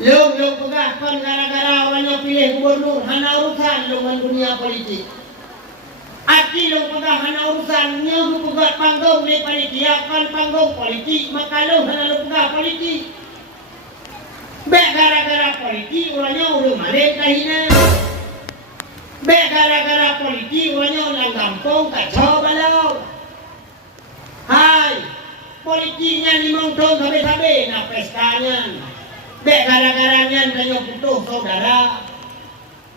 Long pegahkan gara-gara awalnya pilih gubernur hana urusan dengan dunia politik. Aki long pegah hana urusan nyagu pegat panggung di politik akan panggung politik maka long hana long pegah politik. Bek gara-gara politik orangnya urung malik kahina. Bek gara-gara politik orangnya orang gampang kacau balau. Hai, politiknya limang tahun sampai-sampai nak pestanya. Bek gara-garanya tanya putus saudara.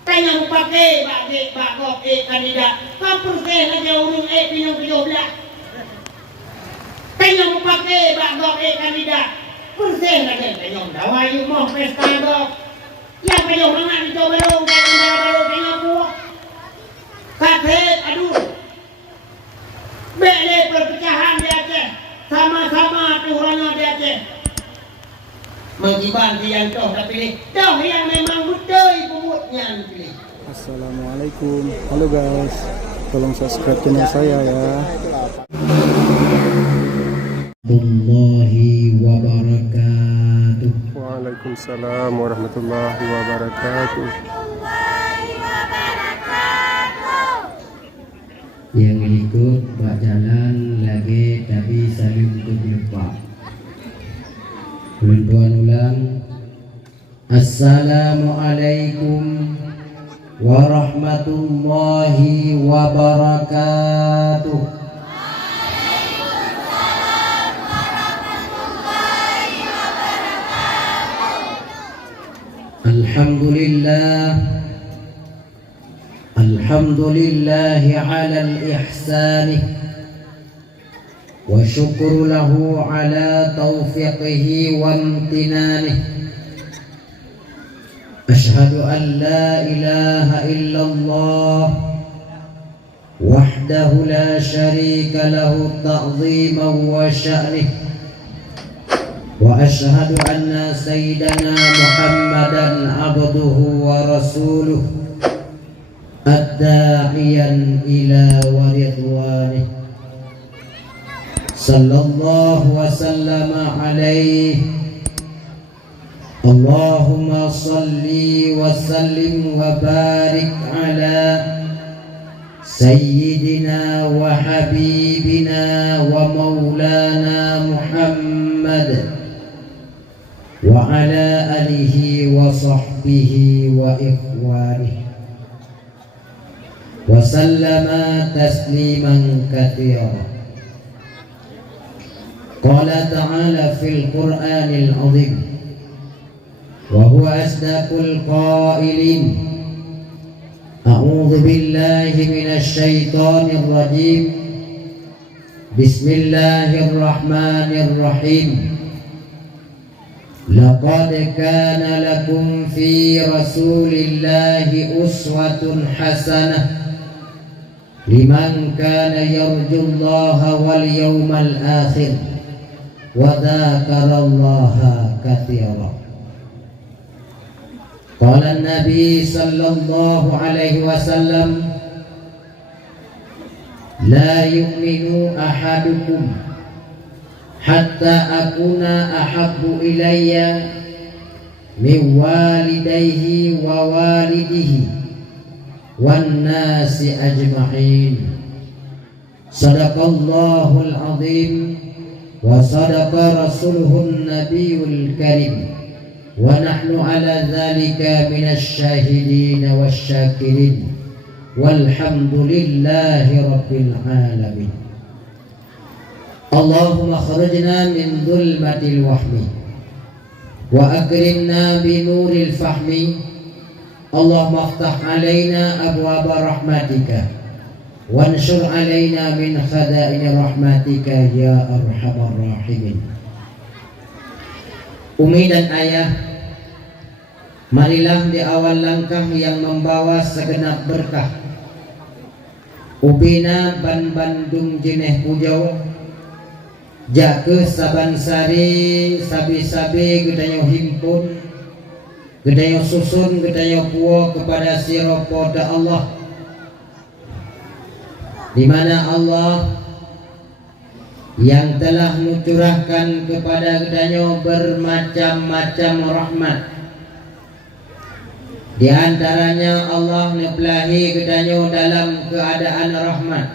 Tanya mau pakai bakok kandidat. Kampus lagi urung pinang 17. Tanya mau pakai bakok kandidat. Persen lagi tanya dawai mau pesta dok. Ya tanya mana dicoba dong kayak baru tanya buah. Katet aduh. Bek perpecahan di Aceh. Sama-sama aturannya di Aceh. Mengiban yang toh dah pilih. Toh yang memang betul pemutnya pilih. Assalamualaikum. Halo guys. Tolong subscribe channel saya ya. Warahmatullahi wabarakatuh. Waalaikumsalam warahmatullahi wabarakatuh. Yang ikut Pak Jalan lagi tapi saling berjumpa. Tuan ulang. Assalamualaikum warahmatullahi wabarakatuh. Alhamdulillah ala al-ihsani wa syukru lahu ala taufiqihi wa amtinanih. Ashhadu an la ilaha illallah wahdahu la syarika lahu ta'ziman wa sya'nih. Wa ashhadu anna sayyidana Muhammadan abduhu wa rasuluh ad-da'iyan ila waridwanih. Sallallahu wa sallama alaihi. Allahumma salli wa sallim wa barik ala sayyidina wa habibina wa maulana Muhammad wa ala alihi wa sahbihi wa ikhwanihi wa sallama tasliman katsira. Qala ta'ala fil Qur'anil 'azim wa huwa asdaqul qailin. A'udzu billahi minasy syaithanir rajim. Bismillahirrahmanirrahim. Laqad kana lakum fi rasulillahi uswatun hasanah liman kana yarjullaha wal yawmal akhir wa dzakarallaha katsira. Qala an-nabi sallallahu alaihi wasallam, la yu'minu ahadukum hatta akuna ahabbu ilayya min walidayhi wa walidihi wan nasi ajma'in. Sadaqallahul azim wa sadaqa rasuluhun nabiyul karim wa nahnu ala dhalika minasy syahidin wasyakirin walhamdulillahi rabbil alamin. Allahumma kharajna min dhulmatil wahmi wa akrimna bi nuril fahmi. Allahumma aftah alaina abwaba rahmatika wanshur alaina min khada'in rahmatika ya arhamar rahimin. Umi dan ayah, marilah di awal langkah yang membawa segenap berkah. Ubina ban Bandung jeneh pujau, jake saban sari sabi-sabi gedayo himpun, gedayo susun, gedayo puo kepada siropo da Allah, di mana Allah yang telah mencurahkan kepada gedanyo bermacam-macam rahmat Di antaranya Allah nepelahi kedanyo dalam keadaan rahmat.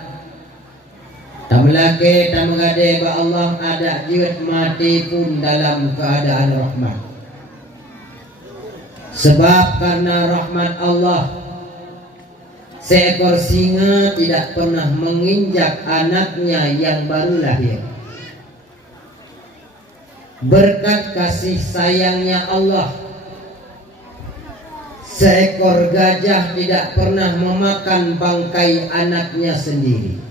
Tamelake tamagade ba Allah ada jiwat mati pun dalam keadaan rahmat. Sebab karena rahmat Allah, seekor singa tidak pernah menginjak anaknya yang baru lahir. Berkat kasih sayangnya Allah, seekor gajah tidak pernah memakan bangkai anaknya sendiri.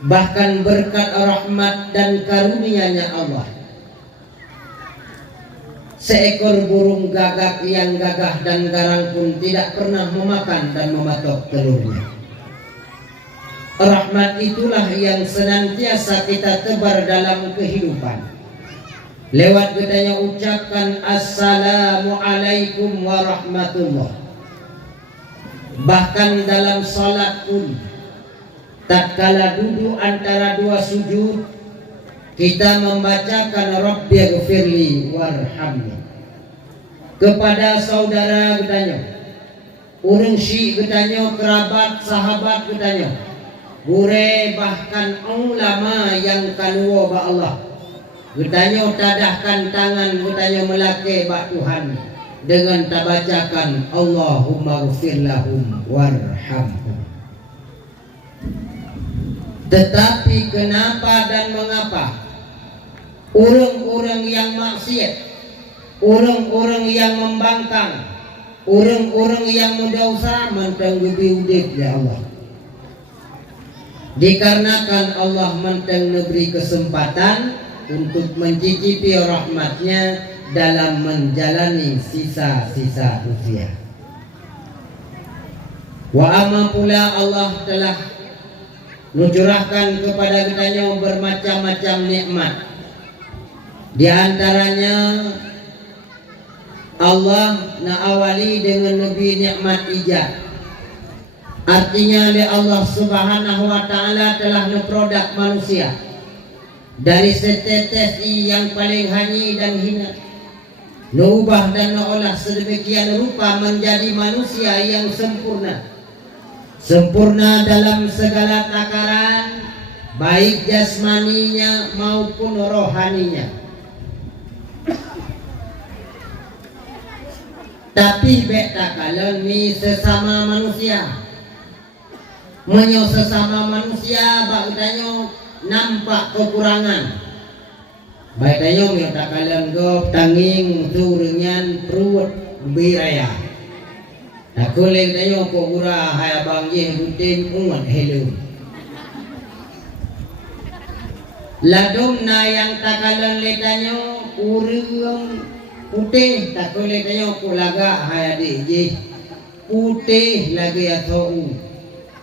Bahkan berkat rahmat dan karunia-Nya Allah, seekor burung gagak yang gagah dan garang pun tidak pernah memakan dan mematok telurnya. Rahmat itulah yang senantiasa kita tebar dalam kehidupan. Lewat katanya ucapkan Assalamualaikum warahmatullah. Bahkan dalam salat pun, tatkala duduk antara dua sujud, kita membacakan Rabbighfirli warhamni. Kepada saudara katanya, urang si katanya, kerabat sahabat katanya, gure bahkan ulama yang kanuwa ba Allah, katanya tadahkan tangan katanya melake ba Tuhan dengan tabacakan Allahumma ghfir lahum warhamhum. Tetapi kenapa dan mengapa orang-orang yang maksiat, orang-orang yang membangkang, orang-orang yang mendosa mentanggubi udip ya Allah? Dikarenakan Allah mentang memberi kesempatan untuk mencicipi rahmatnya dalam menjalani sisa-sisa usia. Wa amma pula Allah telah mencurahkan kepada kitanya bermacam-macam nikmat. Di antaranya Allah awali dengan Nabi nikmat ijab. Artinya oleh Allah Subhanahu wa taala telah memproduk manusia dari setetes yang paling hanyut dan hina, mengubah dan mengolah sedemikian rupa menjadi manusia yang sempurna. Sempurna dalam segala takaran, baik jasmaninya maupun rohaninya. Tapi betakalan ni sesama manusia, menyo sesama manusia bakutanya nampak kekurangan. Baik tayo betakalan go tanging turengan perut biraya. Aku leng tayo ko ura hay abang ye rutin umat hello. Ladom na yang takalan letanyo urang putih tak boleh tayo ko laga hay adik je putih lagi atau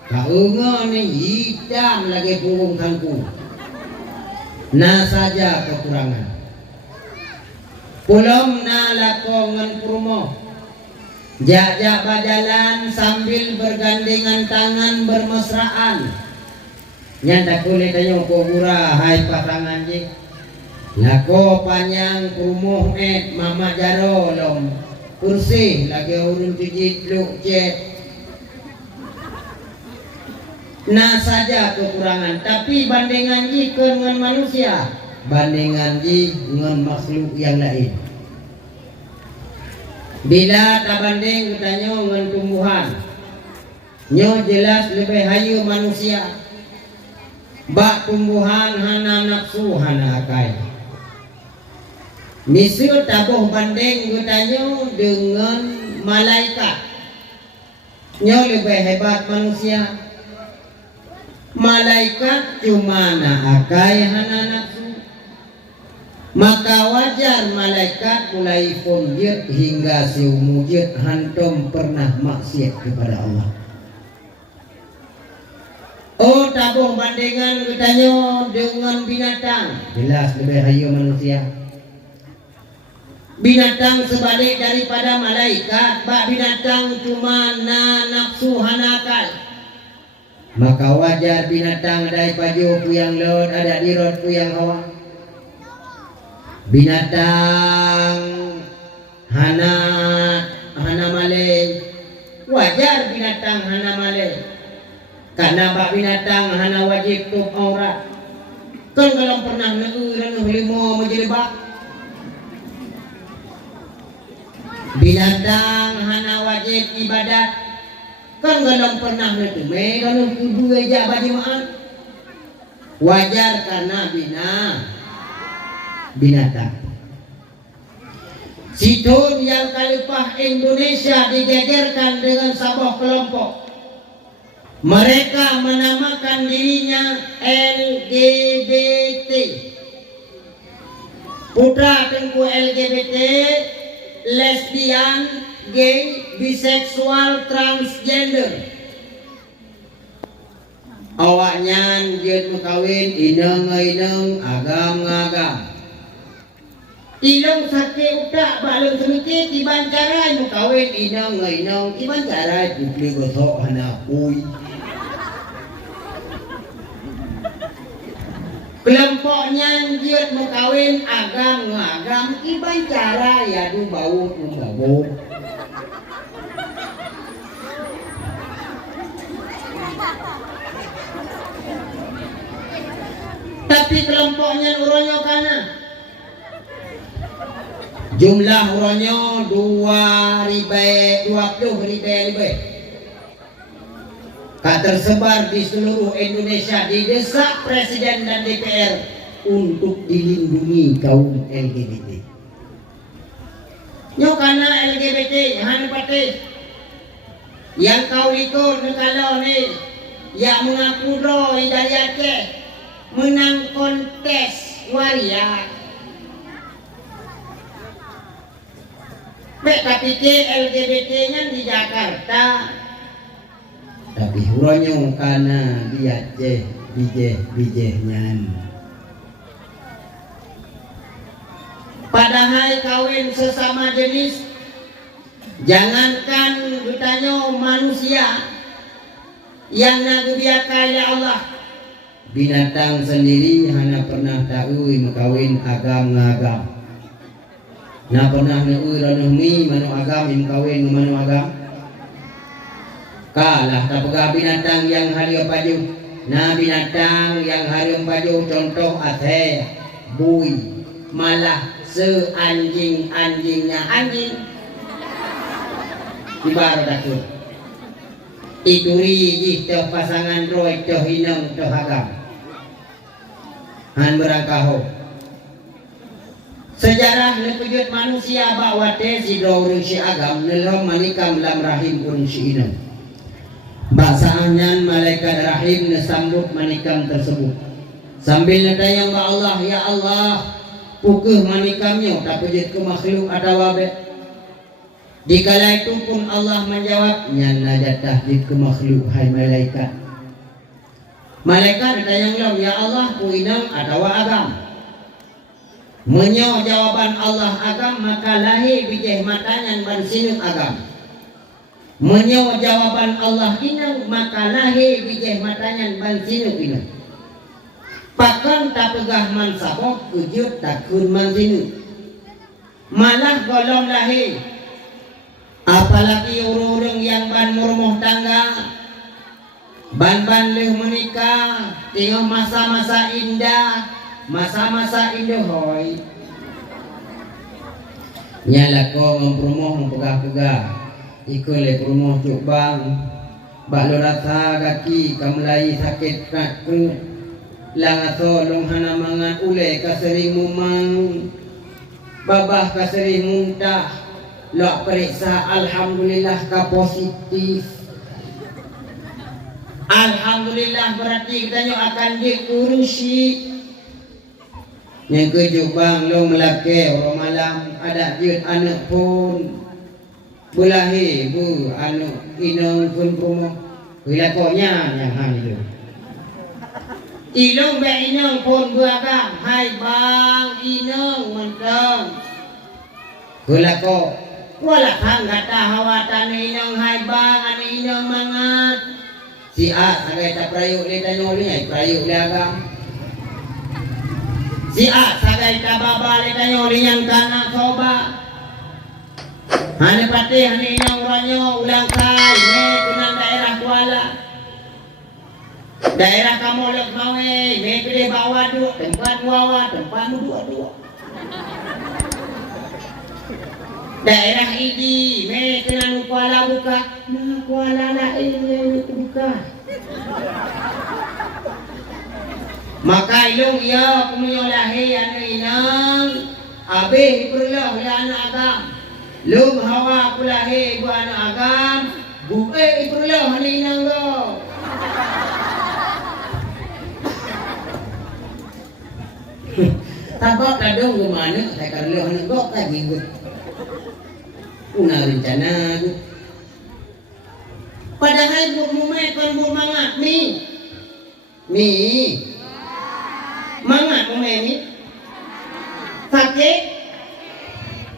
kaunga ni hitam lagi purung tangku. Na saja kekurangan. Pulam na lakongan purmo. Jak-jak berjalan sambil bergandengan tangan bermesraan. Yang tak boleh tanya ko gura hai pasangan je. Lako panjang kumuh mama jaro lom. Kursi lagi urun tujit luk jet. Nah saja kekurangan. Tapi bandingan ji dengan manusia, bandingan ji dengan makhluk yang lain. Bila tak banding katanya dengan tumbuhan, nyo jelas lebih hayu manusia. Bak tumbuhan hana nafsu hana akai. Misal tabuh banding katanya dengan malaikat, nyo lebih hebat manusia. Malaikat cuma na akai hana nafsu. Maka wajar malaikat mulai punjut hingga seumujud hantum pernah maksiat kepada Allah. Oh tabuh bandingan katanya dengan binatang, jelas lebih hayu manusia. Binatang sebalik daripada malaikat, bak binatang cuma na nafsu hanakal. Maka wajar binatang ada paju puyang laut, ada di rot puyang hawa. Binatang hana Karena bak binatang hana wajib tutup aurat. Kan kalau pernah neueuh limo majilbab. Binatang hana wajib ibadat. Kan kalau pernah neueuh kalau kudu aja bajemaah. Wajar karena binatang. Situn yang Khalifah Indonesia digegerkan dengan sebuah kelompok. Mereka menamakan dirinya LGBT. Putra tengku LGBT, lesbian, gay, biseksual, transgender. Awaknya jeut mekawin ineng-ineng agam-agam. Ilong sake utak balong semikit tiban carai mekawin ineng-ineng tiban carai putri gosok hana uy. Kelompoknya jeut mekawin agam-agam tiban carai adu bau bau. Tapi kelompoknya uronyo kana jumlah uronyo 20 ribu tersebar di seluruh Indonesia, didesak Presiden dan DPR untuk dilindungi kaum LGBT. Nyo kana LGBT han pate yang kau itu kalau ni yang mengaku roh dari Aceh menang kontes waria. Tapi LGBT-nya di Jakarta. Tapi huronyo kana di Aceh bijeh-bijehnya. Padahal kawin sesama jenis, jangankan ditanya manusia yang nagubiakan ya Allah. Binatang sendiri hanya pernah tahu mekawin agam-agam. Na pernah neueuh ranehmi manu agam mekawin manu agam. Kalah tapegah binatang yang harieu paju. Nah binatang yang harieu paju contoh ate, bui, malah seanjing-anjingnya anjing. Ibarat aku. Ituri jih teh pasangan roy teh hinang teh agam. Han berangkaho. Sejarah nepujut manusia bahwa teh si dorong si agam nelom manikam lam rahim urang si inang. Basahannya malaikat rahim nesambut manikam tersebut. Sambil netayang ba Allah, ya Allah, pukeuh manikamnya tak pujut ke makhluk atau wabe. Dikala itu pun Allah menjawab, nyana jatah ke makhluk hai malaikat. Malaikat netayang lam, ya Allah, ku inang atau agam. Menyo jawaban Allah agam, maka lahir bijeh matanya ban sinung agam. Menyo jawaban Allah inang, maka lahir bijeh matanya ban sinung inang. Pakan tak pegah man sabok kujut tak kun man sinung. Malah golong lahir. Apalagi urang yang ban murmuh tangga, ban leh menikah, tengok masa-masa indah. Masa-masa indohoy nyala ko mempromoh mempegah-pegah ikule promoh cuk bang bak lo rasa kaki kamlai sakit kaku langaso long hana mangan ule kaseri mumang babah kaseri muntah lo periksa alhamdulillah ka positif. Alhamdulillah berarti kita akan diurusi. Yang kejubang lo melake orang malam ada jut anak pun bulahi bu anu inong pun promo wilakonya yang hal itu ilong be inong pun buagam hai bang inong mentong wilako wala kang gata hawatan inong hai bang anu inong mangat si A sagai ta prayuk le tanyoli ai prayuk le agam. Si A sagai kababa le tanyoli yang tanah soba. Hane pati hane inang uranyo ulang kai ne kunang daerah Kuala. Daerah kamu lek mawe, megede bawa dua, tempat wawa, tempatmu dua-dua. Daerah ini, me kena kuala buka, nah kuala lain yang buka. Maka ilung ya punya lahi anu inang, abe perlah ya anak agam. Lung hawa kulahi ibu anak agam, buke perlah anu inang go. Tabak kadang gimana, saya karena anu go kajigut. Una rencana padahal burmume kon burmangat mi mangat mume mi sakit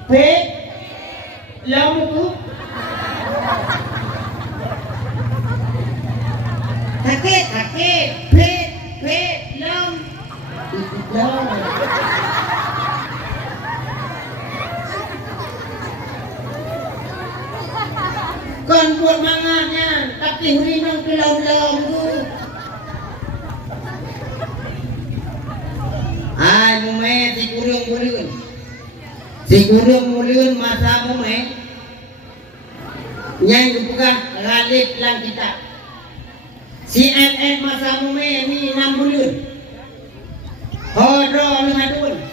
pe lamu sakit pe lam kon buat mangannya tapi hurinang kelam-lam tu ay mume si kurung mulun masa mume yang dibuka galip lang kita si NN masa mume ni 6 bulan hodro lumadun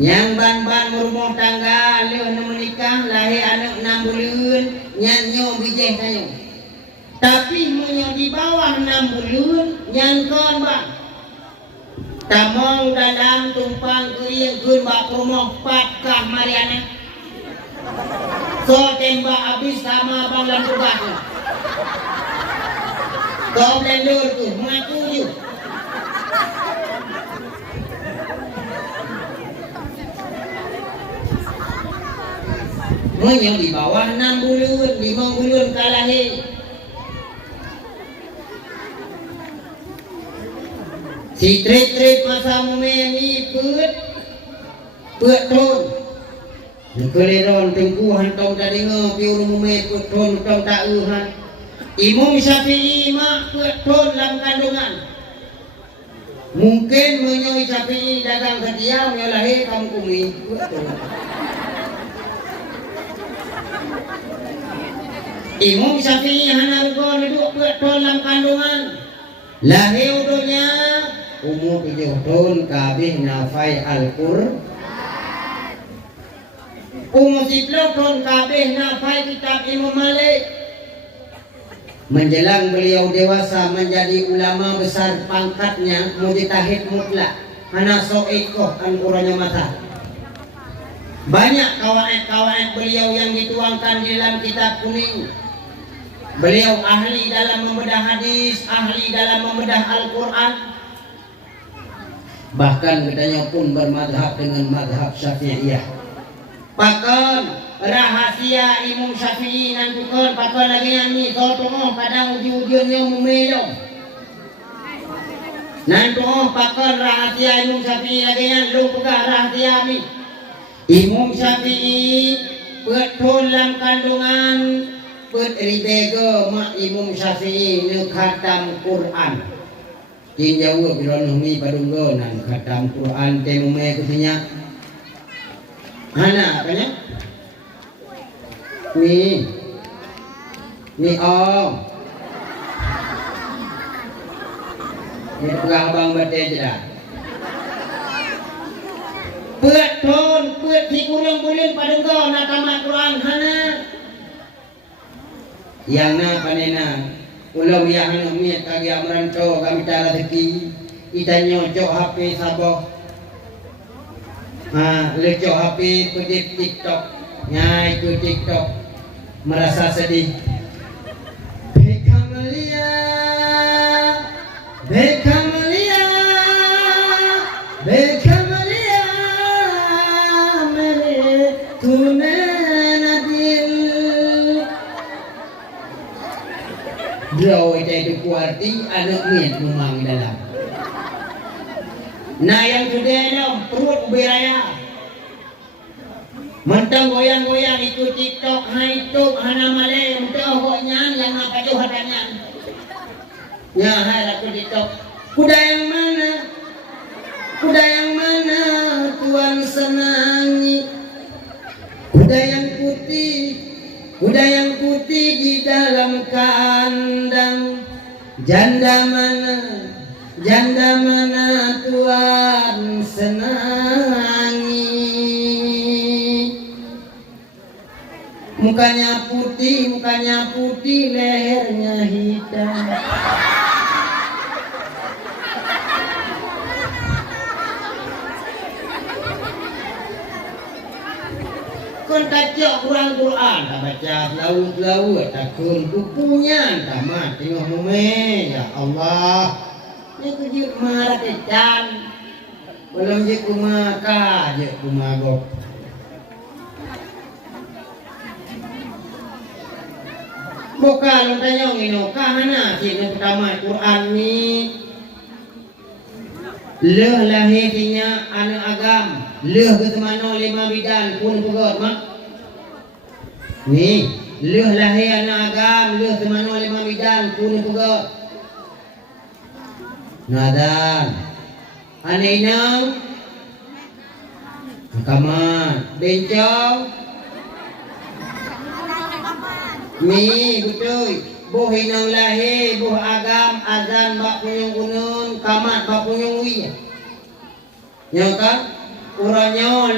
yang ban-ban rumah tangga leuh menikah lahir anak 6 bulan nyanyo bijih kayo tapi menyo di bawah 6 bulan nyangkon bang tamong dalam tumpang kering kun bak rumah patkah Mariana so tembak habis sama bang lan tugas kau blender tu mengaku je yang di bawah 6 bulan 5 bulan kalahi si tret masa mememi put ton keleron tengkuhan tong tadi ngopi urung meme put ton tong tauhan Imam Syafi'i mak put ton dalam kandungan mungkin menyoi Syafi'i dagang setia menyolahi kamu kumi put ton Imam Syafi'i hana go duduk put ton dalam kandungan lahir udunya umur 7 tahun kabeh nafai Al-Qur'an umur 10 tahun kabeh nafai kitab Imam Malik menjelang beliau dewasa menjadi ulama besar pangkatnya mujtahid mutlak hana soikoh Al-Qur'annya mata banyak kawaid-kawaid beliau yang dituangkan di dalam kitab kuning beliau ahli dalam membedah hadis ahli dalam membedah Al-Qur'an bahkan katanya pun bermadhab dengan madhab Syafi'iyah pakon rahasia Imam Syafi'i nantukon pakon lagi yang ni tolong pada ujung-ujungnya memelong nantukon pakon rahasia Imam Syafi'i lagi yang lu pegang rahasia ni Imam Syafi'i betul dalam kandungan ribego mak Imam Syafi'i ni khatam Quran Kinjawa bila numi padunggo nan khatam Quran temume kusinya ana apanya ni om ni pegang abang bate je Put ton put si kurang-kurang padunggo na tamat Quran hana yang na panena ulau yang miat kagi amranto kami tara rezeki itanyo cok HP saboh lecok HP pedit TikTok nyai ke TikTok merasa sedih Bekamelia mere tune Draw itu kuarti anak miat memang dalam. Nah yang sudah dong perut beraya. Mentang goyang-goyang ikut TikTok, YouTube, hana male, mentang hoknya yang apa tu hadangan. Ya hai aku ditok. Kuda yang mana? Kuda yang mana Tuan senangi? Kuda yang putih, kuda yang putih di dalam kandang. Janda mana Tuan senangi? Mukanya putih, lehernya hitam. Kon kacau Quran, tak baca laut, tak kun kupunya, tak mati ngomong ya Allah. Ni kejut marah kecan, belum je kumaka je kumagok. Bukan lo tanya ngino kahana sih pertama Quran ni. Leh lahirnya anak agam, leh ke temano 5 bidan pun pegot mak. Ni, leh lahir anak agam, leh temano 5 bidan pun pegot. Nadan, ane inang, kaman, bencong, mi betul. Boh inang lahir, boh agam, azan bak punyung kunun, kamat bak punyung wi. Yang kan? Orangnya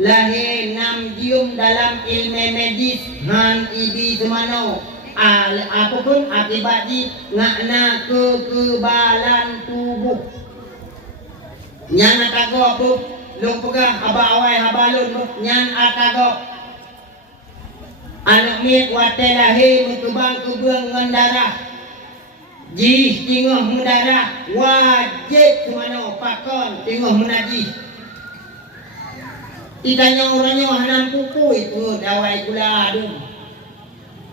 lahir 6 jium dalam ilmu medis, han ibi semano. Apapun akibat di ngakna kekebalan tubuh. Nyan atagok tu, long pegang haba awai haba lun, nyan atagok. Anak mit wate lahir mentubang kebuang dengan darah. Jih tinggal mendarah wajib kemana pakon tinggal menajis. Tidaknya orangnya hanam kuku itu dawai gula adum.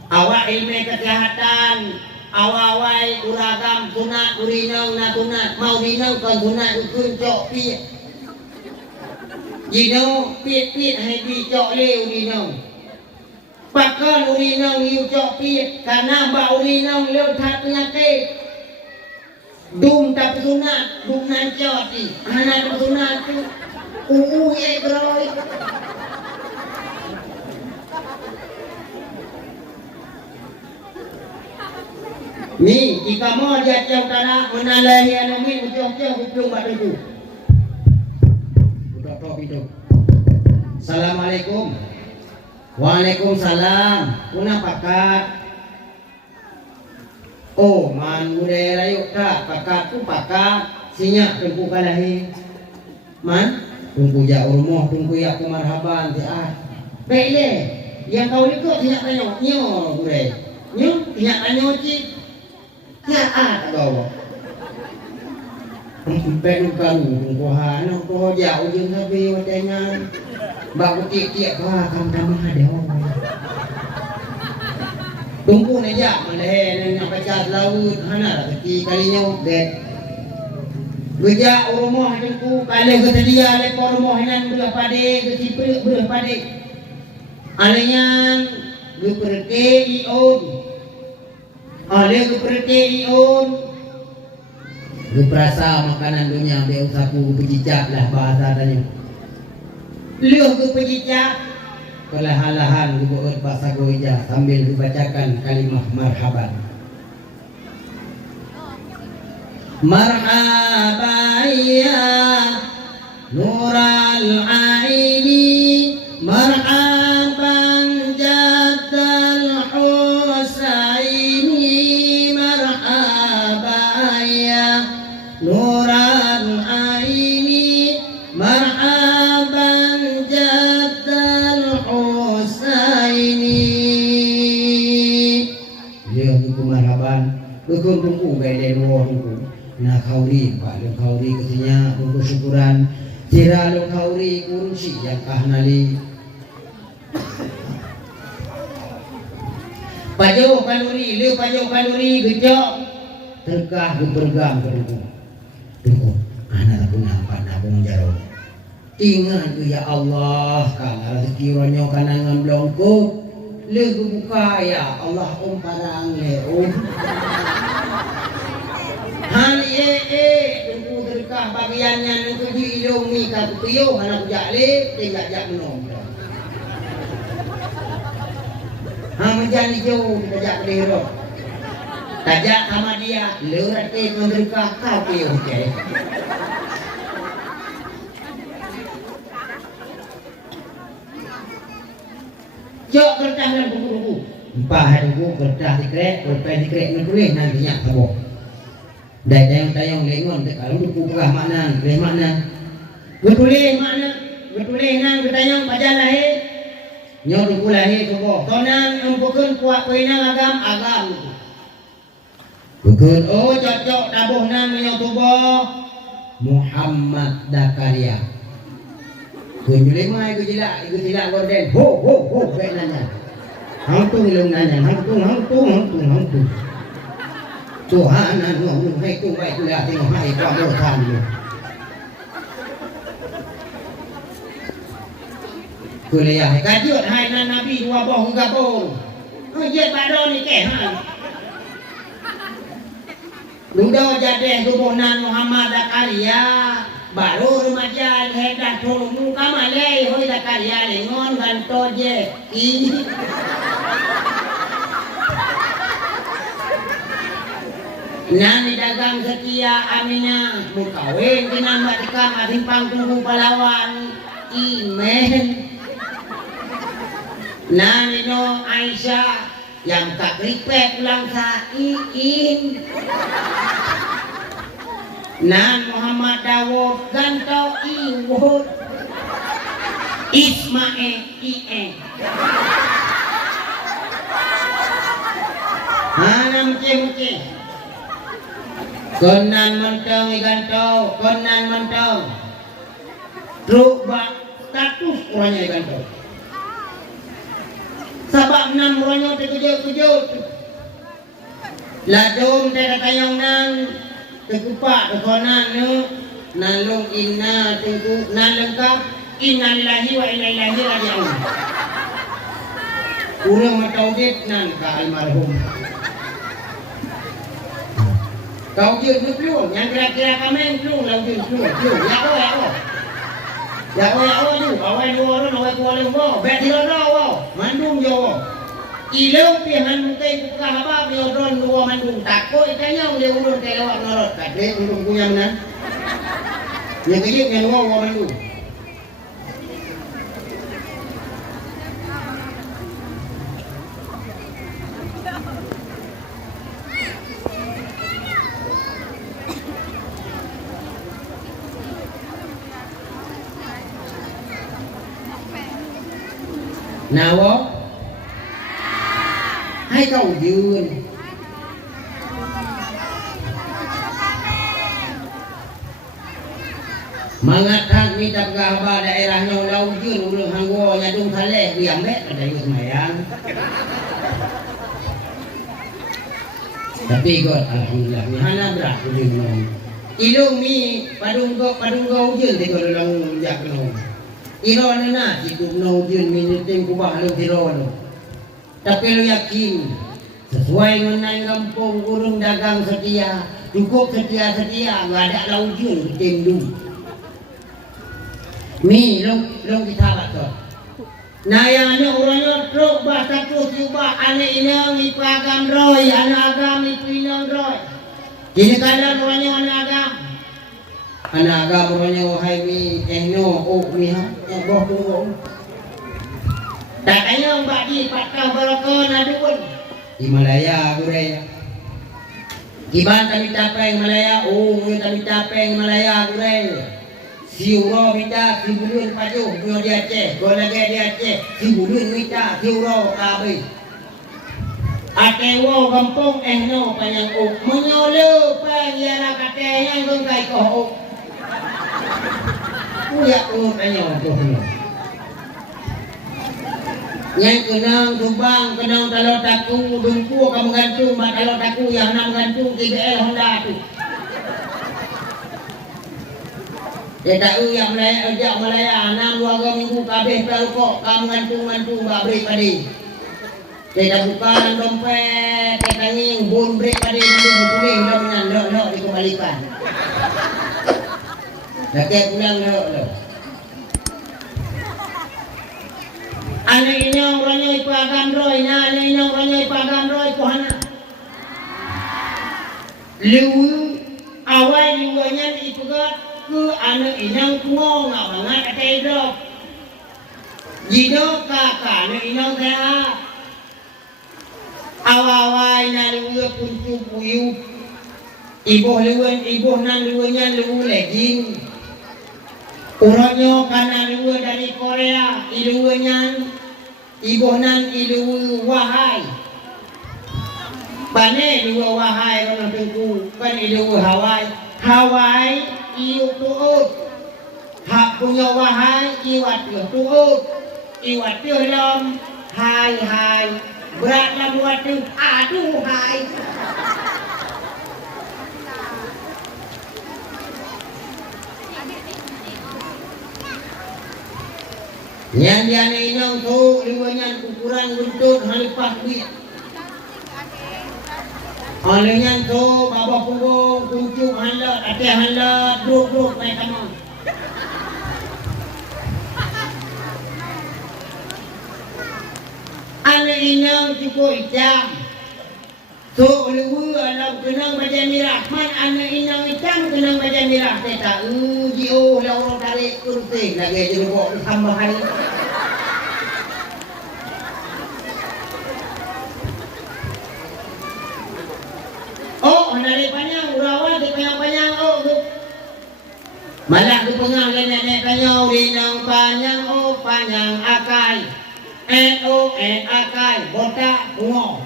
Awak ilmu kesehatan, awai uragam sunat urinau natunat mau dinau kan sunat ukun cok pi. Jino pit hai pi cok le urinau. Pakon urinau hiu cok pi karena ba urinau leu that penyakit. Dum tak sunat, dum nancot ni. Anak sunat tu beroi. Ni jika mau jatuh tanah menalai anomin jauh-jauh hujung batu tu. Budak top itu. Assalamualaikum. Waalaikumsalam. Kuna pakat. Oh, man budaya rayu tak pakat tu pakat. Sinyak tunggu kalahi. Man, tunggu jauh rumah, tunggu ya kemarhaban ti ah. Baik le. Yang kau ni kau sinyak tanya nyo budaya. Nyo sinyak tanya cik. Ya ah kau. Bukan tunggu hana kau jauh jeung sabi watenya. Bak tiap-tiap akan tambah ada orang. Tunggu aja meleh nak baca laut hana kaki kalinya bet. Beja rumah tunggu kalau kesedia lekor rumah nan belah pade ke cipre belah pade. Alenya geperke ion. Ale geperke ion. Geprasa makanan dunia be usaku pejijak lah bahasa tanya. Leuh ke pejijak perlahan-lahan dibuat bahasa goija sambil dibacakan kalimah marhaban. Marhaban ya nural aini, marhaban jaddal husaini, marhaban ya nural aini, marhaban jaddal husaini. Dia tu marhaban betul tunggu bede dua tunggu. Nah kauri pak lo kauri kesinya untuk syukuran tira lo kauri kunci yang kahnali pajo kalori lo pajo kalori gejok terkah bergam tunggu anak aku nampak nabung jaro ingat tu ya Allah kalau rezeki ronyo kanangan blongkut le buka ya Allah parang le Han tunggu terkah bagiannya nunggu di ilung mi ka putiyo anak jale tinggal jak menong. Menjadi jauh kita jak dero. Tajak sama dia leurat ke terkah kau piyo ke. Jok kertas dalam buku-buku. Empah hari buku kertas dikrek, pulpen dikrek nulis nantinya kabok. Dah tayang-tayang lengon kalau buku perah makna, boleh makna. Betulis makna, betulis nang bertayang baca lahir. Nyo buku lahir kabok. Tonan empukeun kuat koinang agam. Bukeun oh cocok tabuh nang nyo tubuh Muhammad Dakaria. Kunjuli mai iku jila gorden. Ho baik nanya. Hantung ilung nanya, hantung. Tuhan ngomong hai ku baik kuliah tengok hai kamu tahu. Kuliah kajut hai nabi dua boh gabung. Ye badon ni ke ha. Ludo jadeh tubuhnan Muhammad Dakaria. Baru remaja hedah tolong kamalai hoi Dakaria lengon ganto je. Nani dagang setia Aminah mukawin kena mbak dekam adimpang tunggu palawan imen. Nani no Aisyah yang tak ripet ulang sa'iin. Nan Muhammad Dawud gantau iwud Ismail ien. Hana muke. Konan mentong igantau, konan mentong. Truk bak status orangnya igantau. Sabab 6 orangnya terkejut. Ladum tayang nang terkupak konan nu nalung inna tunggu nan lengkap innalillahi wa inna ilaihi raji'un. Urang matauhid nan ka almarhum. Kau jin lu yang kira-kira kamen lu lau jin lu ya o lu awai lu orang awai kuala lu bet lo mandung yo ilung pihan mukai buka haba yo don lu mandung takut itanya dia urun ke lawak norot kadle urun punya mana yang kejip yang lu mandung. Nào hai cầu dường mengatakan minta gaba daerahnya ulau jun urang hanggo nyadung kale biang bet ada yus mayang. Tapi God alhamdulillah hana berat ulin ilung mi padunggo jun te ko lang jakno. Iron na hidup no jun minutin kubah lu hiron. Tapi lu yakin sesuai dengan kampung urung dagang setia, cukup setia enggak ada lau jun tindu. Mi long kita bato. Nayanya orangnya truk bahasa tu cuba ane inang ipagam roy, ana agam ipinang roy. Kini kadang orangnya ana agam. Ana agam orangnya wahai mi ehno mi ha boh tu. Takanya mbak di patah barakon adun. Di Malaya gure. Giban kami tapeng Malaya, kami tapeng Malaya gure. Si uro minta si bulun paju punya di Aceh, gua lagi di Aceh. Si bulun minta si uro kabe. Atewo kampung ehno panjang menyolo pangyara katanya gong kai ko. Kuya tanya tu. Yang kenang Subang, kenang Talot Taku, Dumpu kamu gantung, mak Talot Taku yang nak gantung TBL Honda tu. Dia tahu yang Malaya, 6 2 minggu kabeh pelukok kamu gantung mbak beri padi. Tidak bukan dompet, kita nging bun break pada dulu betuling dah menyan lo dikembalikan. Dah pulang lo. Ane inyong orangnya ipagan roy na, ane inyong orangnya ipagan roy pohana. Liu awal liunya ipagat ke ane inyong ngong abangan atai dok. Jino kakak ane inyong sehat. Awal-awal na liu puncu puyu. Ibuh nan liunya liu legging. Orangnya karena liu dari Korea, liunya ibunan ilu wahai. Bane ilu wahai orang tengku kan ilu Hawaii iu tuut. Hak punya wahai iwat tuut. Iwat lom hai. Berat lah buat tu aduh hai. Yang dia inang tu liwanya ukuran guntur halipah duit. Alenya tu bawah punggung kuncuk halat, atas halat, duduk naik kamar. Ane inang cukup icam. So lewu alam kenang baca mirah. Man ane inang icam kenang baca mirah. Teta jio lah orang tarik kursi lagi jeruk tambahan. Oh, dari panjang urawan di panjang oh. Malah ke pengang nenek kanyau rinang panjang oh panjang akai. akai botak bungo.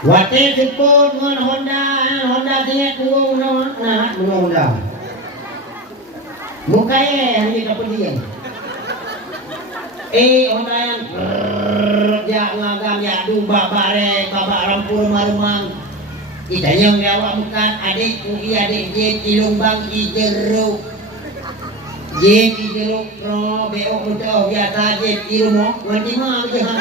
Wate support ngon Honda tinggal bungo nah bungo Honda. Mukanya hanya kepentingan. Honda yang ya ngagam ya dumba bare babak rampur rumah. Itanya yang awak bukan adikku adik jen ilumbang ijeruk. Jen ijeruk pro beok mudah biasa jen ilmu nanti mah aja.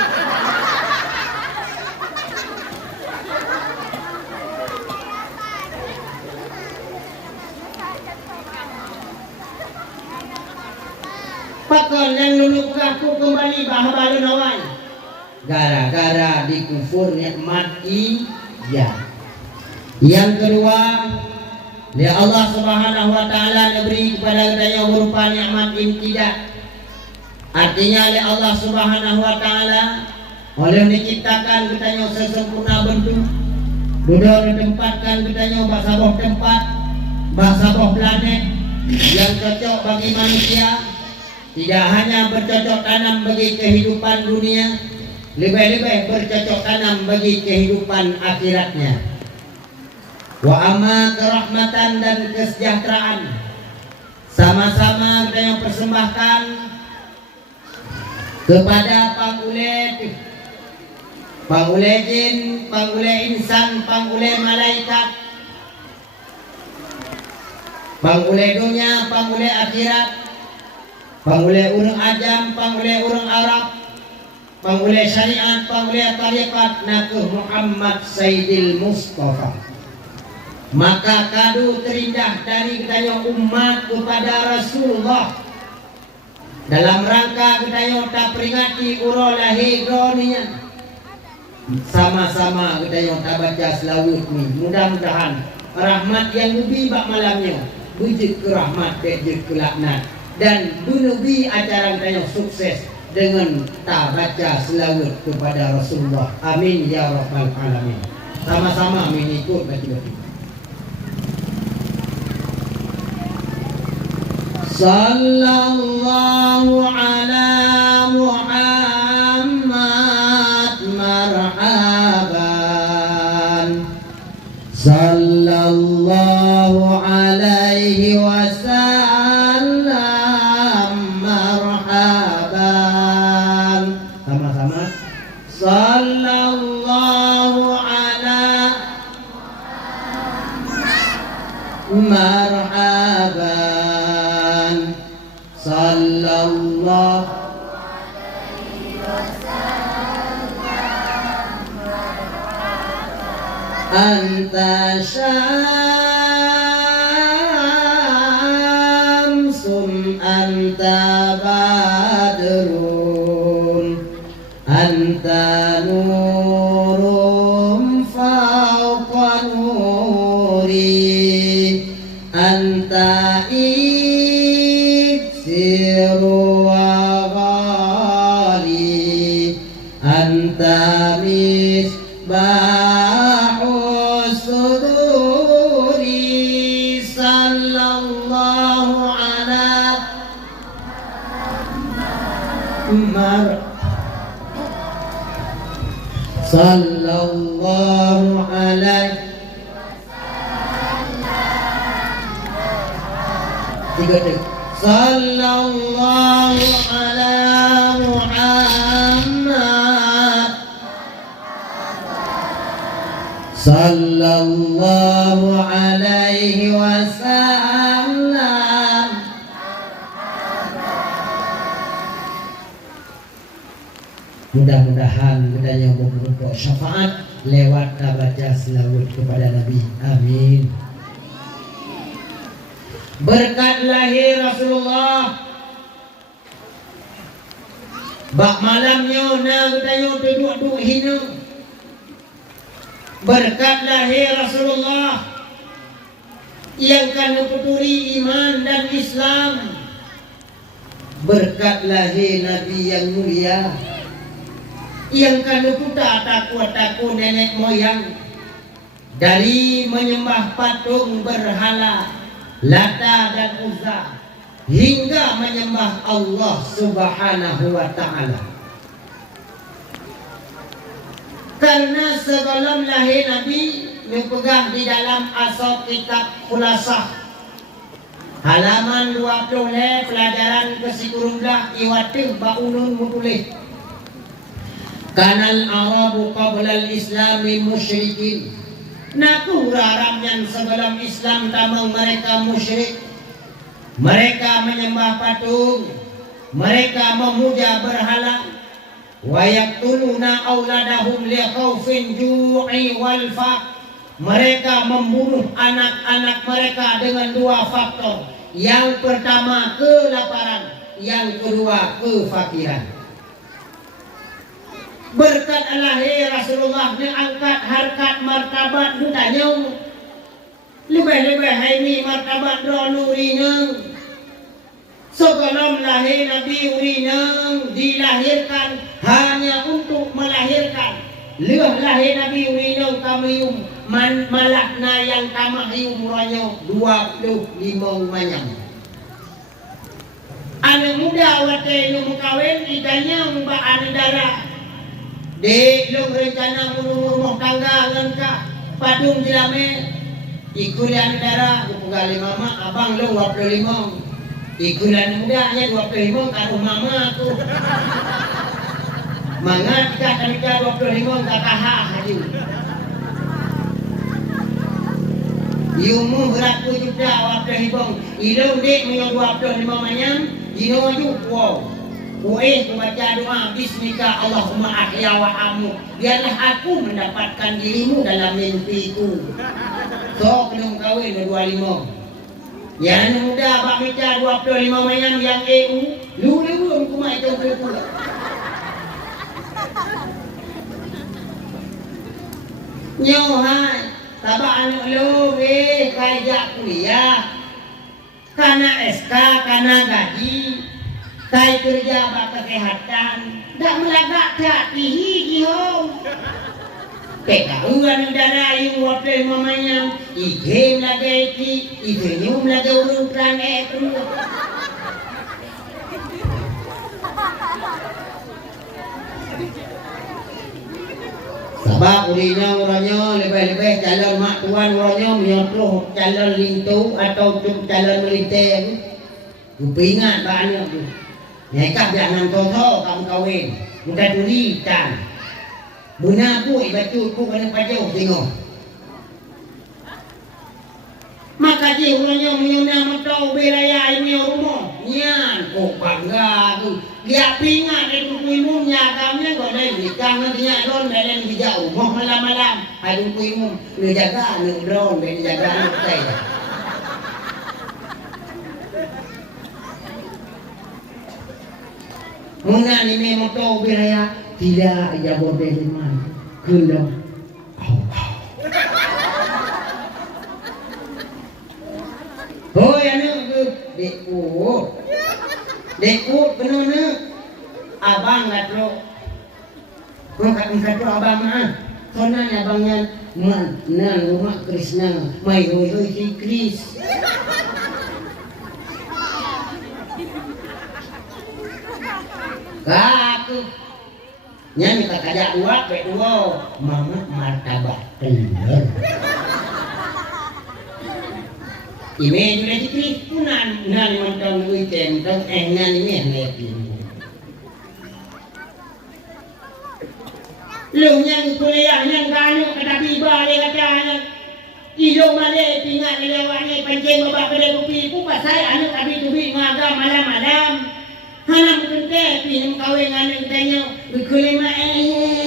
Pakon yang lulu kaku kembali bahagia nawai. Gara-gara dikufur nikmat iya. Yang kedua, ya Allah Subhanahu wa taala memberi kepada kita berupa nikmat imtidah. Artinya oleh Allah Subhanahu wa taala oleh diciptakan kita sesempurna bentuk. Sudah ditempatkan kita bahasa tempat, bahasa planet yang cocok bagi manusia. Tidak hanya bercocok tanam bagi kehidupan dunia, lebih-lebih bercocok tanam bagi kehidupan akhiratnya. Wa amma kerahmatan dan kesejahteraan sama-sama kita yang persembahkan kepada pangule jin, pangule insan, pangule malaikat, pangule dunia, pangule akhirat, pangule urang ajam, pangule urang Arab, pangule syariat, pangule tarikat nakuh Muhammad Sayyidil Mustafa. Maka kado terindah dari kita umat kepada Rasulullah dalam rangka kita tak peringati uro lahir dunia. Sama-sama kita tak baca selawat ni. Mudah-mudahan rahmat yang lebih bak malamnya wujud ke rahmat wujud ke laknat dan menubi acara kita sukses dengan tak baca selawat kepada Rasulullah. Amin ya rabbal alamin. Sama-sama mengikut baca-baca. Sallallahu ala Muhammad marhaban. Sallallahu alaihi wasallam marhaban. Sama-sama. Sallallahu ala anta syamsun anta badrun anta nurum fauqa nuri anta iksiru wa ghali anta misbahu suduri sallallahu ala sallallahu alaihi tiga detik sallallahu ala Muhammad sallallahu alaihi wasallam. Mudah-mudahan kita yang berbentuk syafaat lewat baca selawat kepada Nabi. Amin. Berkat lahir Rasulullah, bak malamnya na kita duduk hina. Berkat lahir Rasulullah yang kan memputuri iman dan Islam. Berkat lahir Nabi yang mulia yang kan putar takut nenek moyang dari menyembah patung berhala Lata dan Uzza hingga menyembah Allah Subhanahu wa ta'ala. Karena sebelum lahir Nabi dipegang di dalam asal kitab Khulasah halaman 20 pelajaran ke-10 iwatih ba'unun mutulih. Kanal Arabu qabla al-Islami musyrikin. Naku raram yang sebelum Islam tamang mereka musyrik. Mereka menyembah patung. Mereka memuja berhala. Wa yaqtuluna auladahum li khaufin ju'i wal faq. Mereka membunuh anak-anak mereka dengan dua faktor. Yang pertama kelaparan, yang kedua kefakiran. Berkat lahir Rasulullah ni angkat harkat martabat dutanya. Lebih-lebih ini martabat nurina. Sebelum lahir Nabi urina dilahirkan hanya untuk melahirkan. Lepas lahir Nabi urina kamium malakna yang kamahium ranya 25 manyam. Anak muda wate yang kawin idanya mbak anak darah. Dek long rencana rumah tangga ngangka padung dilame ikulan darah bugali mama abang lo 25 ikulan mudanya 25 karo mama aku mangat ka kanika 25 kakaha haji yumu beraku juga 25 ilong dek menyo 25 manyam dino wow. Membaca doa bismika Allahumma ahya wa amu. Biarlah aku mendapatkan dirimu dalam mimpiku. So belum kawin 25. Yang muda bak meja 25 mayang yang EU. Lu belum kumai itu pula. Nyohai tabak anak lu kaya kuliah. Kana SK, kana gaji. Kai kerja bak kesehatan, dak melagak tak pihi gihong. Kekauan udara yang wapel mamanya, igem lagi iki, igenyum lagi urung perang itu. Sebab urinya orangnya lebih-lebih calon mak tuan orangnya menyotruh calon lintu atau calon militer. Kupingat banyak tu. Mereka jangan toto kamu kawin. Mudah duritan. Benar ku ibacut ku kena pajau tengok. Maka dia orangnya menyunah matau beraya ini rumah. Nyan kok bangga tu. Dia pingat itu kuimumnya kami kok dah nikah nantinya don belen bijak rumah malam-malam. Aduh kuimu nu jaga nu drone be jaga nu teh. Muna ni memang to biraya tidak ya borde man. Keundang. Hoi anu dekut bener abang ngatro ngkat abang mah sonan abangnya mana rumah Krishna mai hoi si Kris kaku nyanyi kakak dua pe dua mama martabak telur ime juga dikri punan nan montong weekend tong engan ini lekin lu yang kuliah yang kanu kata tiba le katanya iyo male pingat lewani pancing babak kede kopi ku pasai anu tapi tubi ngaga malam-malam hanam kente pinam kawin anu tanya bikulima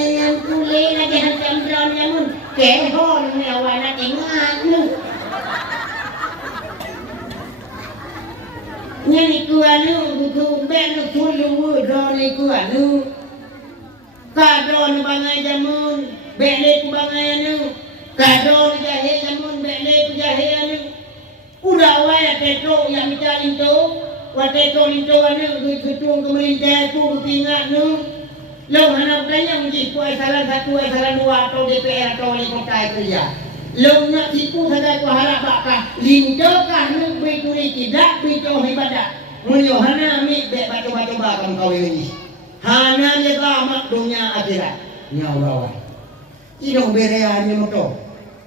yang kuliah lagi hancam dron yamun kehon lewana ingat nu nyani ku anu buku benu tulu drone ku anu kadron bangai jamun bele ku bangai anu kadron jahe jamun bele ku jahe anu udah wae tetro yang mencari tu watetro linto anu ketung kemerintah ku tinggal nu lo hanap kaya menjadi kuai salah satu kuai salah dua atau DPR atau wali kota kerja lo nak tipu saja ku harap bakal linto kah nu berikuri tidak berikau ibadah munyo hana mi be baca-baca bakal kau ini hana jaga mak dunia akhirat nyawa ino bereanya moto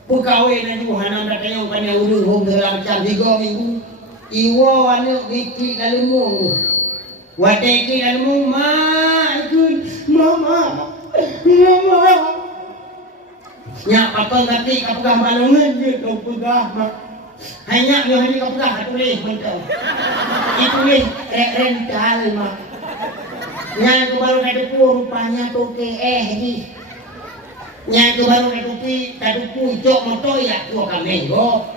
pegawai na ju hana datang kan udu hom dalam jam 3 minggu iwo anu iki lalu mung wate iki lalu mung ma ikun mama nyak patong kati kapugah balungan je kau pegah mak hanya yo hari kapugah tulis mentau itu ni rental mak yang ke baru kadupu rupanya toke di yang ke baru kadupi kadupu jok moto ya tua kamenggo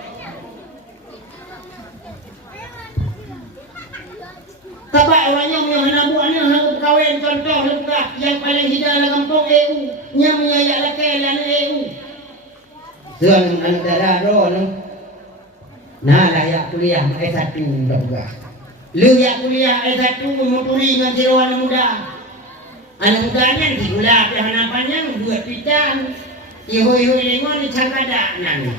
tabak orangnya yang hanabuannya harus kawin contoh lepah yang paling hidang dalam kampung EU yang menyayak lakai dan EU tuan anak darah no nah layak kuliah S1 mudah-mudah lu ya kuliah S1 moturi dengan jeroan muda anak mudanya digula api hanapannya buat pitan ihoi-hoi lengon di cangkada nan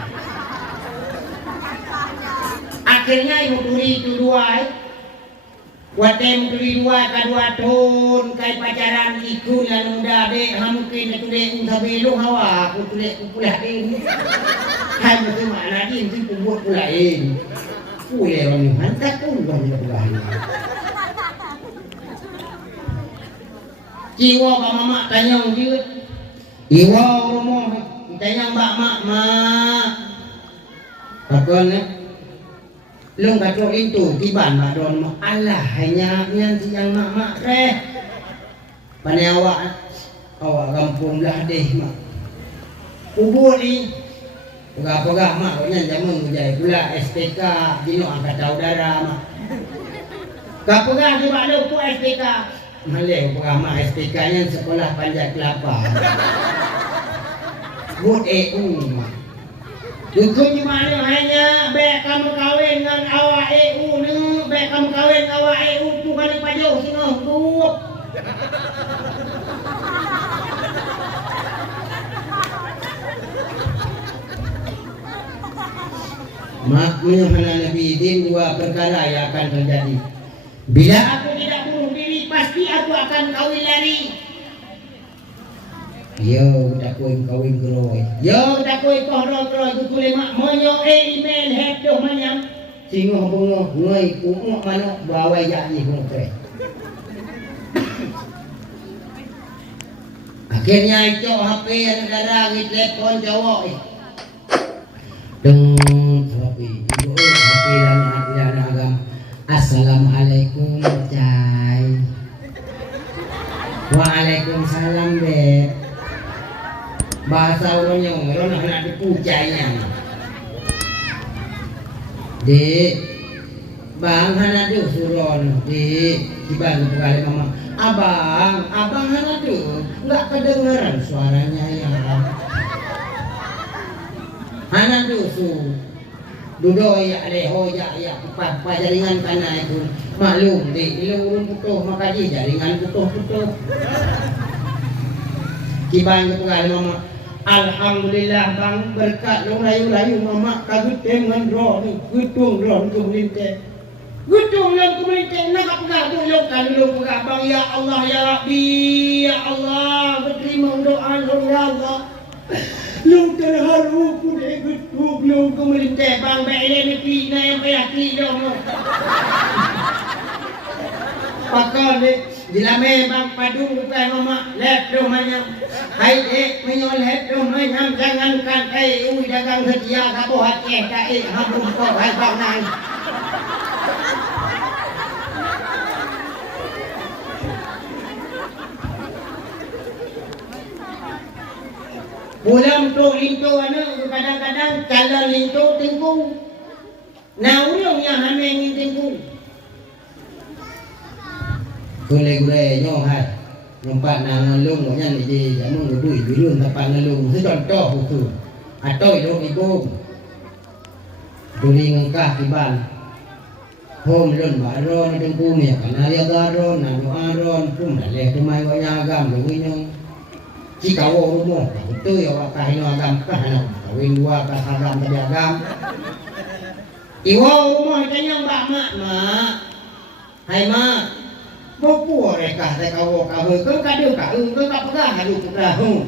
akhirnya moturi itu dua wate moturi dua kadua ton kai pacaran ikut yang muda dek mungkin tulek sabelu hawa aku tulek kuliah ini hai betul mana dia itu buat pulain boleh orang ni hantar pun bukan dia pulain jiwa pak mama tanya dia jiwa rumah tanya mbak mak apa lu kata itu tiban madon mak Allah hanya yang siang mak reh pandai awak kampung lah deh mak kubur ni pegah-pegah mak kau jamun menjadi pula SPK dino angkatan udara mak kapegah juga ada ku SPK malih pegah mak SPK nya sekolah Panjat Kelapa buat EU mak dukun gimana hanya baik kamu kawin dengan awak EU ni baik kamu kawin dengan awak EU tu kan pajak sini tu maknanya hana Nabi Din dua perkara yang akan terjadi bila aku tidak bunuh diri pasti aku akan kawin lari yo tak kawin geroi yo tak kohro-kohro itu kulimak monyo email hedoh manyam singoh bungoh ngoi kumuk manok bawa jadi kumuk akhirnya itu HP yang darah di telepon cowok deng HP ibu HP dan agam assalamualaikum cai waalaikumsalam beb bahasa orangnya orang anak dipujanya. Dik, bang hanadu suron di bang kali mama. Abang hanadu nggak kedengeran suaranya ya. Hanadu su. Dudo ya leho ya jaringan kana itu maklum di ilung putuh makaji jaringan putuh kibang itu kali mama alhamdulillah bang berkat lo rayu mama kagut dengan roh ni gutung roh tu melinte gutung yang melinte nak apa tu yang kan lo bang ya Allah ya Rabbi ya Allah berterima doa lo ya Allah. Lu terharu ku dek betul lu ku melinte bang baile ni pi na yang payah ti dong. Pakon dek dilame bang padu bukan mama let rumahnya. Hai dek menyol let rumahnya jangankan dagang setia kapo hati tak hampun kau hai bang nang. Bulan tu lintu anu kadang-kadang calon lintu tingkung. Nah ulung yang hamengin tingkung. Gule-gule nyo hai. Nampak nang ngelung nya di jamu ngedui bilun tempat ngelung secontoh itu. Atau itu ibu. Duli ngengkah tiban. Hom lun baron tingkung ya kana dia garon nang aron pun daleh tumai wanya agam luwi nyo. Jika rumah itu ya wakahino agam kahana kawin dua kahagam tadi agam iwa rumah kanyang mbak mak hai mak bopu reka teh kawo kawe ke kadu kau ke kapegah kadu putrahu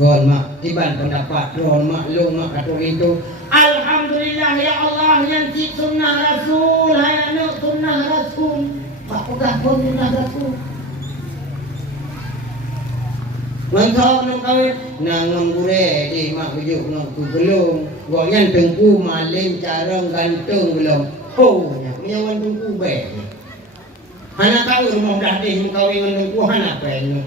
gon mak tiban pendapat ron mak lu mak katu itu alhamdulillah ya Allah yang cik sunnah rasul hai anak sunnah rasul pak pegah pun sunnah rasul. Mantap nang kawin nang ngure di mak ujuk nang ku belum gua nyan tengku malim carang gantung belum oh nya wan tengku be anak kau rumah dah deh kawin nang ku anak pe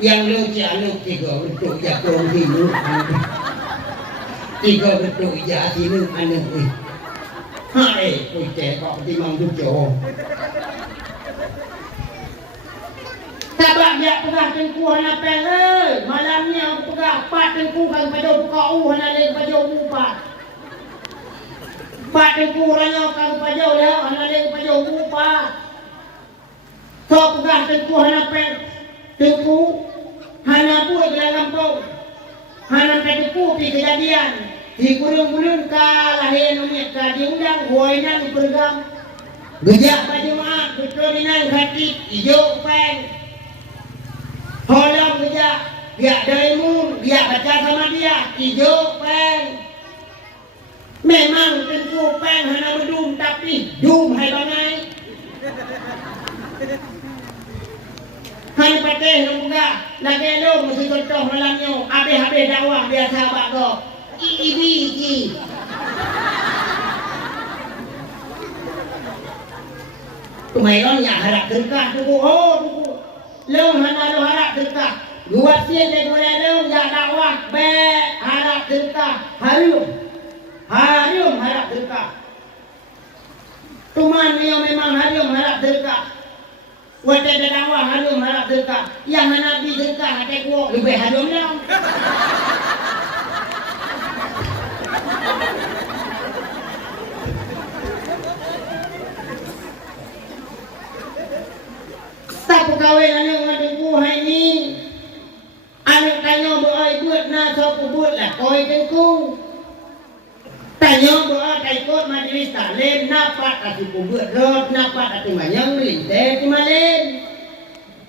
yang lu ci anu tiga bentuk jatuh hidup tiga bentuk jatuh hidup anu hai kucek kok timang dujo. Sabak dia pegah tengku hana peng malamnya aku pegah pat tengku kan pada buka hana leng pada upat pat tengku ranya kan pada dah hana leng pada upat so pegah tengku hana peng tengku hana buat dalam kampung hana tengku pi kejadian di gulung-gulung ka lahir numit ka diundang huainan bergam gejak baju maaf betul dinan khatik hijau peng Holam kerja, biar darimu, biar baca sama dia, hijau peng. Memang tentu peng hana berdum, tapi dum hai bangai. Hanya patih yang enggak, lagi lo mesti contoh malamnya, habis-habis dakwah biar sahabat kau. Iki. Tumairon ya harap berkah tuku, tuku. Long hana lo harap berkah. Gua sih le gua long ya dakwah be harap berkah. Harum harap berkah. Tuman yo memang harum harap berkah. Wate dakwah harum harap berkah. Yang hana bi berkah hate gua lebih harum long. Tak pegawai anak ngadengku hai ni anak tanya beroi buat na so buat lah koi tengku tanya beroi kai kot majlis taklim napat ati buat rot napat ati manyang melinte ti malen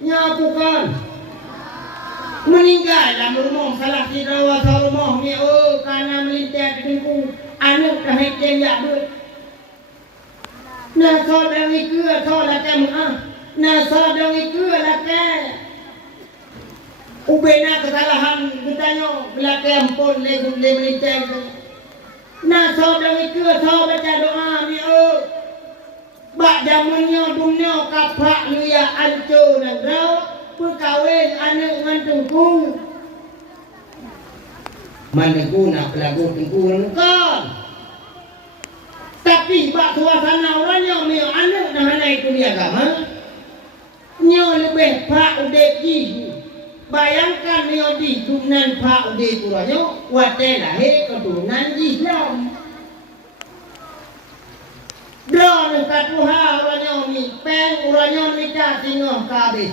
nyapu kan meninggal dalam rumah salah tidawa sa rumah ni kana melinte ati tengku anak kahit ya buat na so dangi ke so la tem Nasa dong itu laki ubena kesalahan bertanya laki ampun le meliceng nasa dong itu so baca doa ni bak jamunnya dunia kapak ni ya ancur nang rau perkawin anak ngan tengku Mandeku nak pelagu tengku kan. Tapi bak suasana orangnya meo anak dah hanai itu dia agama. Nyo lebih pak udah di. Bayangkan nyo di turunan pak udah kurangnya wate lahir keturunan Islam. Dah dekat Tuhan orangnya ni peng orangnya ni cah tengah kabeh.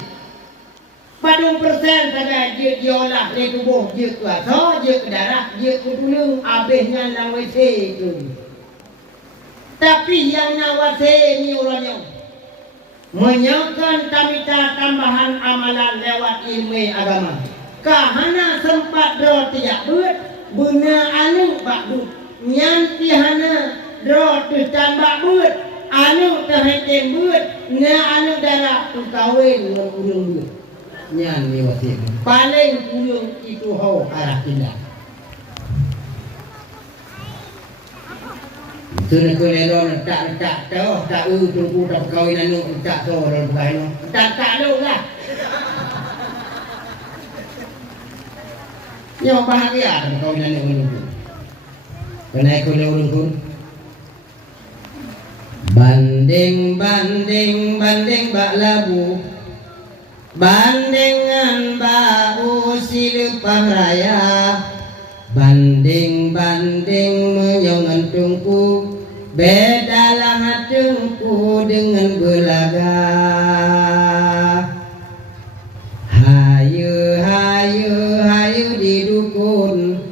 Padung persen saja dia diolah dari tubuh dia ke asal, dia ke darah, dia ke tulang, habisnya lang WC tu. Tapi yang nawase ni orangnya menyiapkan tamita tambahan amalan lewat ilmu agama. Kahana sempat draw tidak buat, bena anu bak buat. Nyanti hana draw tu tambah buat, anu terhenti buat, na anu darah tu kawin dengan urung buat. Nyan ni wasir. Paling urung itu hau arah tindak. Itu nak leron tak tahu tak tunggu tak perkahwinan nu tak tahu orang bukan nu. Tak lu lah. Yang bahagia tak perkahwinan nu menunggu. Kena ikut orang pun. Banding bak labu. Bandingan bau silupah raya. Banding menyongan tungku. Bedalah hatungku dengan belaga. Hayu di dukun.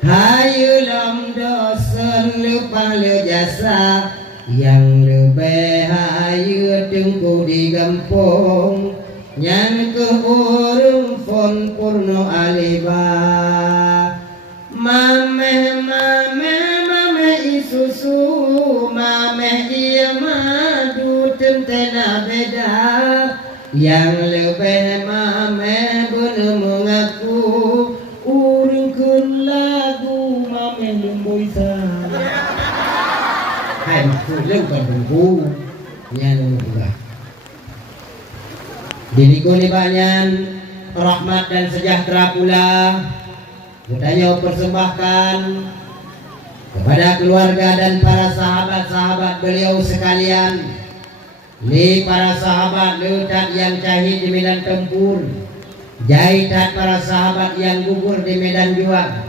Hayu lom dosen lupa le jasa. Yang lebih hayu tungku di kampung. Yang ke urung fon purno alibah. Mame isusu, mame iya madu tentena beda. Yang lebih mame bener mengaku, urungkan lagu mame lumboisa. Hai maksud lembut tunggu, yang juga. Diriku ni banyak rahmat dan sejahtera pula. Bertanya persembahkan kepada keluarga dan para sahabat-sahabat beliau sekalian. Ni para sahabat leutat yang syahid di medan tempur, jahitat para sahabat yang gugur di medan juang.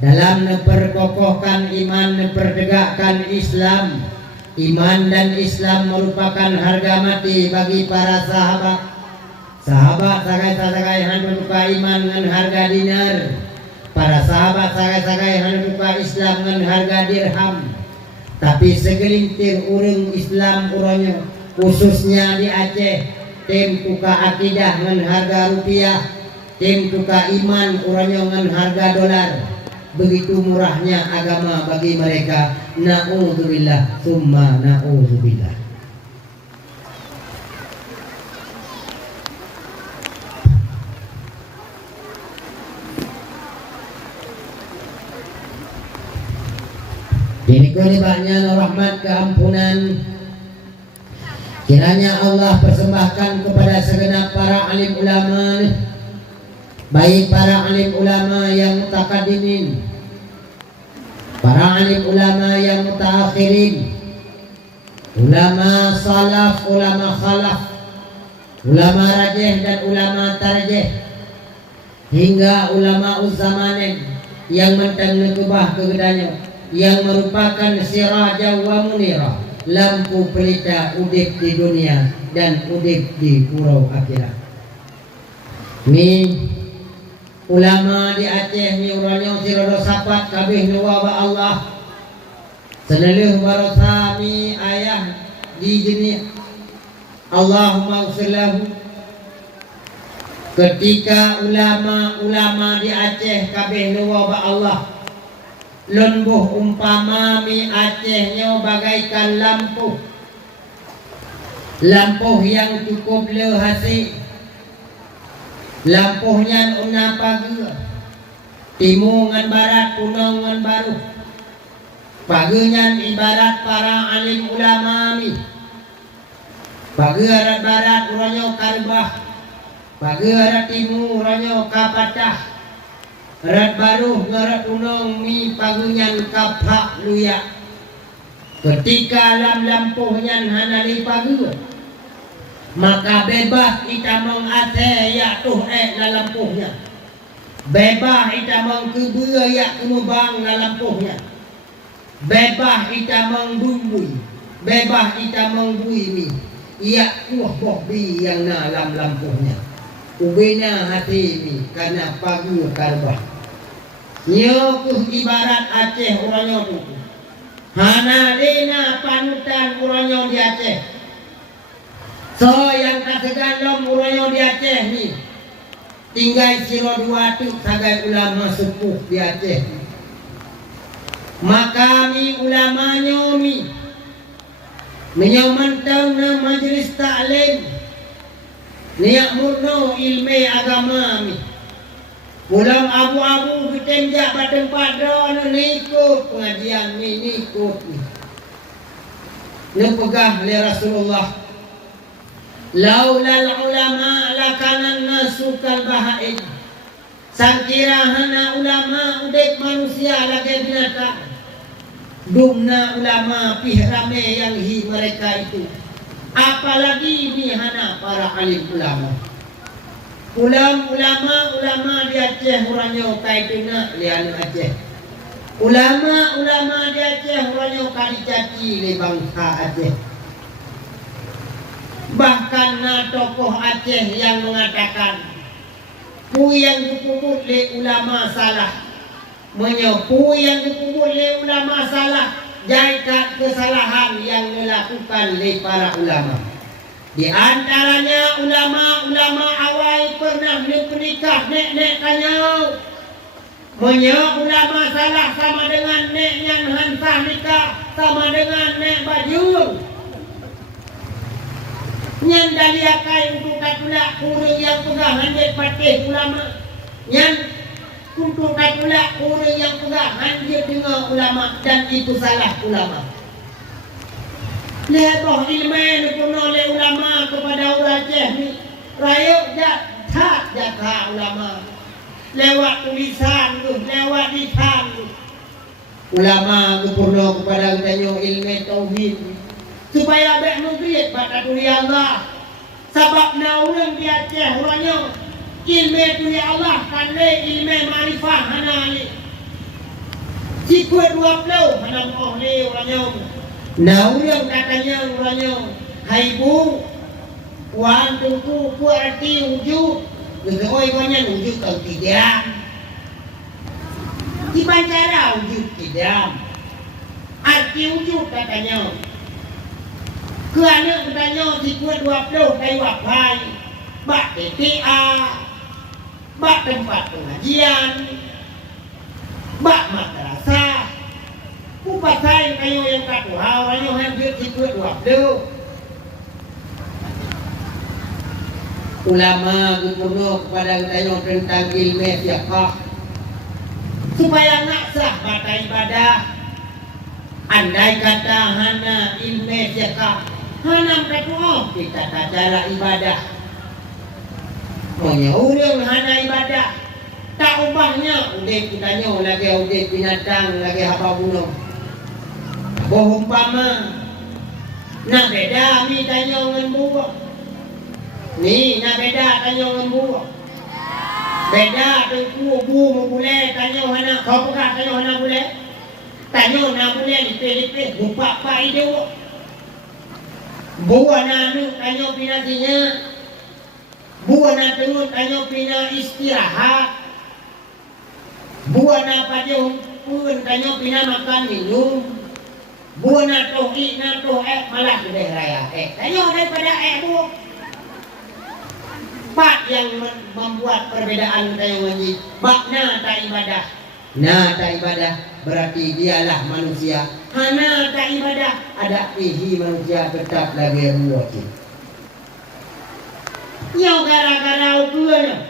Dalam memperkokohkan iman, mempertegakkan Islam. Iman dan Islam merupakan harga mati bagi para sahabat. Sahabat sagai-sagai hanya buka iman dengan harga dinar. Para sahabat sagai-sagai hanya buka Islam dengan harga dirham. Tapi segelintir orang Islam orangnya, khususnya di Aceh, tim tuka akidah dengan harga rupiah, tim tuka iman orangnya dengan harga dolar. Begitu murahnya agama bagi mereka. Na'udzubillah summa na'udzubillah. Diriku banyak rahmat keampunan. Kiranya Allah persembahkan kepada segenap para alim ulama, baik para alim ulama yang mutakadimin, para alim ulama yang mutaakhirin, ulama salaf, ulama khalaf, ulama rajih dan ulama tarjih, hingga ulama uzzamanin yang mentang nekubah kegedanya, yang merupakan siraja wa munira, lampu pelita udip di dunia dan udip di purau akhirat. Ni ulama di Aceh ni urangnya sirodo sapat kabeh nuwaba Allah. Senelih warasami ayah di jenis Allahumma usallahu. Ketika ulama-ulama di Aceh kabeh nuwaba Allah, lembuh umpama mi Acehnya bagaikan lampu yang cukup lehasi. Lampuhnya una pagi, timur ngan barat, kuno ngan baru. Paginya ibarat para alim ulama mi. Pagi arah barat urangnya karbah, pagi arah timur urangnya kapatah. Rat baru ngarat unong mi pagunyan kapak luya. Ketika lampuhnya hanali pagu, maka bebas kita mengate ya tuh na lampuhnya. Bebas kita mengkebua ya kemubang na lampuhnya. Bebas kita mengbumbui, bebas kita mengbuimi. Ia kuah bohbi yang na lampuhnya. Ubina hati mi karena pagu karbah. Nyo kuh ibarat Aceh orangnya tu. Hana lena panutan orangnya di Aceh. So yang kasegandom orangnya di Aceh ni. Tinggal siro dua tu sagai ulama sepuh di Aceh. Maka mi ulamanya mi menyamantang na majlis ta'lim. Niak murno ilmu agama mi. Pulang abu-abu bertenjak pada tempat ni ikut pengajian ni ikut ni. Ni pegah oleh Rasulullah. Laulal ulama lakanan nasu kal bahaid. Sangkira hana ulama udek manusia lagi binatang. Dumna ulama pih rame yang hi mereka itu. Apalagi ni hana para alim ulama. Ulama di Aceh orangnya kaituna lian Aceh. Ulama di Aceh orangnya kali caci le bangsa Aceh. Bahkan na tokoh Aceh yang mengatakan pu yang dipumut le ulama salah. Menyepu yang dipumut le ulama salah. Jaikat kesalahan yang dilakukan le para ulama. Di antaranya ulama awal pernah menikah nek kanyau. Menyo ulama salah sama dengan nek yang hansah nikah sama dengan nek baju. Nyan dari akai untuk katulak kurang yang pegangan jet patih ulama. Nyan untuk katulak kurang yang pegangan jet dengan ulama dan itu salah ulama. Leboh ilmu pun oleh ulama kepada orang Aceh ni rayuk tak jaga ulama lewat tulisan tu, lewat lisan tu. Ulama kepurno kepada kita ilmu tauhid supaya abek mengkriat pada dunia Allah. Sebab na orang di Aceh orangnya ilmu dunia Allah kan le ilmu marifah hana ni. Cikut 20 hana moh le orangnya. Nah, orang katanya orangnya haibu wan tungku ku arti wujud. Oi banyak wujud kau tidak. Gimana cara wujud tidak? Arti wujud katanya. Kerana katanya dibuat 20 kai wapai. Bak TTA. Bak tempat pengajian. Bak madrasah. Upasai kayo yang katuha, kayo hampir ikut waktu. Ulama gubernur kepada kayo tentang ilmu fiqh supaya nak sah pada ibadah. Andai kata hana ilmu fiqh, hana berdoa kita tak cara ibadah. Punya orang hana ibadah, tak ubahnya. Udah kitanya lagi udah binatang lagi apa gunung. Umpama nak beda mi tanyo ngan buah. Ni nak beda tanyo ngan buah. Beda tengku bu boleh tanyo hana kau buka tanyo hana boleh. Tanyo na boleh lipe buka pa ide. Buah na nu tanyo pinasinya. Buah na turun tanyo pina istirahat. Buah na pajo pun tanyo pina makan minum. Buah na tohi na toh malah sudah raya tanyo daripada bu. Pak yang membuat perbedaan tayo ngaji. Bakna tak ibadah. Na tak ibadah berarti dialah manusia. Hana tak ibadah ada ihi manusia tetap lagi ruwet. Nyo gara-gara ukuan.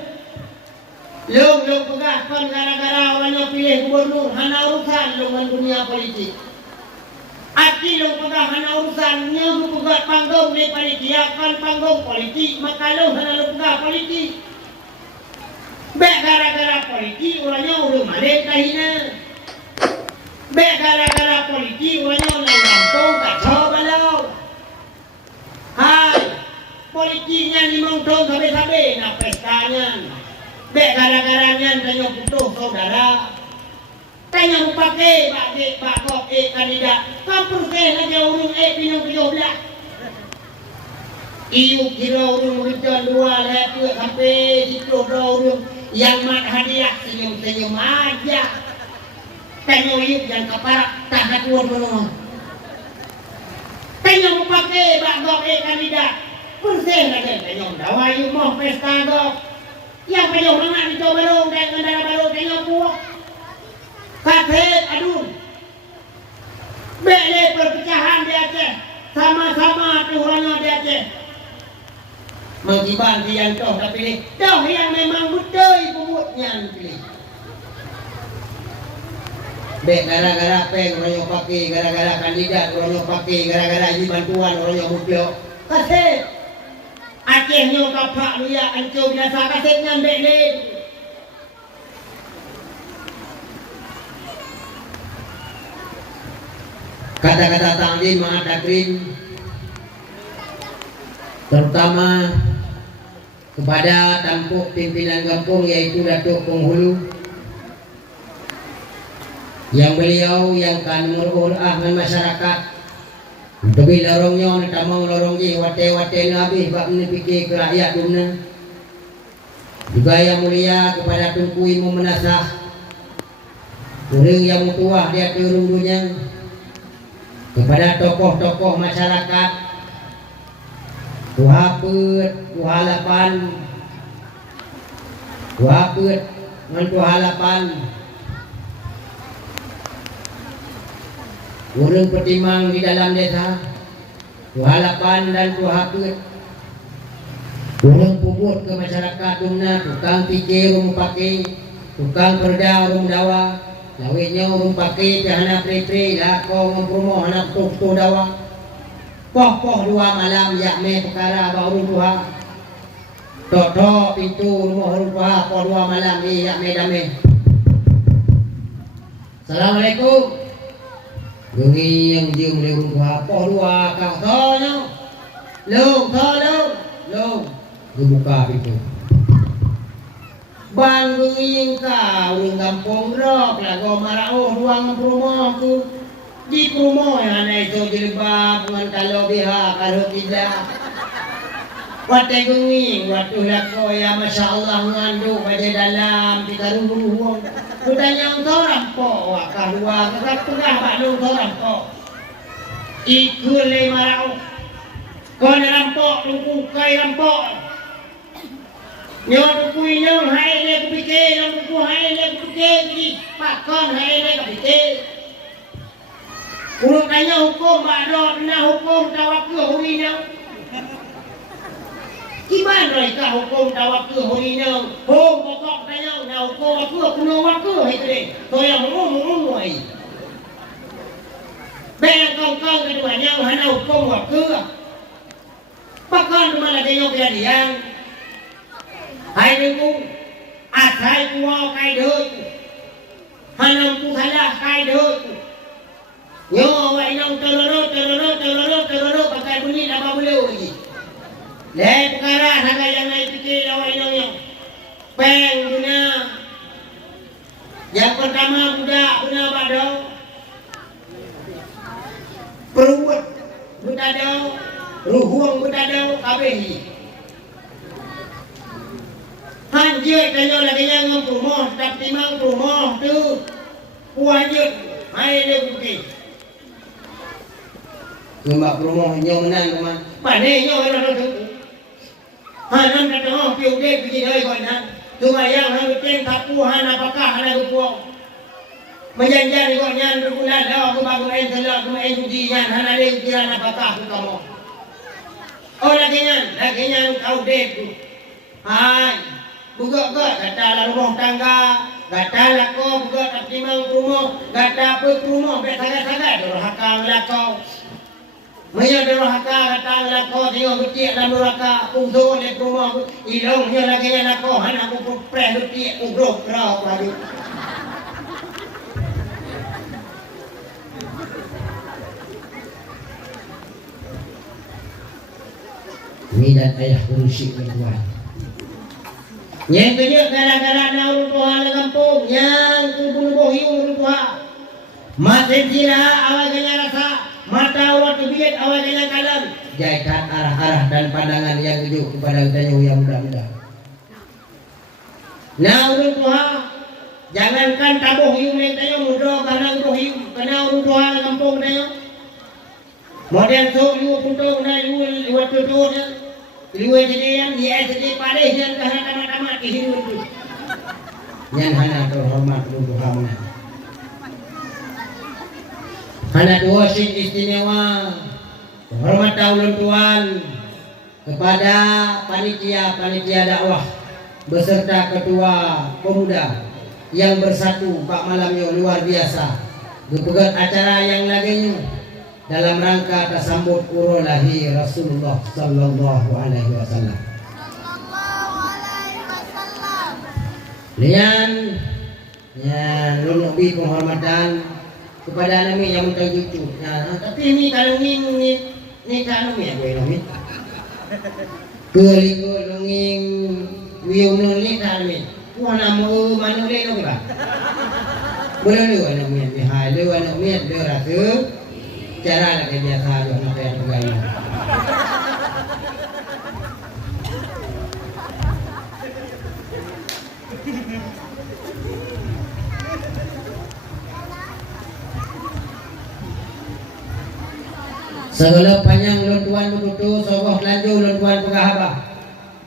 Long pegah kon gara-gara wanyo pilih gubernur hana urusan dengan dunia politik. Aki long pegah hana urusan nyo pegah panggung ni politik akan panggung politik maka lo hana lo pegah politik. Bek gara-gara politik orangnya udah malek kahina. Bek gara-gara politik orangnya udah lampung kacau balau. Hai, politiknya limang tahun sampai-sampai nak pestanya. Bek gara-garanya tanya putus saudara. Tanya pakai pak kok kandidat. Kampus aja urung pinang 17. Iu kira urung rencana dua lepas sampai situ urung yang mat hadiah senyum-senyum aja. Tanya iu yang kaparak tak hatuan mana. Tanya mau pakai bagok kandidat. Persen aja tanya dawa iu mau pesta gok. Yang penyok mangat itu baru dan kendara baru tanya buah. Kathet aduh. Bele perpecahan di Aceh. Sama-sama Tuhannya di Aceh. Mengkiban yang toh tak pilih. Toh yang memang betul pembuatnya pilih. Bek gara-gara peng orang yang pakai, gara-gara kandidat orang yang pakai, gara-gara ini bantuan orang yang mutlak. Kasih. Acehnya kapak lu ya ancur biasa kasihnya bek le. Kata-kata taklim maha takrim terutama kepada tampuk pimpinan kampung yaitu Datuk Penghulu yang beliau yang kan dengan masyarakat tapi lorongnya tamang lorong je wate-wate habis bab ni fikir ke rakyat dumna juga yang mulia kepada Tunku Ilmu Menasah orang yang mutuah dia turun dunia kepada tokoh-tokoh masyarakat Tuhapet, Tuhalapan Tuhapet dengan Tuhalapan orang pertimang di dalam desa Tuhalapan dan Tuhapet orang puput ke masyarakat dumna tukang pikir orang pakai tukang perda orang dawa lawitnya orang pakai pihana pre-pre lako mempromo anak tuk-tuk dawa poh-poh 2 malam yakme perkara baru Tuhan tok-tok pintu rumah orang Tuhan poh 2 malam ni yakme damai. Assalamualaikum gengi yang jium lewung Tuhan poh 2 kau tolong long dibuka pintu bang gengi kau ring kampung rok lagu marau ruang rumah ku di rumah yang ada itu jilbab dengan kalau biha kalau tidak wate gengi waktu lako ya Masya Allah nganduk pada dalam kita ruang kudanya engkau rampok wakah dua kakak tengah baklu engkau rampok ikut le marau kau rampok tunggu kai rampok nyon kui nyon hai le kupike nyon ku hai le kupike di pakon hai le kupike urut tanya hukum badot na hukum tawakku hurinya gimana mereka hukum tawakku hurinya pokok tanya na hukum aku kuno waktu itu deh to yang ngomong ai bang kau keduanya hana hukum waktu pakon malah dia kejadian hai niku atai kuau kai deui hanam ku salah kai deui nyo wa inang teroro pakai bunyi apa boleh lagi le perkara harga yang naik fikir lawa inangnya peng guna yang pertama budak guna badau peruwet budadau ruhuang budadau kabehi hanjir kaya lagi yang rumah tapi mang rumah tu wajib hai le bukti Mbak rumah nyo menan teman pane nyo ora tu hanan kata oh piu de pergi deui kau nan cuma yang hang ten tapu han apakah ada rupo menjanjian kau nyan berbulan dah aku baru en selak aku en uji nyan han ada ujian apakah tu kamu oh lagi nyan kau de tu hai buka kata lah rumah tangga kata lah kau buka tak timang rumah kata apa rumah bet sangat-sangat durhaka lah kau Maya derhaka datang lako tengok betik dalam neraka pungso le rumah ilong dia lagi lako anak aku preh betik ugrok kerau padu. Ini dan ayah kursi berdua. Yang kedua gara-gara nak urut Tuhan le kampung yang kudu hiung urut Tuhan. Maten sila awal kena rasa mata awal kebiat awal kena kalam. Jaikan arah-arah dan pandangan yang tuju kepada kita yang mudah-mudah. Nah urut Tuhan, jangankan tabuh hiung yang tayo mudah karena urut hiung, kena urut Tuhan le kampung tayo. Model so lu putung na lu waktu tu lu jadi yang dia jadi pada yang karena tamat-tamat hidup tu. Yang hana terhormat lu Tuhan. Hana dua sing istimewa. Hormat ulun Tuhan kepada panitia dakwah beserta ketua pemuda yang bersatu Pak malamnya luar biasa. Berpegat acara yang laginya dalam rangka tersambut urulahi Rasulullah sallallahu alaihi wasallam. Lian lebih penghormatan kepada Nabi yang mencucu. Nah, tapi ini kalau ini kalau ni aku ini. Keligo longing wiung ni kalau ni. Ku nama mana le lo ba? Boleh lu anak mian bihai lu anak mian dia rasa cara nak biasa jo nak yang pegawai. Segala panjang lon tuan betutu sogoh lanjut lon tuan pegahaba.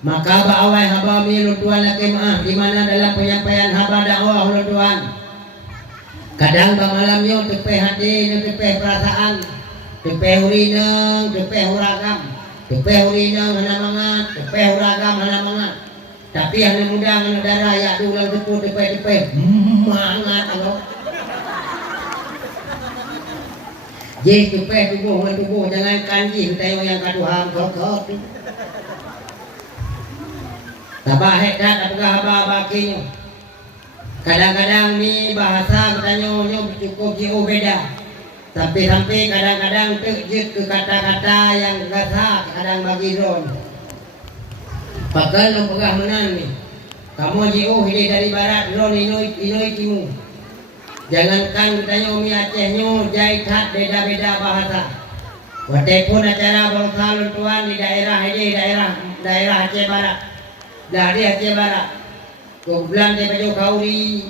Maka baawai haba mi lon tuan lakemaah di mana dalam penyampaian haba dakwah lon tuan. Kadang malamnya tepeh hati, tepeh perasaan, tepeh urineng, tepeh uragam, tepeh urineng hana mangat, tepeh uragam hana mangat. Tapi hana muda hana darah ya dulang tepu tepeh mangat Allah. Jih tepeh tubuh jangan kanji tayo yang kaduham kok. Tabah hedat apakah haba-habakinya. Kadang-kadang ni bahasa katanya cukup jauh beda. Sampai kadang-kadang terjut ke kata-kata yang gasa kadang bagi ron. Pakal yang pegah menang ni. Kamu jauh ini dari barat ron inoi timu. Jangankan katanya umi Acehnya jaikat beda-beda bahasa. Walaupun acara bangsa luntuan di daerah ini daerah Aceh Barat. Dari Aceh Barat. Kumpulan di Pajong Kauri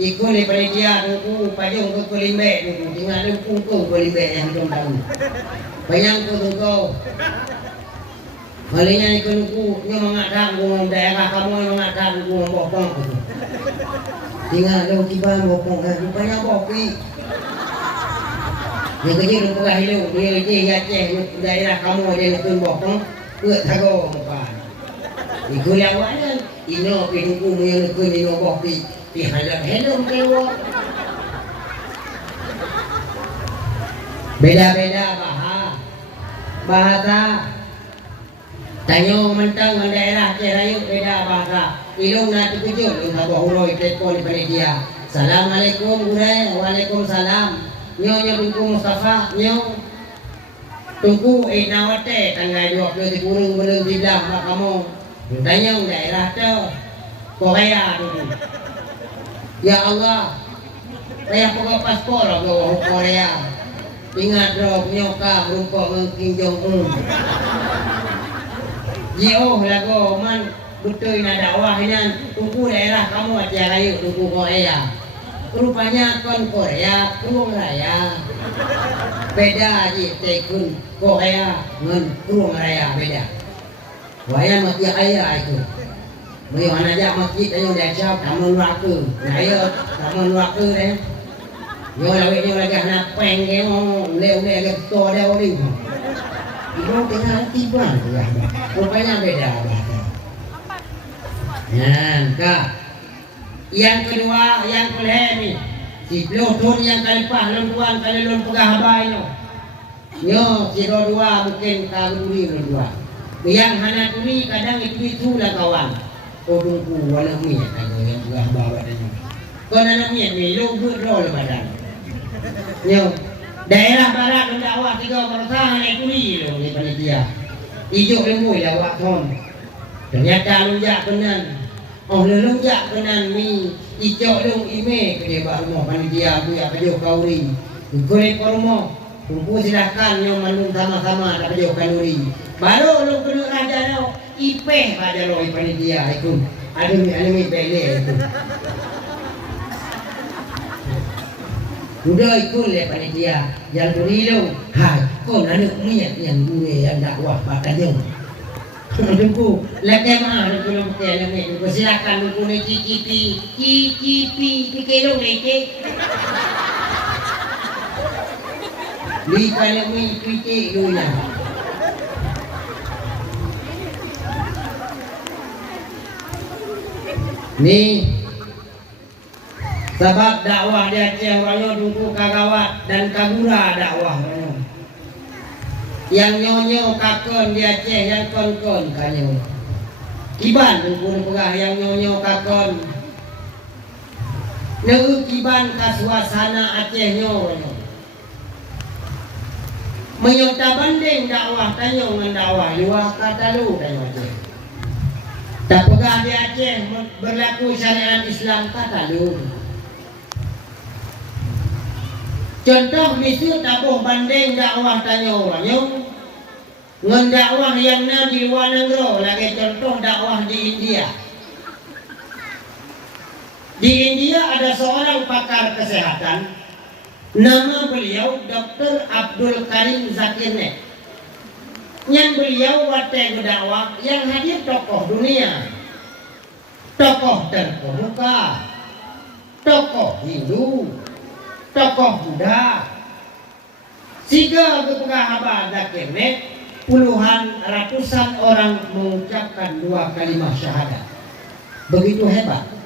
ikut di panitia tunggu Pajong ke Kulimbe tunggu tinggal tunggu Kulimbe yang belum tahu banyak tunggu malingnya ikut tunggu nyo mengatakan gua daerah kamu yang mengatakan gua bopong tinggal ada tiba bopong rupanya bopi yang kecil lupa hidup dia Aceh daerah kamu dia ikut bopong buat tago muka ikut yang mana ino pinungku yang nekun ino kopi dihalak helom kewa beda-beda bahasa tanyo mentang daerah Aceh Rayu beda bahasa ilung na tukujul yung habahuroi telepon panitia assalamualaikum gure waalaikumsalam nyo tungku Mustafa nyo tungku nawate tanggal 20 di kurung belum dibilang mak kamu tanya daerah tu Korea tu. Ya Allah, saya pegang paspor ke Korea. Ingat roh nyoka berupa Kim Jong Un. Jauh lagu man betul nak dakwah ini. Tunggu daerah kamu Aceh Rayu tunggu Korea. Rupanya kon Korea kurung raya. Beda je tekun Korea dengan kurung raya beda. Waya masjid ayah itu. Mereka mana aja masjid ayo dah siap taman neraka. Nah ayo taman neraka deh. Yo lawak yo lagi nak peng ke leu ke to dah oli. Ibu tengah tiba ya. Rupanya beda bahasa. Nah, Kak. Yang kedua, yang kelima ni. Si pelotun yang kalipah lon tuan kali lon pegah habai no. Nyo kira dua mungkin kaguri dua. Yang hana kuni kadang itu lah kawan. Oh tunggu wala mi kan yang buah bawa dan. Kau nak mi lo berdoa badan. Nyo daerah barat dakwah 3% hana kuni lo ni panitia. Ijo lemui lawak thon. Ternyata lunjak kenan. Oh lunjak kenan mi ijo long ime ke dia ba rumah panitia tu ya kajo kauri. Goreng rumah. Tunggu silakan yang manung sama-sama tak jauh kalori. Baru lu kena raja lo ipeh raja lo panitia itu. Ada mi bele itu. Udah ikut le panitia yang berilu. Hai, kau nak niat yang gue yang dakwah patahnya. Tunggu, lagi mah lu belum kena mi. Silakan lu kena cicipi kilo leke. Di kali mi pitik dulu. Ni sebab dakwah di Aceh Raya dulu kagawat dan kagura dakwah Raya. Yang nyonyo kakon di Aceh yang kon-kon kanyo. Kiban dulu pegah yang nyonyo kakon. Neu kiban ka suasana Aceh nyo. Menyota banding dakwah tanyo dengan dakwah luar kata lu tanyo Aceh. Tak pegah di Aceh berlaku syariat Islam kata lu. Contoh misu tabuh banding dakwah tanyo orangnya dengan dakwah yang di luar negeri. Lagi contoh dakwah di India. Di India ada seorang pakar kesehatan. Nama beliau Dr. Abdul Karim Zakir Naik. Yang beliau watai berdakwah yang hadir tokoh dunia, tokoh terkemuka, tokoh Hindu, tokoh Buddha. Siga kepegah Zakir Naik, puluhan ratusan orang mengucapkan 2 kalimat syahadat. Begitu hebat.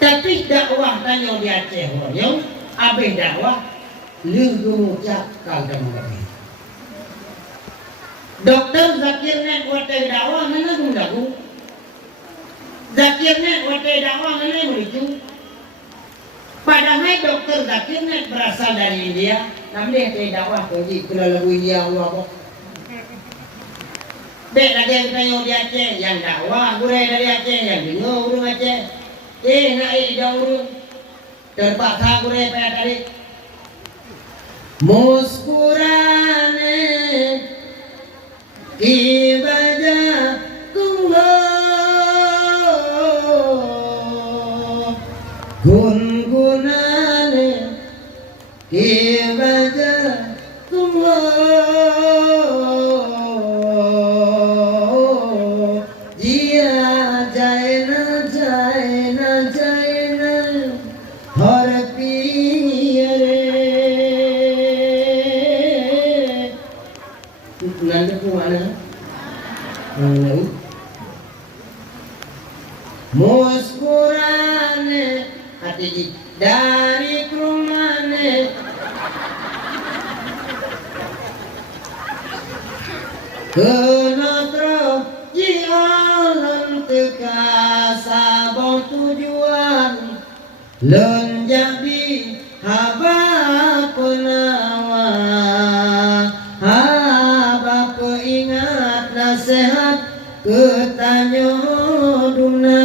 Tapi dakwah tanya di Aceh orang abis dakwah lu mengucapkan dalam Dokter Zakir Naik watai dakwah mana gundagu. Zakir Naik watai dakwah mana begitu. Padahal Dokter Zakir Naik berasal dari India. Namanya watai dakwah pergi ke lagu India Allah. Dek lagi yang tanya di Aceh yang dakwah gurai dari Aceh yang dengar urung Aceh. Naik jauh terpaksa gue payah tadi muskurane ibaja kumho gungunane ibaja kumho muskurane hati dari krumane kenotro jialan teka sabon tujuan lenjabi haba penawa haba peingat nasihat ketanyo duna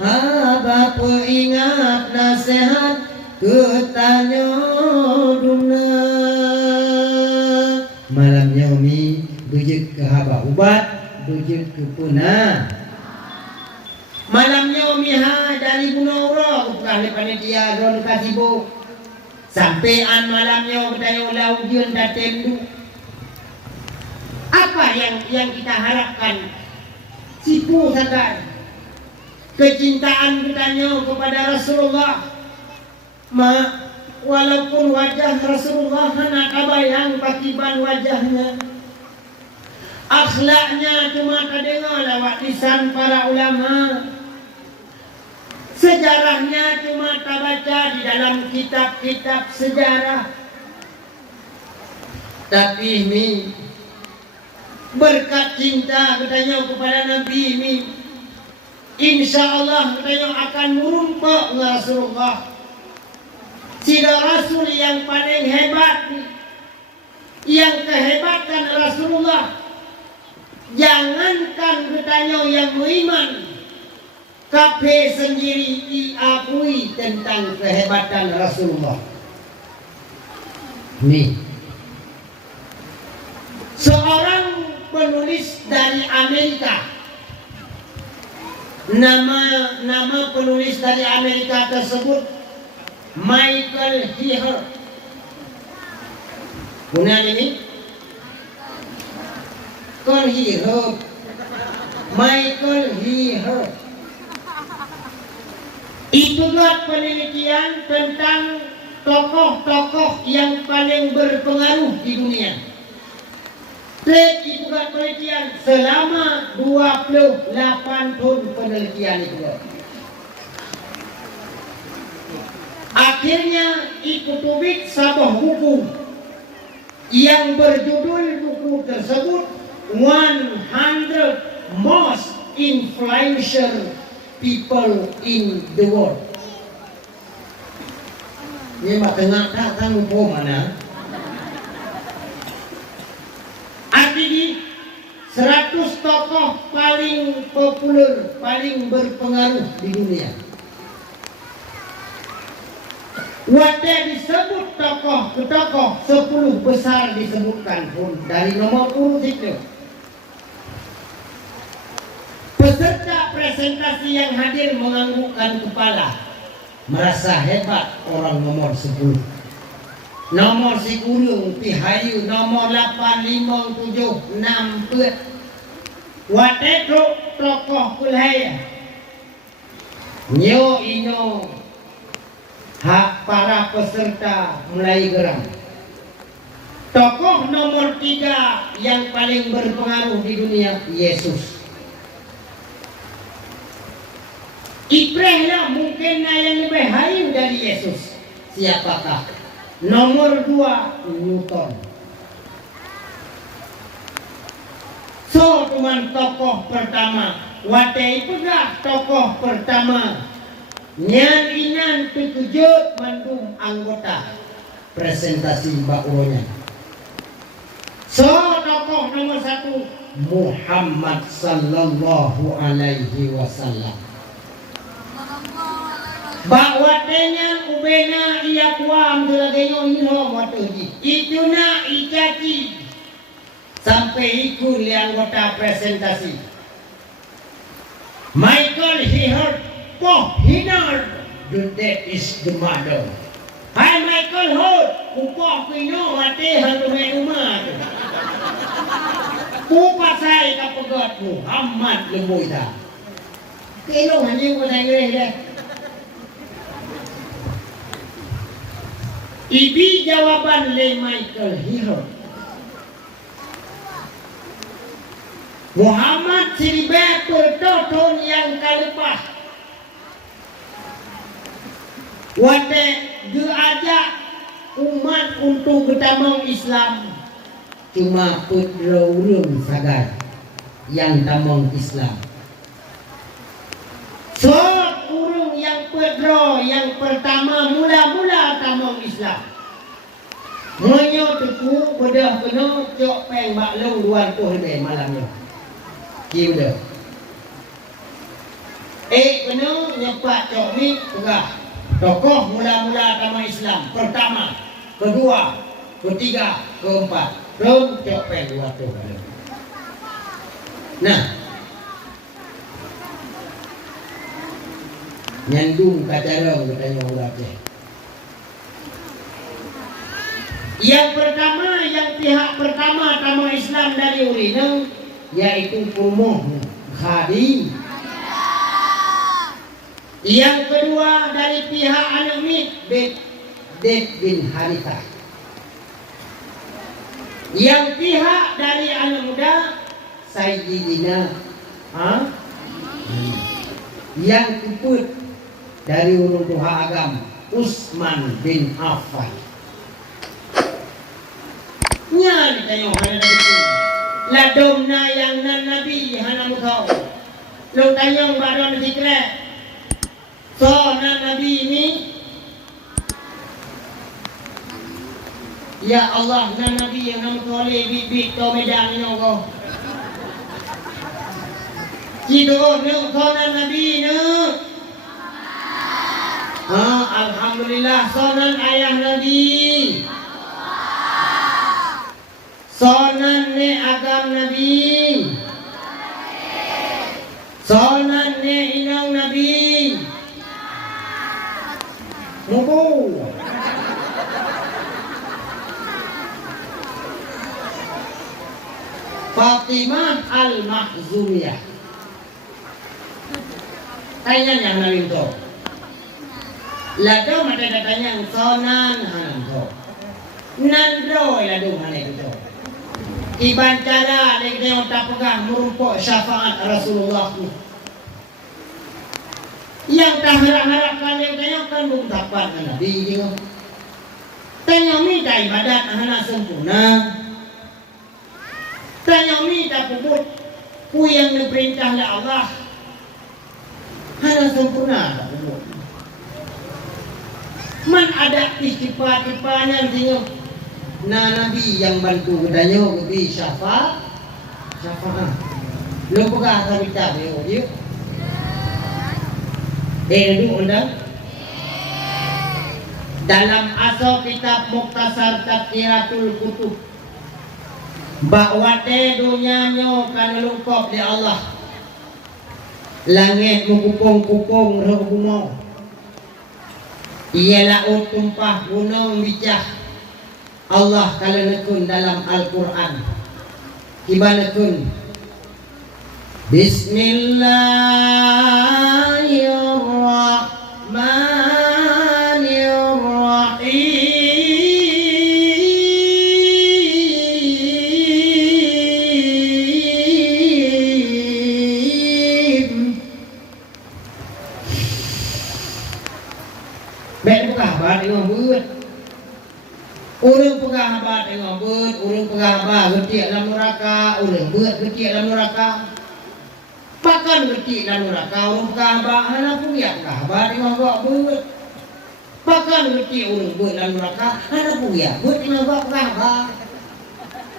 haba peingat nasihat ketanyo duna malamnya umi dujud ke haba ubat dujud ke puna malamnya umi dari Bunaura bukan lepas dia ron kasibu sampean malamnya kedayo laudian datendu. Apa yang kita harapkan? Sipu saja kecintaan kitanya kepada Rasulullah. Walaupun wajah Rasulullah hana kabayang pakiban wajahnya, akhlaknya cuma kadengar lewat lisan para ulama, sejarahnya cuma tak baca di dalam kitab-kitab sejarah. Tapi mi berkat cinta katanya kepada Nabi mi, insya Allah katanya akan merumpak Rasulullah. Sida Rasul yang paling hebat, yang kehebatan Rasulullah, jangankan katanya yang beriman, kafir sendiri diakui tentang kehebatan Rasulullah. Nih, seorang penulis dari Amerika, nama penulis dari Amerika tersebut Michael Heher. Kemudian ini Michael Heher itu buat penelitian tentang tokoh-tokoh yang paling berpengaruh di dunia. Itu buat penelitian selama 28 tahun penelitian itu. Akhirnya ikutubik sebuah buku yang berjudul buku tersebut 100 Most Influential People in the World. Ini mak tengah tak tahu mana. Artinya 100 tokoh paling populer, paling berpengaruh di dunia. Wadah disebut tokoh ke tokoh 10 besar disebutkan pun dari nomor urut itu. Peserta presentasi yang hadir menganggukkan kepala, merasa hebat orang nomor 10. Nomor 10 Pihayu, nomor 8, 5, 7, 6 pet. Wadah tokoh kulhaya. Nyo ino hak para peserta mulai geram. Tokoh nomor 3 yang paling berpengaruh di dunia, Yesus. Ibrahimlah mungkin yang lebih hayu dari Yesus. Siapakah? Nomor 2, Newton. So, teman tokoh pertama. Watai pegah tokoh pertama. Nyan terkejut mandum anggota presentasi bakunya. So tokoh nomor 1 Muhammad sallallahu alaihi wasallam. Bakwatenya ubena iya kuam dulagenyo inho watuji. Ituna ikati sampai ikut anggota presentasi. Michael Heher Hinar, that is the mother. Hai Michael Holt, upah pino mati hantu rumah. Kupasai kapegat Muhammad lemboy dah. Kilo hanya ko saya deh. Ibi jawaban le Michael Heher. Muhammad siribat pertoton yang kalepah. Wadah diajak umat untuk bertamang Islam, cuma putra-urung sagar yang tamang Islam. So urung yang putra yang pertama mula-mula tamang Islam. Menyo teku bedah kena cok peng baklong 200 malamnya. Kiu dah. Kena nyepak cok ni pegah. Tokoh mula-mula agama Islam pertama, kedua, ketiga, keempat. Rom copeng 2 kali. Nah, nyandung kacarong katanya ulatnya. Yang pertama, yang pihak pertama agama Islam dari Urineng yaitu Purmoh Khadim. Yang kedua dari pihak anak Mit Zaid bin Harithah. Yang pihak dari anak muda Sayyidina Yang keput dari urun Tuhan agam Utsman bin Affan. Nya ni tanya hana betul. La domna yang nan nabi hana mutau. Lo tanya badan dikira. So nan nabi ini ya Allah nan nabi yang nama tole bibit to medan ni ko. Kita ni so nan nabi ni. Alhamdulillah sonan ayah nabi. Sonan ne agam nabi. Sonan ne inang nabi. Mubu. Fatimah Al-Mahzumiyah. Tanya yang nabi tu. Lado mata datanya sonan hanan tu. Nandro lado mana itu. Iban cara lagi yang tak pegang merumpuk syafaat Rasulullah tu. Yang tak harap-harapkan yang tanya kan belum dapat Nabi dia. Tanya minta ibadat hana sempurna. Tanya minta puput ku yang diperintah oleh Allah hana sempurna tak puput. Man ada istighfar-istighfarnya artinya Nabi yang bantu katanya lebih syafaat. Lu pegang sabita dia. Dulu undang dalam asal kitab Mukhtasar Tadkiratul Kutub bahwa dunia nyo kan lungkop di Allah. Langit mengkupung-kupung roh gunung. Ia laut tumpah gunung bijah. Allah kalau nekun dalam Al-Quran Ibanekun Bismillahirrahmanirrahim. Baik buka abad dengan buat. Orang pegang abad dengan buat, orang pegang abad getik dalam neraka, orang buat getik dalam neraka. Pakan getik dalam neraka, orang pegang abad hana puyak abad dengan buat. Pakan getik orang buat dalam neraka, hana puyak buat dengan buat pegang abad.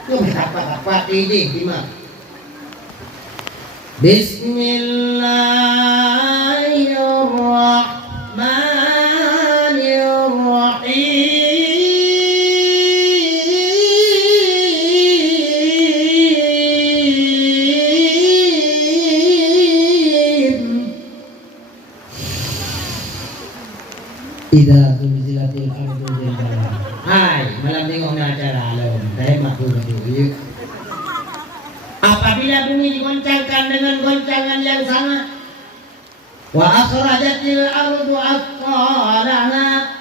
Kau berapa ini lima. Ida kumizilatil ardu jalla. Hai, malam tengok nak acara alam. Saya makhluk itu. Apabila bumi digoncangkan dengan goncangan yang sangat, wa akhrajatil ardu athqalaha,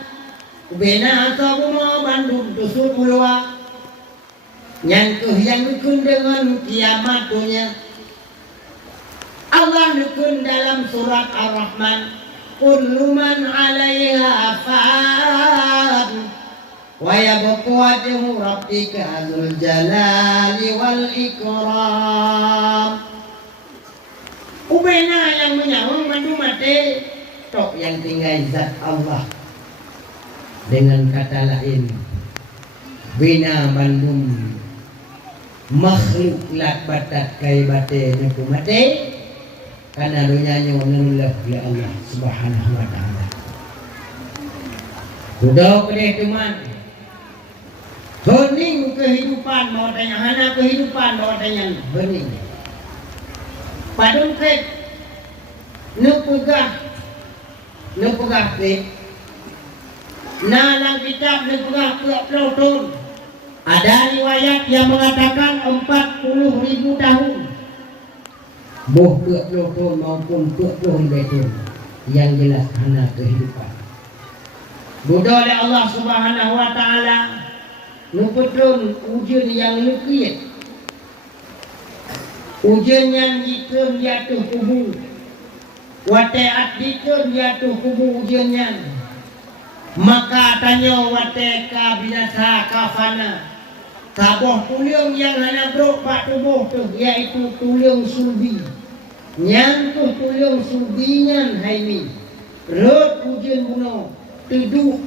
bina sabuma bandung tusuk ulwa, yang nukun dengan kiamat dunia. Allah nukun dalam surat Ar-Rahman. Kullu man 'alaiha fan wa yabqa wajhu rabbika dzul jalali wal ikram. Ubena yang menyawang mandu mati tok yang tinggal zat Allah. Dengan kata lain bina bandum makhluk lat batat kai bate neku mati. Karena dunyanya menolak oleh Allah Subhanahu wa taala. Sudah boleh teman. Hening kehidupan mau tanya hana kehidupan mau tanya hening. Padung ke nepegah ke dalam kitab nepegah Platon. Ada riwayat yang mengatakan 40.000 tahun. Boh 20 tahun maupun 20 tahun yang jelas hana kehidupan. Bodoh oleh Allah Subhanahu wa taala nupetrun ujian yang lekit. Ujian yang dikun jatuh kubu. Wateat dikun jatuh kubu ujiannya. Maka tanya wateka binasa kafana. Sabuh tuliung yang hana berupak tubuh tu, iaitu tuliung sulbi. Yang tu tuliung sulbinyan haimi. Rut ujian bunuh. Teduk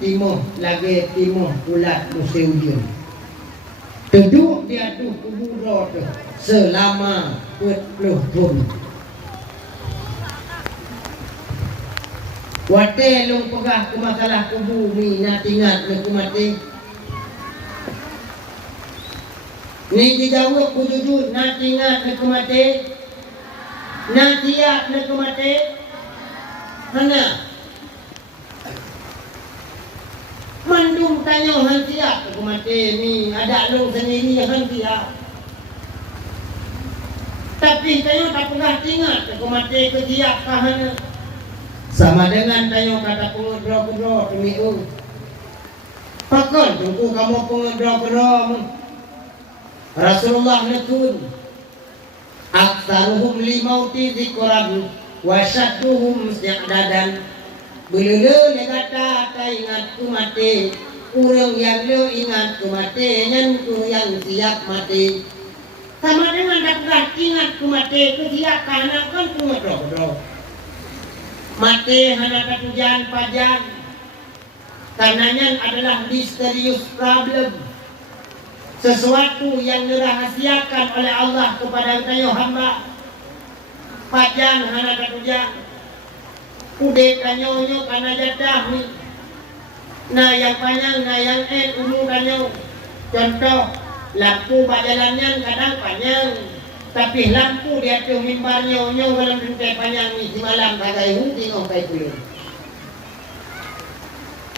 timur. Lagi timur ulat musim ujian. Teduk dia tu tubuh roh tu. Selama 40 tahun. Wate long pegah ke masalah kubu ni nak ingat nak mati. Ni dijawab ku jujur nak ingat nak mati. Nak siap nak mati. Mana? Mandum tanya hang siap nak mati ni ada long sendiri hang siap. Tapi tanya tak pernah ingat nak mati ke siap kahana. Sama dengan tanya kata pengedra-kedra demi pakon tunggu kamu pengedra-kedra Rasulullah nekun aktsaruhum limauti zikran wa syadduhum si'dadan belele le kata ingat ku mati urang yang le ingat ku mati ngan ku yang siap mati sama dengan tak ingat ku mati ku siap karena kan pengedra-kedra mati hanya ketujuan pajan karenanya adalah misterius problem sesuatu yang dirahasiakan oleh Allah kepada kita hamba pajan hanya ketujuan udah kanyonyo karena jadah ni nah yang panjang nah yang umur kanyo contoh lampu jalannya kadang panjang tapi lampu dia tu mimbarnya onyo dalam rintai panjang ni di malam bagai tengok kai puluh.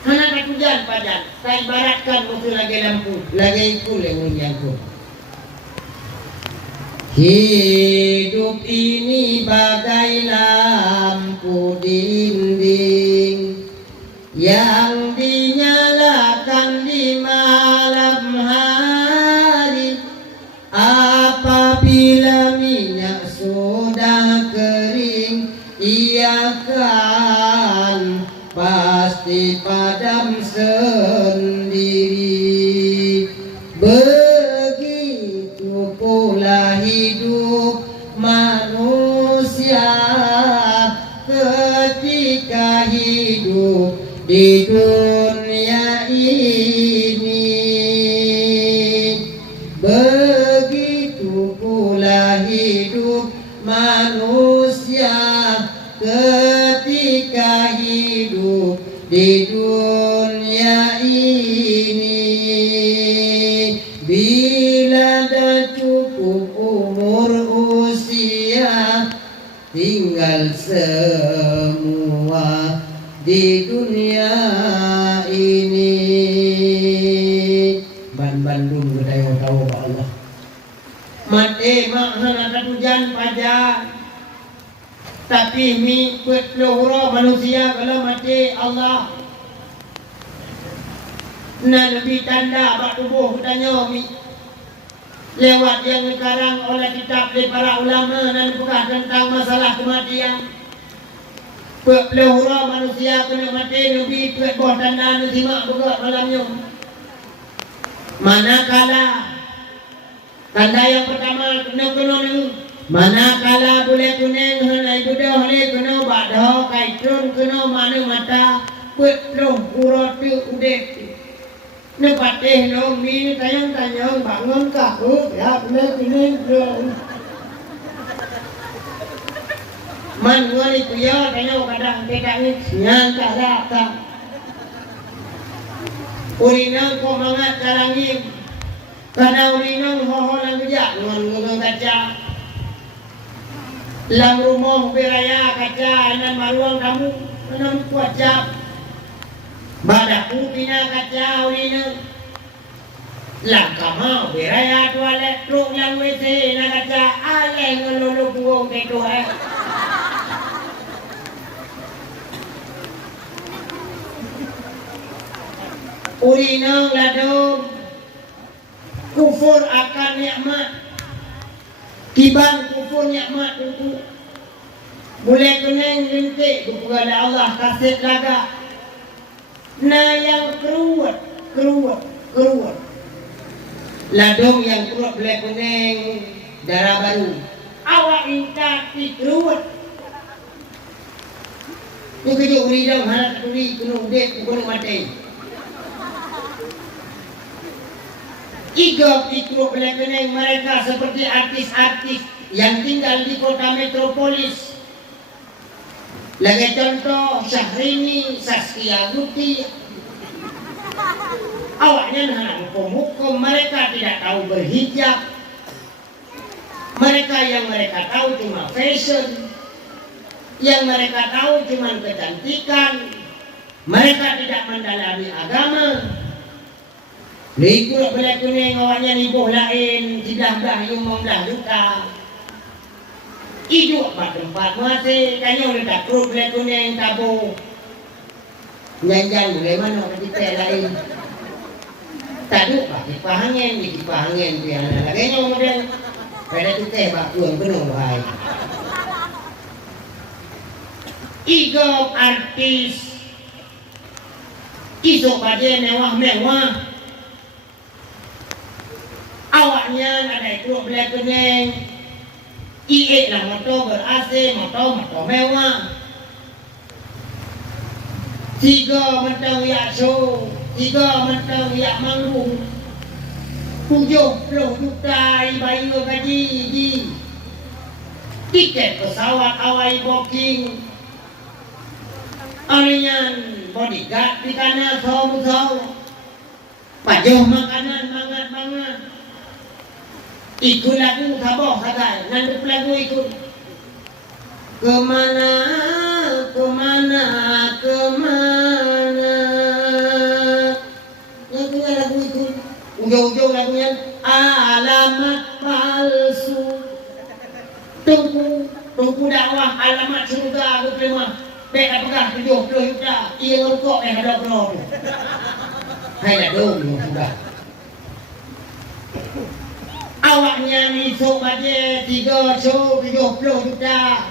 Hana katujan pajan, saya ibaratkan mutu lagi lampu, lagi pule unjang ku. Hidup ini bagai lampu dinding yang dinyalakan di malam hari. Apabila minyak sudah kering, ia akan pasti padam sendiri. Begitu pula hidup manusia ketika hidup di dunia ini. Begitu pula hidup manusia ketika hidup di dunia ini. Bila dah cukup umur usia, tinggal semua di dunia ini. Bandung gedaya tahu Allah. Mati makna katujan pajak. Tapi mi pelohura manusia kalau mati Allah. Nah lebih tanda bak tubuh tanya mi. Lewat yang dikarang oleh kitab dari para ulama dan bukan tentang masalah kematian. Pelohura manusia kena mati lebih peloh tanda nusimak buka malamnya. Manakala tanda yang pertama kena ni manakala boleh kuning henai budak henai kena badah kaitun kena mana mata petroh uratu udet nepateh no mi tayang bangun kaku ya benar kuning dong man ngani kuya tayang kadang pedangin nyangka data urinang ko mangat karangin karena urinang hoho lang kejak ngon kaca lam rumah beraya kaca nan maruang kamu nan kuacap badaku pina kaca urinang lang kamau beraya toilet truk lang WC na kaca ale ngelulu buong keto urinang ladong kufur akan nikmat tiban kufur nikmat itu boleh kenang rintik kepada Allah kasih laga nah yang keruat Ladung yang kurut belai kuning darah baru. Awak ingat ikruat. Ni kerja uri dong harap uri kuno dek kuno mati. Igop ikruat belai kuning mereka seperti artis-artis yang tinggal di kota metropolis. Lagi contoh Syahrini, Saskia Guti. Awaknya anak hukum-hukum, mereka tidak tahu berhijab. Mereka yang mereka tahu cuma fashion. Yang mereka tahu cuma kecantikan. Mereka tidak mendalami agama. Liku belai kuning awaknya nibuh lain, tidak yung mongdah luka. Hidup pada tempat mati, kanya udah tak perlu belai kuning tabu. Jangan boleh mana kita lain. Tadu pak kipas angin di kipas angin tu yang laganya model pada tu teh bak tuang penuh bahai. Igop artis isok baje mewah-mewah. Awaknya ada itu belai kuning. IE lah motor ber-AC, motor mewah. Tiga mentang yak show, tiga mentang yak manggung. 70 juta bayar gaji di tiket pesawat awal booking. Arian bodyguard di kanan saw. Pajuh makanan banget. Ikut lagu saboh sagai, nanduk lagu ikut. Kemana lagu itu ujung-ujung lagunya alamat palsu. Tunggu dakwah alamat surga aku terima. Bek apakah 70 juta ia rokok ada berapa hai dah dong sudah. Awaknya ni sok baje 3 show 70 juta.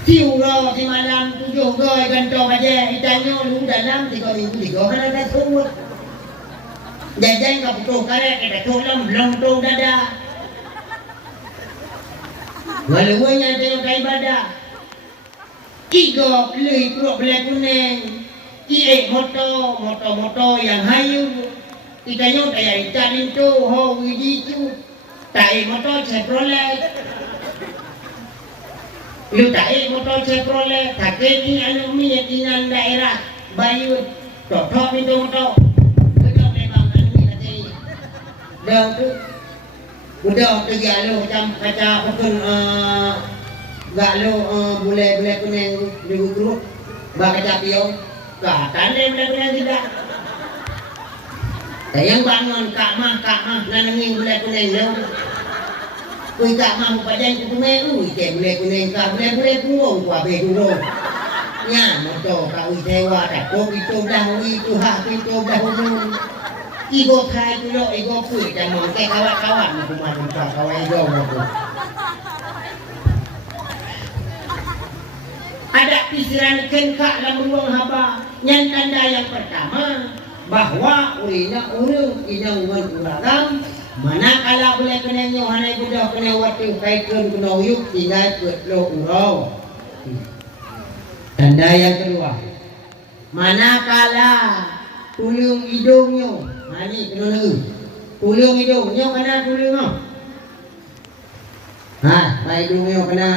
Tiura di malam 7 goy gantong aja ditanya lu dalam 3 minggu 3 mana dah semua. Jajan kau putus karet kita tolong belum tu dada. Walau-walau tengok ibadah. 3 beli perut belai kuning. IE motor yang hayu. Ditanya daya ikan itu ho wiji tu. Tak motor Chevrolet. Lu tak motor Chevrolet, tak ni alumi yang tinggal daerah Bayu, totok itu motor. Udah memang alumi katanya. Dah tu, udah pergi alu macam pun gak lu boleh kuning di grup, bak kaca piau, gak tanda boleh kuning tidak. Yang bangun kak mah nanangin boleh kuning lu. Kui tak mahu padan ku tumeu ke boleh kuning ka boleh kurung ku abe dulu. Nya moto ka ui dewa tak ko itu dah itu hak itu dah umum. Igo kai dulu igo kui dan mau ke kawan-kawan ku mah jumpa kawan igo aku. Ada pikiran kenkak dalam ruang haba. Yang tanda yang pertama bahwa urinya urung inang uragam. Manakala boleh kena nyo hanay budak kena waktu kaikun kena uyuk tinggal lo urau. Tanda yang kedua, manakala tulung hidungnya, ni kena neu. Tulung hidungnya kena tulung no. Hidungnya kena.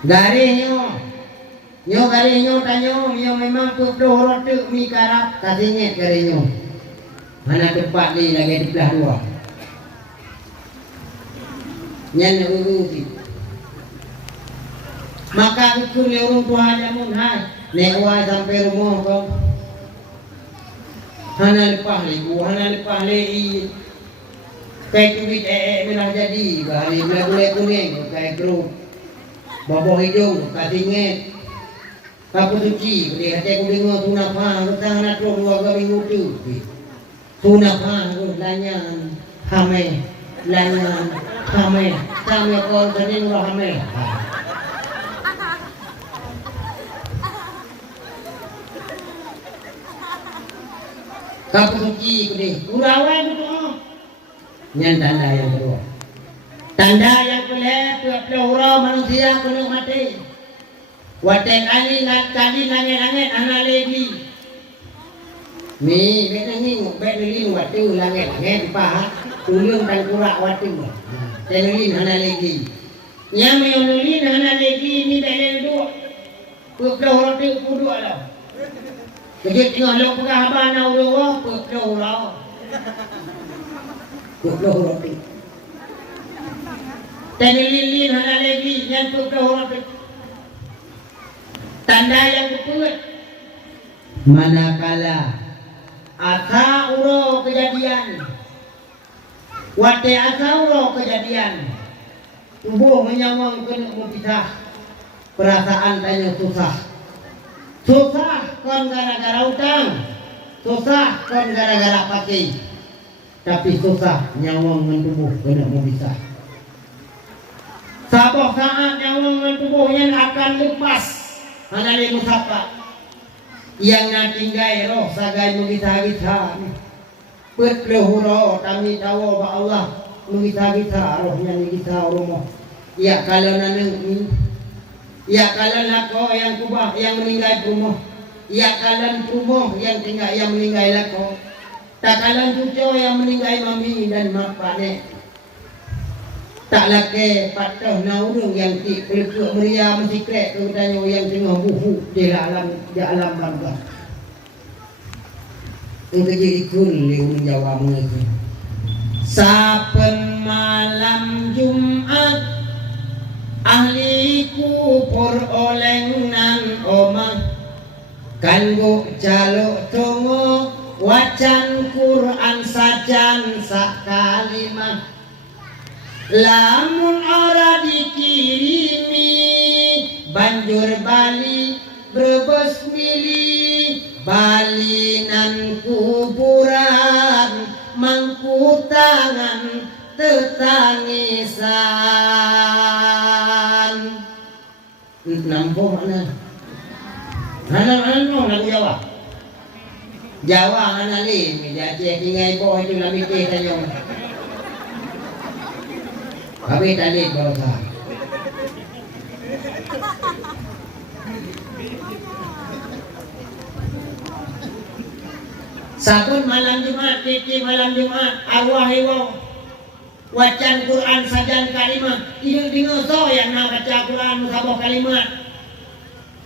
Garisnya, garisnya tanyo, memang tu horot tu mi karap kasihnya garisnya. Mana tempat ni lagi di belah dua. Yang uruti. Maka aku ni orang tua jamun hai. Lewat sampai rumah kau. Hana lepah lei. Kayak kulit merah jadi. Bahari belah kuning. Kayak keruk. Bawa hidung. Katinget. Kapu suci. Boleh hati aku dengar tunapah. Ketang nak teruk 2 minggu tu. Tunapah aku lanyan. Hame. Kami kau kening roh hame. Kapusuki ko deh. Urawan itu. Yang tanda yang kedua. Tanda yang kelihatan hura manusia kena mati. Watek kali langit anak lagi. Ni bet ni waktu langit paha. Tulung dan kurak waktu. Tenulin hana lagi. Yang menulin anak lagi ni dah dua. Pukul hura tu kudu lah. Kejut tengah lo pegah abang nak urut pukul hura. Pukul hura tu. Tenulin anak lagi yang pukul hura tu. Tanda yang keput. Manakala Asa uro kejadian. Wate asa uro kejadian. Tubuh menyawang kena berpisah. perasaan tanya susah. Susah kon gara-gara utang. Susah kon gara-gara pakai. Tapi susah nyawang dengan tubuh kena berpisah. Sabah saat nyawang dengan tubuhnya akan lepas. Hanali musafah. Yang nak tinggai roh sagai mengita-gita. Perkelehuro kami tahu bahwa Allah mengita-gita rohnya mengita rumah. Ya kalau naneng ini. Ya kalau lako yang kubah yang meninggal rumah. Ya kalau rumah yang tinggal yang meninggal lako. Tak kalau cucu yang meninggal mami dan mak panek. Tak laki patah naurung yang peluk meriah mesti krek tu tanya yang tengah buhu di alam bangga. Untuk jadi kun liun Jawa mengerti. Saben malam Jumat ahli kupur oleng nan omah kanggo jaluk donga wacan Quran sajan sak kalimah. Lamun ora dikirimi banjur bali brebes mili balinan kuburan mangku tangan tetangisan. Nampu mana? Lagu Jawa. Jawa analim jadi ingai boh itu lami ke tanya. Kami tadi bangsa. Sabun malam Jumat, tiki malam Jumat, arwah hewan wacan Quran sajan kalimat. Ini dengar yang nak baca Quran sabah kalimat.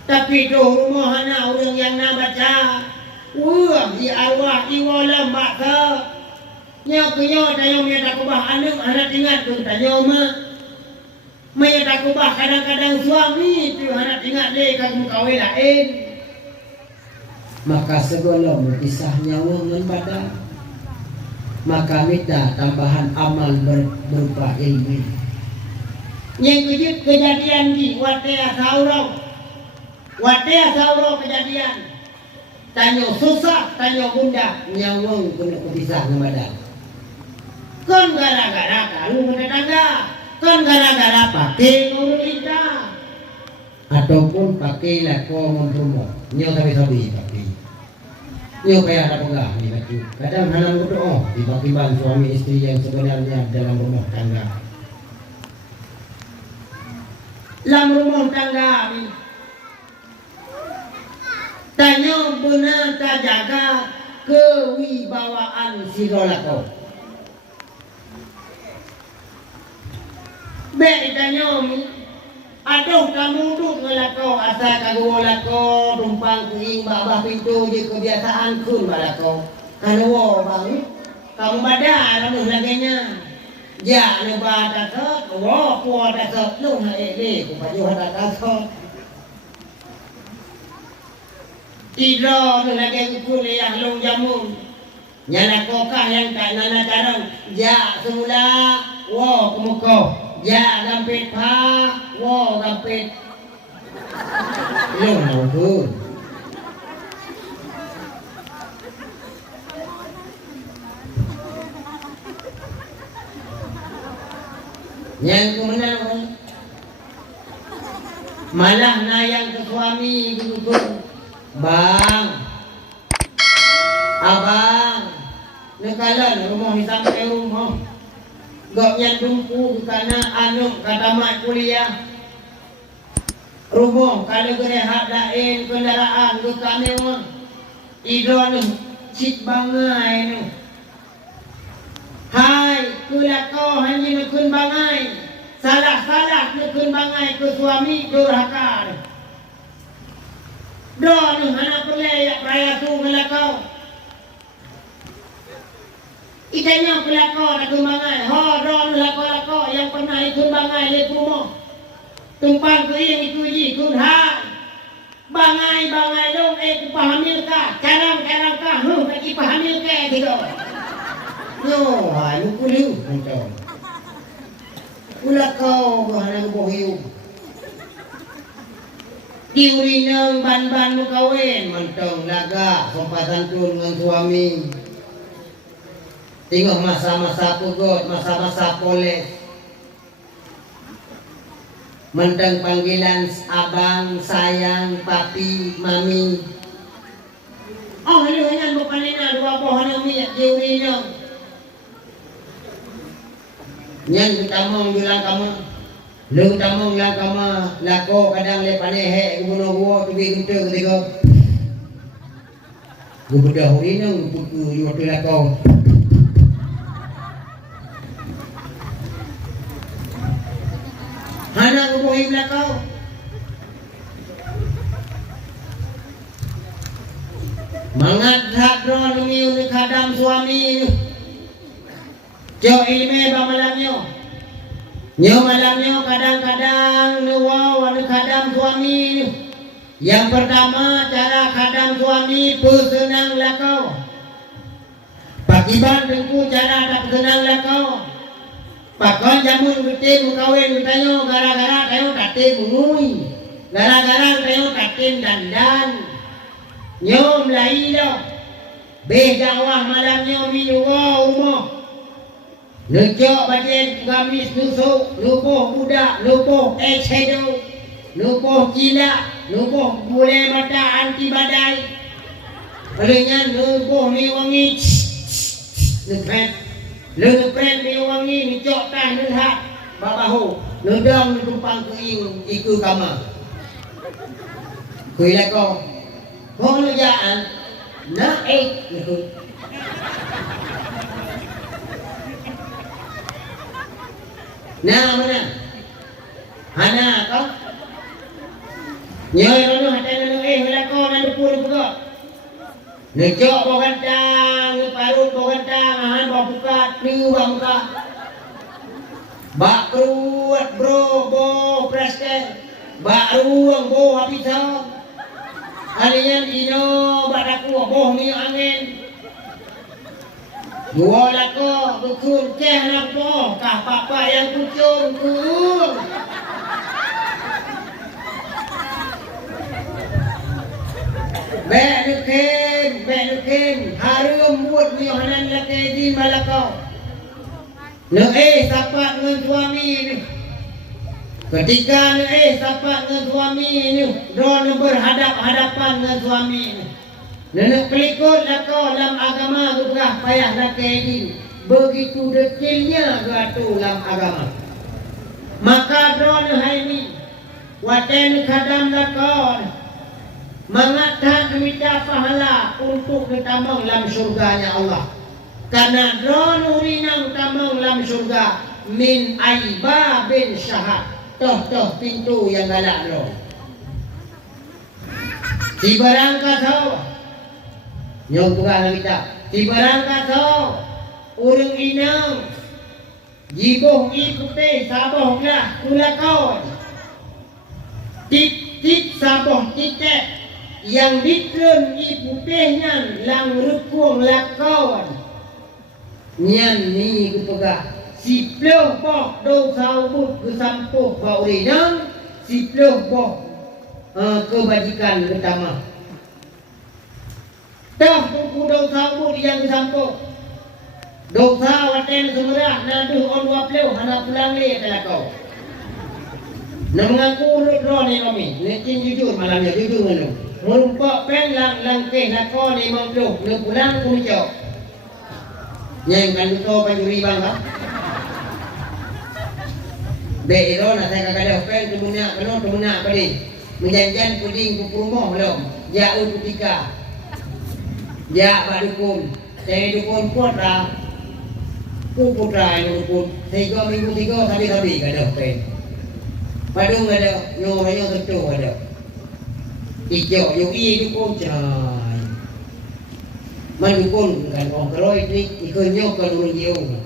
Tapi tu rumah anak orang yang nak baca. Wah, di arwah iwala mbak Nyo kunyo tayo may takubah anak ingat tu tayo may takubah kadang-kadang suami tu anak ingat le kag mukawin lain. Maka segala berpisah nyawa dengan badan. Maka minta tambahan amal berupa ilmu. Yang kejut kejadian di watea saurau kejadian. Tanyo susah, tanyo bunda Nyawa kena berpisah dengan badan. Kon gara-gara kalu tetangga, kon gara-gara pakai ngurulita, Ataupun pakai lako mempromo. Nyo sabi-sabi pakai. Nyo kaya ada penggah ni baju. Kadang hanam berdoa tiba-tiba suami istri yang sebenarnya dalam rumah tangga. lam rumah tangga. Tanyo benar tak jaga kewibawaan si rolako. Baik tanyo aduh kamu duduk ngelako asal kagum lako tumpang keing babah pintu je kebiasaan kun balako kanu bang kamu badar anu laganya ja ne bada tot wo po da tot lu ha ele ku paju hada tot tidro ne lagi kuliah long jamun nyana kokah yang tak nana karang ja semula wo kumuko ya gampit pa wo gampit Lu maupun yang kemenang malah nayang ke suami begitu bang abang bekalan rumah ni sampai rumah. Gak nyandungku karena anu katamat kuliah. Rumah kalau gerehat lain kendaraan ke kami mah. Idon cik bangai nu. Hai, kulako hanya nukun bangai. Salah-salah nukun bangai ke suami durhaka. Don hana pelayak raya tu ngelakau. Itanya pelakau nak bangai. Ho don lako-lako yang pernah ikut bangai le rumah. Tumpang ke yang itu ji kun ha. Bangai dong kupahamil ka. Carang ka. Kaki pahamil ka tiga. Yo, hai kuliu macam. Pelakau hana bohiu. Diurinang ban-ban mu kawin mentong laga sempatan tun dengan suami. Tengok masa-masa pugot, masa-masa poles. Menteng panggilan abang, sayang, papi, mami. Oh, lu hanya bukan ini dua pohon yang minyak diurinang. Yang utamong bilang kamu. Lu tamong lang kama lako kadang le panehe gubuno guo tubi gunte ketiga. Gubudah urinang putu yo tu lako. Hana gubuhi lako. Mangat hadro numi uni kadam suami. Jo ilme bamalamyo. Nyo malamnya kadang-kadang nuwa wanu kadang suami. Yang pertama cara kadang suami pesenang lakau. Pakiban tengku cara tak pesenang lakau. Pakon jamun betin mukawin bertanya gara-gara kayu tatin mungui. Gara-gara kayu tatin dandan. Nyo melai lo. Bedawah malamnya minuwa umah. Nujok bajen gamis nusuk, lupuh budak, lupuh eyeshadow, lupuh gila, lupuh bule mata anti badai. Palingan lupuh mi wangi, nupren mi wangi, nujok tah nulhat, babahu, nudang numpang kuing iku kama. Kuila ko, kong lujaan, naik iku. Nah mana? Hana kau? Nyoy rono hatan rono melako nandu pun buka. Nejok bogantang, parut bogantang, ahan bawa buka, minggu bawa buka. Bak keruat bro, bo presten, bak ruang bo hapisau. Halian ino badaku boh minyak angin. Dua lako bukun keh napa kah papa yang kucung kun. Benukin harum buat miyohanan laki di malakau. Sapat dengan suami ni. Ketika sapat dengan suami ni, drone berhadap-hadapan dengan suami ni. Nenek pelikut lako dalam agama juga payah laki ini. Begitu detailnya gatu dalam agama. Maka drone hari ini waten kadam lako mengatakan minta pahala untuk ditambang dalam surganya Allah. Karena drone urinang tambang dalam surga min aiba bin syahad. Toh pintu yang galak drone. Di berangkat hawa. Nyong bukan kita. Di berangkat hawa. Urung inang. Jiboh ikuti saboh lah kulakon. Tip saboh tiket. Yang dikren iputihnya lang rukung lakon. Nyan ni kupegah. Si ploh boh do saubut kesampuh baurinang. Si ploh boh kebajikan utama. Dah tunggu dosa pun yang disampuk. Dosa waten semerah nandu on waplew hana pulang le kau. Nak mengaku urut ro ni kami. Nekin jujur malamnya jujur ngelu. Merumpak pen lang ke lako ni 50 ne pulang ku jauh. Yang kan duto panjuri bang kan? Beiro na saya kagak ada open kemunya keno kemunya apa di menjanjian puding ku promo belum jauh ketika ya pak dukun saya dukun putra ku putra yang dukun 3 minggu 3 tapi kagak ada open padung ada nyonya tentu ada ijo yogi dukun cai man dukun kan orang keroi ni ikut nyok kalau jauh.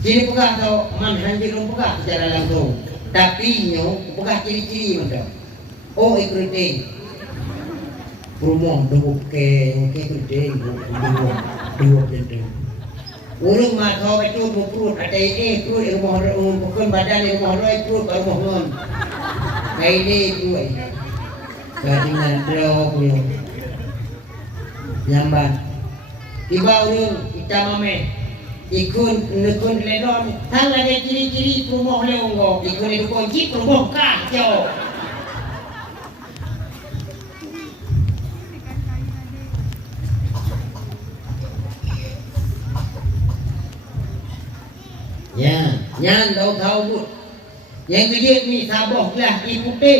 Sini pegah tau man hanjir belum pegah secara langsung, tapi nyo pegah ciri-ciri macam, oh ikruting, rumah dua ke ikruting, dua jentung. Urung matau betul berperut, ada ini perut rumah bukan badan rumah roy perut rumah non, kayak ini perut, kadang drop punya, nyamban, tiba urung kita mame. Ikun lenon hang ada ciri-ciri perumoh leongo ikun itu kunci perumoh kacau ya nyan tahu bu yang kecil ni saboh lah ikuti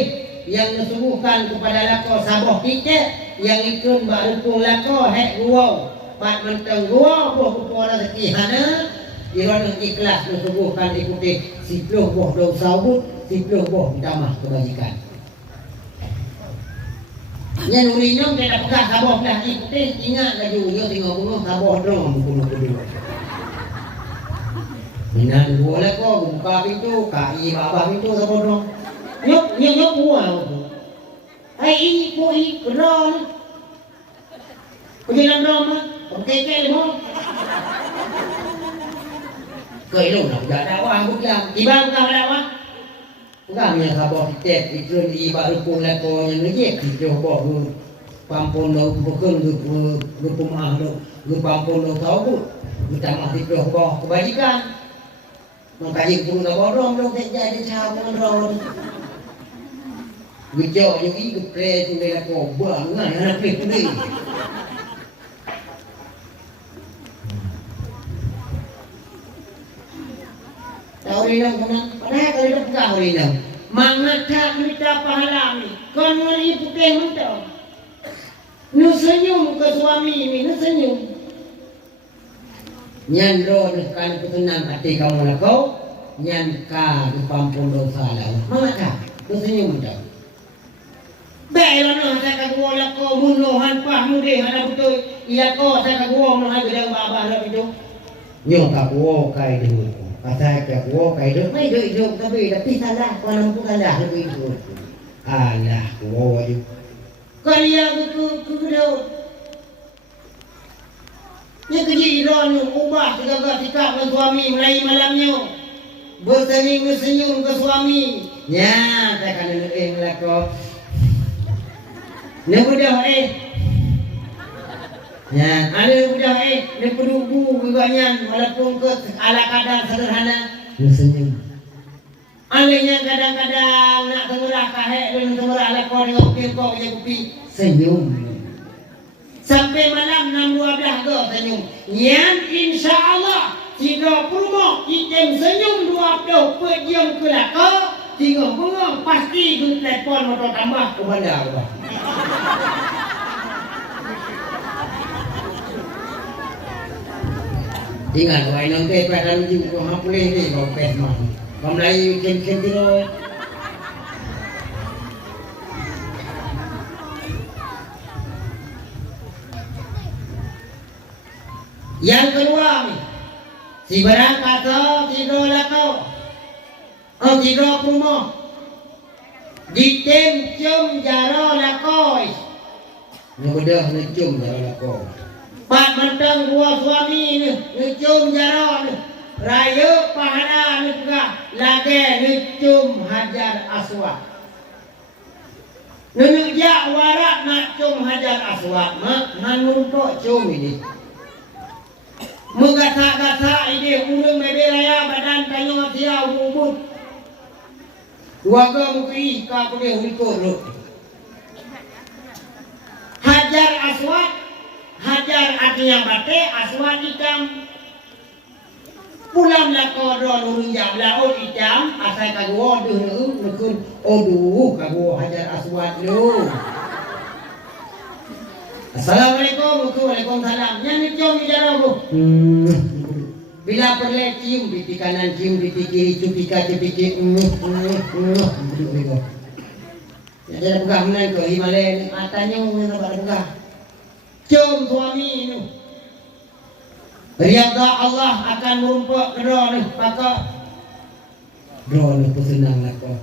yang menyembuhkan kepada lako saboh kita yang ikun barupung lako hek guau Pak menteng gua buah kupora sekihana Iran ikhlas menyembuhkan ikuti 10 buah dosa sabut 10 buah damah kebajikan yang urinyong kita pegah saboh dah ikuti ingat laju yo tinggal bunga saboh dong bunuh kedua minan gua lah kok buka pintu kai babah pintu saboh dong nyok gua ai ko i kron Kujilan dong Oke, lemong. Kailan nak dakwah bukan? Tiba bukan dakwah. Bukan yang kabur kita itu di baru pun leko yang lagi kita bawa pampun lo bukan gupumah lo gupampun lo tahu kita masih bawa kebajikan. Mengkaji pun lo borong lo jadi cawan lo. Gejau yang ini kepre tu leko bang, anak kepre. Kaulinang menang, padahal kalau dah pegang kaulinang. Mangatak minta pahala ni, kau ngeri putih mentah. Nu senyum ke suami ni, nu senyum. Nyan ro kan ketenang hati kamu lah kau, nyan ka di pampun dosa lah. Mangatak, nu senyum mentah. Baiklah nak saya kagua lah kau munuhan pah mudih ada betul. Ia kau saya kagua munuhan gedang babah lah itu. Nyong kagua kai dulu. Kata aku kai duk mai duk tapi salah kau nampu salah lebih itu. Alah kau wajib. Kaya ku dah. Nya keji iron ubah segala sikap ke suami mulai malamnya. Bersenyum ke suami. Nya tak kan ngelako. Nek udah Ya, ada budak dia pedubu agaknya walaupun ke ala kadang sederhana senyum. Alenya kadang-kadang nak tengerah kahek dan tengerah lakon dengan kekok yang kupi senyum. Sampai malam 6-12 ke senyum. Yang insya-Allah 30 item senyum 20 perjam ke laka 3 bunga pasti du telefon motor tambah ke bandar. Ingat kau inang ke pada lucu kau hapulih ni kau pes mah. Kau Melayu kem tiro. Yang kedua ni, si barang kata 3 lakau, 3 rumah, ditem cium jara lakau. Mudah ni cium jara lakau. Pak mentang dua suami ni, cium jara ni, raya pahala ni juga, lagi ni cium hajar aswad. Nunjuk jak warak nak cium hajar aswad, mak nganuntok cium ini. Mengasak-gasak ini, urung bebe raya badan tanya siya ubud. Waga mukri ka kude huliko. Hajar aswad, hajar hajar artinya bate aswad hitam. Pulang lah kodron urung jam laut hitam asal kagua duh nekun oduh kagua hajar aswad lu. Assalamualaikum, waalaikumsalam. Yang cium di jalan bu. Bila perlu cium di kanan, cium di kiri, cupika. Jadi pegang nan ke Himalaya, matanya mana pada pegang. Cium suami ini. Riaga Allah akan merumpuk ke drone maka drone itu senang lah kau.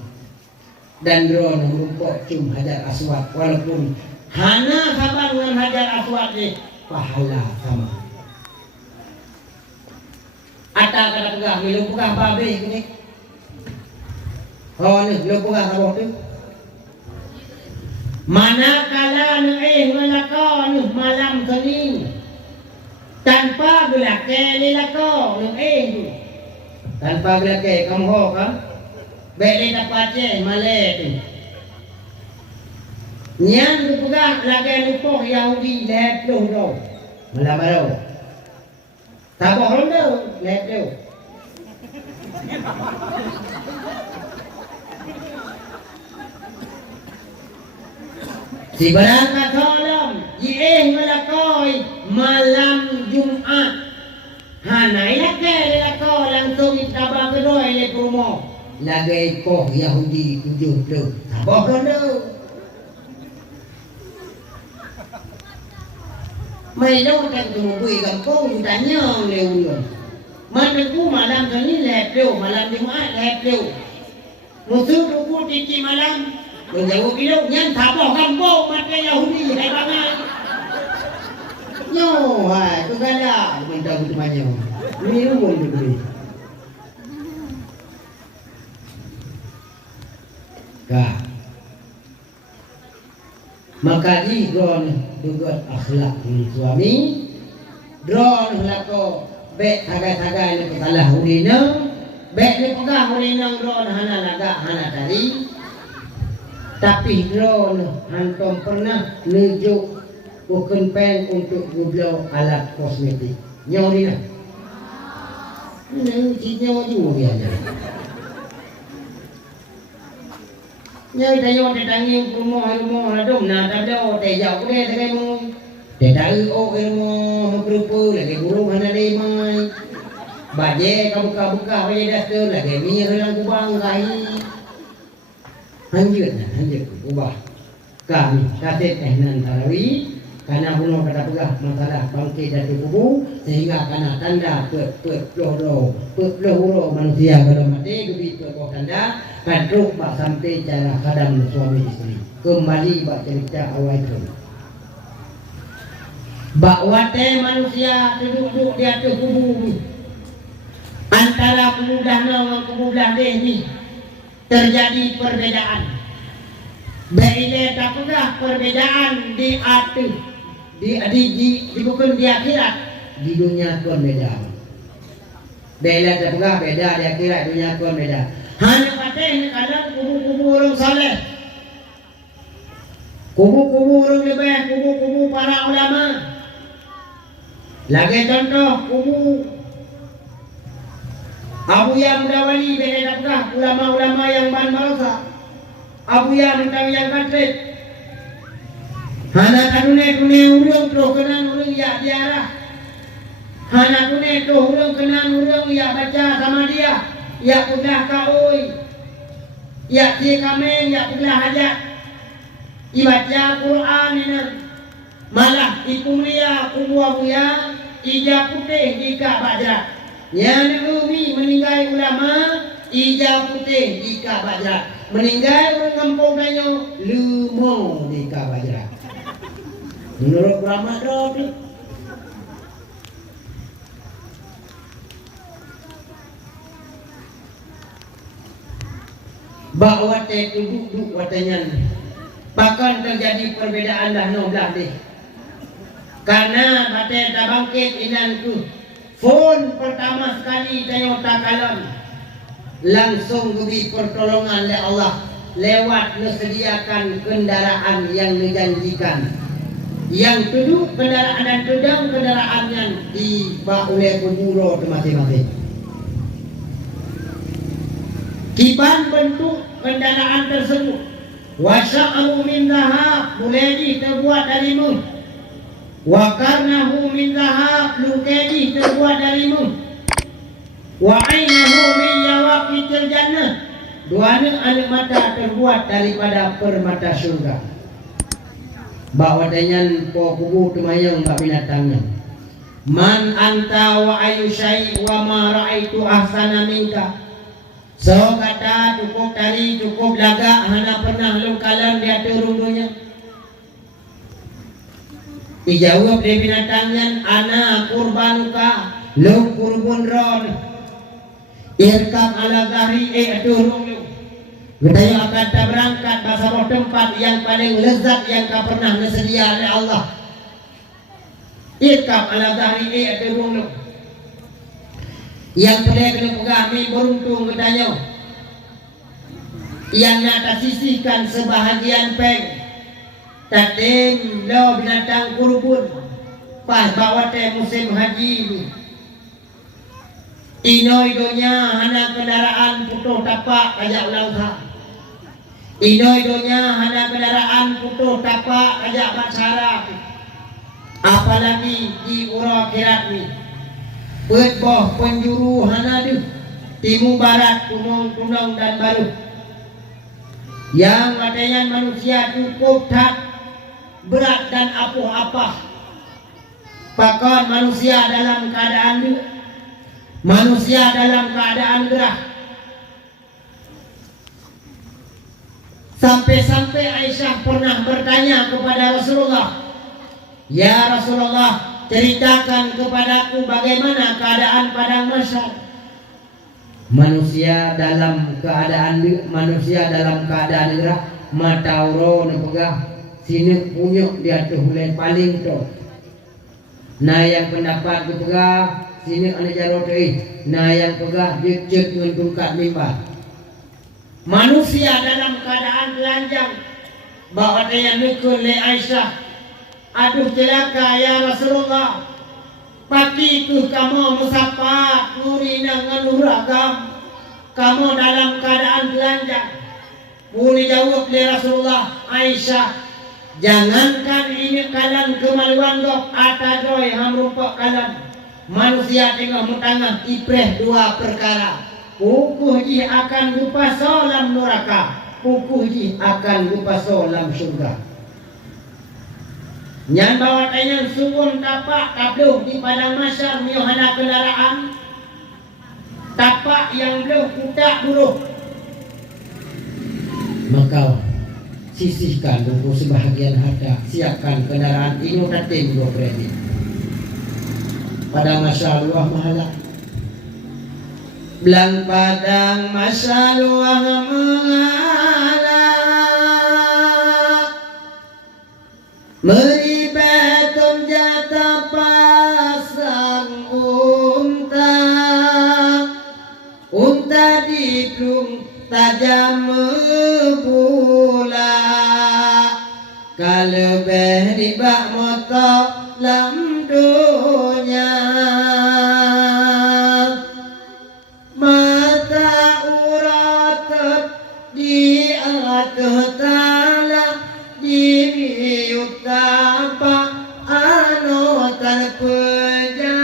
Dan drone merumpuk cium hajar aswad walaupun hana sama dengan hajar aswad ni pahala sama. Ata kena pegang ni, lu pegang babe ni. Oh ni, lu pegang apa tu? Manakala ni melaka ni malam Senin tanpa belake lelako ni tu. Tanpa belake kamu ho kan? Beli dapat je malay tu. Nian lu pegang lagi lupa Yahudi leploh tu. Malam baru. Tabah ronda leploh. Si berangkat malam, melakoi malam Jumat. Hanai lakoi langsung itabang kedua le promo. Lagi koh Yahudi 7 tu. Tabah ronda. Mày đâu cần tụi quỳ gặp cô người ta nhớ liều rồi mà đừng cú mà làm cho ní lẹp liều mà làm cho má lẹp liều một thứ đâu cú chỉ mà làm rồi giờ cái đâu nhân thả bỏ găm cô mà cái đâu đi này ba ngay nhô à tôi cái là mình đâu tụi mày nhiều mi nó buồn được gì cả maka di drone dugat akhlak suami drone lako be tagai-tagai ni kalah hulina be ni pegang hulina drone hana laga hana tadi tapi drone hantom pernah nunjuk bukan pen untuk gublau alat kosmetik nyaw ni lah ni nyaw juga dia nhớ thầy vô thầy đang yêu của mô là đúng nào ta đâu thầy giàu cái đây thầy mô thầy đã ô cái mô krupu là cái guru hana đi mai bà dê buka bây giờ cơ là cái mi hơi đang của bang gai han duyệt của bà kami kate ehnan tarawih karena belum kata pegah masalah bangkit dari kubur sehingga karena tanda peloro manusia kalau mati begitu kau tanda kadruk bak sampai cara kadam suami isteri kembali bak cerita awal itu bak wate manusia duduk di atas kubur antara kubur dah dengan kubur dah ni terjadi perbedaan. Bila tak pegah perbedaan di atas di bukan di akhirat di dunia pun beda. Bila tak pegah beda di akhirat dunia pun beda. Hanya pakai ni kalau kubur-kubur orang saleh, kubur-kubur orang lebih, kubur-kubur para ulama. Lagi contoh kubur Abu Yam Dawali bila tak pegah ulama-ulama yang ban bangsa. Abu yang tahu yang katret. Hana kune urang terus kenan urang ya diarah. Hana kune terus urang kenan urang ya baca sama dia. Ya udah kaoi. Ya si kami ya udah hajat. Ibaca Quran ini. Malah ikulia kubu Abu ya ija putih di Ka'bah. Yang umi meninggal ulama ija putih di Ka'bah. Meninggal orang kampung tanya lumo di Ka'bah. Menurut ulama tu bahawa duduk watanya bahkan terjadi perbedaan dah belah deh karena batai tak bangkit inanku phone pertama sekali tanya takalan langsung diberi pertolongan oleh Allah lewat disediakan kendaraan yang dijanjikan yang duduk kendaraan dan pedang kendaraannya dibawa oleh pemburu masing-masing. Kiban bentuk kendaraan tersebut wasya'ru min zahab mulai terbuat dari emas, wa karnahu min zahab lukedi terbuat dari emas, wa ainahu min yawaqitil jannah duana anak mata terbuat daripada permata syurga. Bawa dengan kubu temayang bak binatangnya. Man anta wa ayu syai wa ma ra'aitu ahsana minka. So kata cukup tari cukup laga hana pernah lungkalan dia turunnya. Dijawab dari binatangnya, ana kurbanuka lu kurbun ron. Irkam ala zahri turun. Gedaya akan tak berangkat ke tempat yang paling lezat yang kau pernah tersedia oleh Allah. Irkam ala zahri turun. Yang boleh kena pegami beruntung gedaya. Yang nak sisihkan sebahagian peng. Tatim lo binatang kurbun. Pas bawa teh musim haji ni. Inoy donya hana kendaraan putuh tapak kajak ulang. Inoy donya hana kendaraan putuh tapak kajak masyarakat. Apalagi di ura akhirat ni. Boh penjuru hana du. Timur barat, tunong dan baru. Yang katanya manusia cukup tak berat dan apa-apa. Bahkan manusia dalam keadaan du. Manusia dalam keadaan gerah. Sampai-sampai Aisyah pernah bertanya kepada Rasulullah, ya Rasulullah, ceritakan kepadaku bagaimana keadaan padang mahsyar. Manusia dalam keadaan gerah, mata uro nepegah, sini punyuk dia tuh mulai paling tu. Nah yang pendapat kepegah sini ada jarot nah yang pegah dia cek dengan tungkat mimbar. Manusia dalam keadaan telanjang. Bawa dia mikul le Aisyah. Aduh celaka ya Rasulullah. Pati itu kamu musapat nuri dengan ragam. Kamu dalam keadaan telanjang. Boleh jawab le Rasulullah, Aisyah, jangankan ini kalian kemaluan gop atajoy hamrupa kalian. Manusia tengah mutangah ipreh dua perkara. Pukuh ji akan lupa solam neraka, pukuh ji akan lupa solam surga. Nyan bawa tanya suwun tapak tabluh di padang mahsyar miohana kendaraan. Tapak yang belum kudak buruh. Maka sisihkan buku sebahagian harta, siapkan kendaraan ini tatim dua kredit. Pada masa luah mahala belang padang masa luah mahala meribetun jata pasang unta diklung tajam pula kalebeh ribak motok lam dunia mata urat di atas tala diri utapa anu terpeja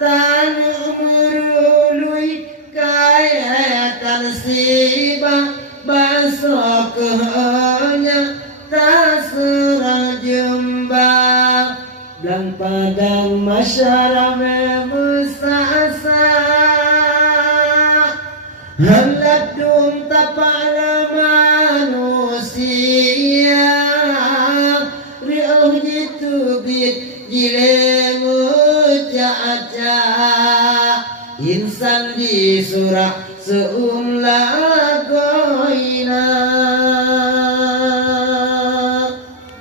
tan merului kaya tersiba basok hanya tak serah jembang belang padang masyarakat besasa hendak dum tapana manusia riuh jitu bit jile mucaca insan di surah seumlah goina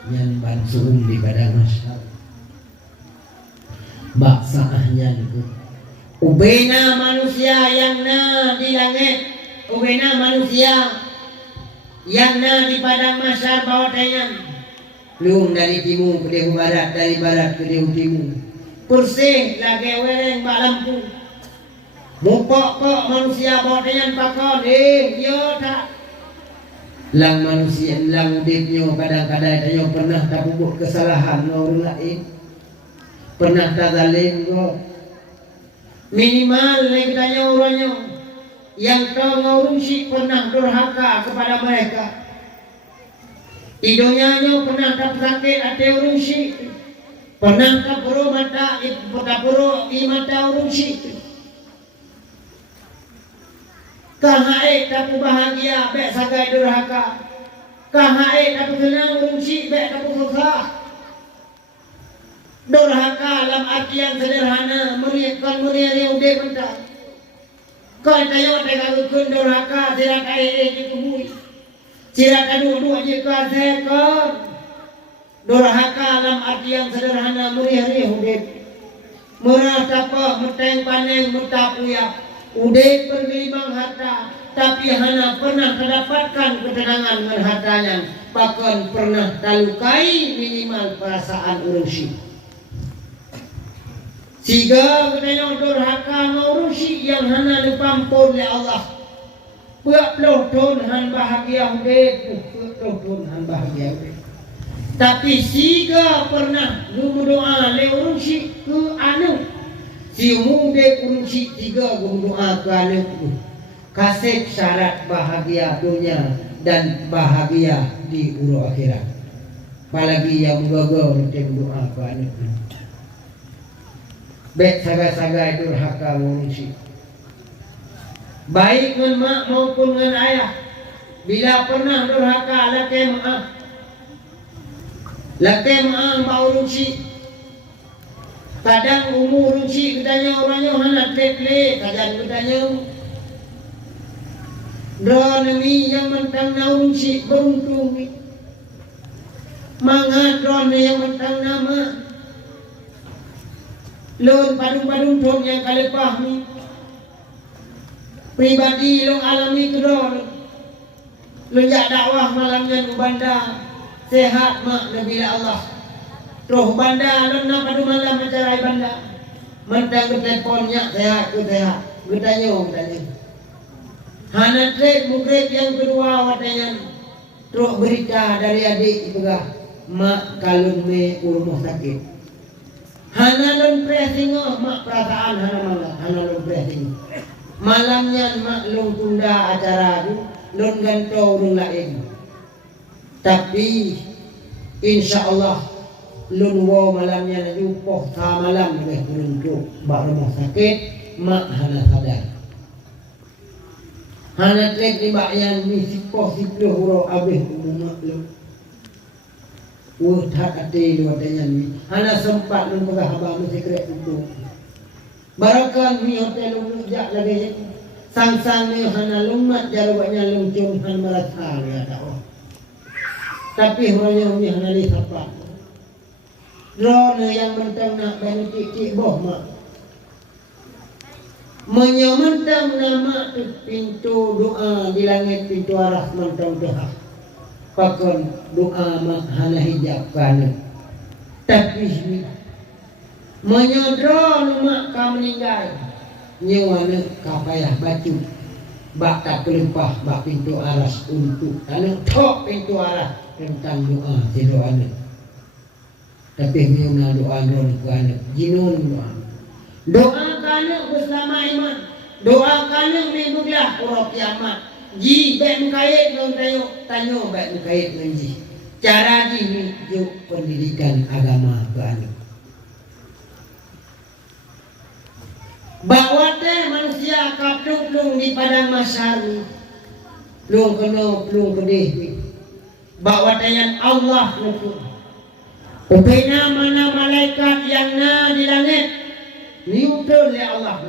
yang bansuhum di padang masyarakat baksaahnya itu ubena manusia yang na di langit, ubena manusia yang na di padang mahsyar bawah tangan. Luung dari timur ke dehu barat, dari barat ke dehu timur. Persih lagi wereng bak lampu. Mupok manusia bawa dengan pakon, yo tak. Lang manusia, lang udipnya kadang-kadang tanya pernah tak buat kesalahan orang lain. Pernah tak zalim kau. Minimal yang tanya orangnya yang kau ngurusi pernah durhaka kepada mereka. Hidungnya pernah tak sakit hati urusi. Pernah tak perlu mata imata urusi. Kahai tak bahagia bek sagai durhaka. Kahai tak senang urusi bek tak susah. Durhaka dalam artian sederhana meniatkan yang udah mentah. Kau tanya tak kun durhaka sirat air di kubui. Sirat dua jika sekor. Durhaka dalam artian sederhana meniatkan udah. Murah tapa meteng paneng metapuyak. Udah bergelimang harta, tapi hana pernah mendapatkan ketenangan dengan hartanya. Bahkan pernah talukai minimal perasaan urusi. Siga katanya durhaka ngurusi yang hana dipampun oleh Allah. Buat pelotun han bahagia udah, pelotun han bahagia udah. Tapi siga pernah berdoa le urusi ke anu. Si muda kunci 3 doa ke anakku. Kasih syarat bahagia dunia dan bahagia di uru akhirat. Apalagi yang gagal untuk doa ke anakku. Baik sagai-sagai durhaka kunci. Baik dengan mak maupun dengan ayah. Bila pernah durhaka laki maaf. Laki maaf bau kunci. Kadang umur uci katanya orangnya hana tle kadang katanya dronemi yang mentang naunci beruntung mangat dron yang mentang nama lon padung dron yang kalepah ni pribadi long alami kedron lenjak dakwah malamnya ubanda sehat mak nabi Allah. Roh banda lona padu malam acara banda. Mentang ke teleponnya sehat ke sehat. Bertanya. Hana trek mukrek yang kedua watanya. Roh berita dari adik juga. Mak kalun me rumah sakit. Hana lon presingo mak perasaan hana mangga. Hana lon presingo. Malamnya mak lon tunda acara tu. Lon gantau orang lain. Tapi insya Allah lunwo malamnya na yupoh sa malam lebih beruntuk bak rumah sakit mak hana sadar hana trek di bakyan ni sipoh siploh huro abih mak lu tak ati lu adanya ni hana sempat lu pegah abang lu sekret itu barakan mi hotel lu jak lagi sang-sang ni hana lumat jarubaknya lungcung han merasa ya tak tapi huranya ni hana disapa drone yang mentang nak bani cik boh mak menyementang nama tu pintu doa di langit pintu arah mentang doa pakon doa mak hana hijab kana tapi menyodron mak ka meninggal nyewana ka payah baju bak tak kelempah bak pintu aras untuk kana tok pintu arah tentang doa si doa ni. Tapi miuna doa non ku anak jinun doa kana bersama iman doa kana minggulah ora kiamat ji ben kait non tanyo ben kait non ji cara ji ni juk pendidikan agama ku anak bahwa teh manusia kaplung di padang mahsyar ni plung kena plung pedih bahwa teh Allah nuku Upina mana malaikat yang di langit diutus oleh Allah.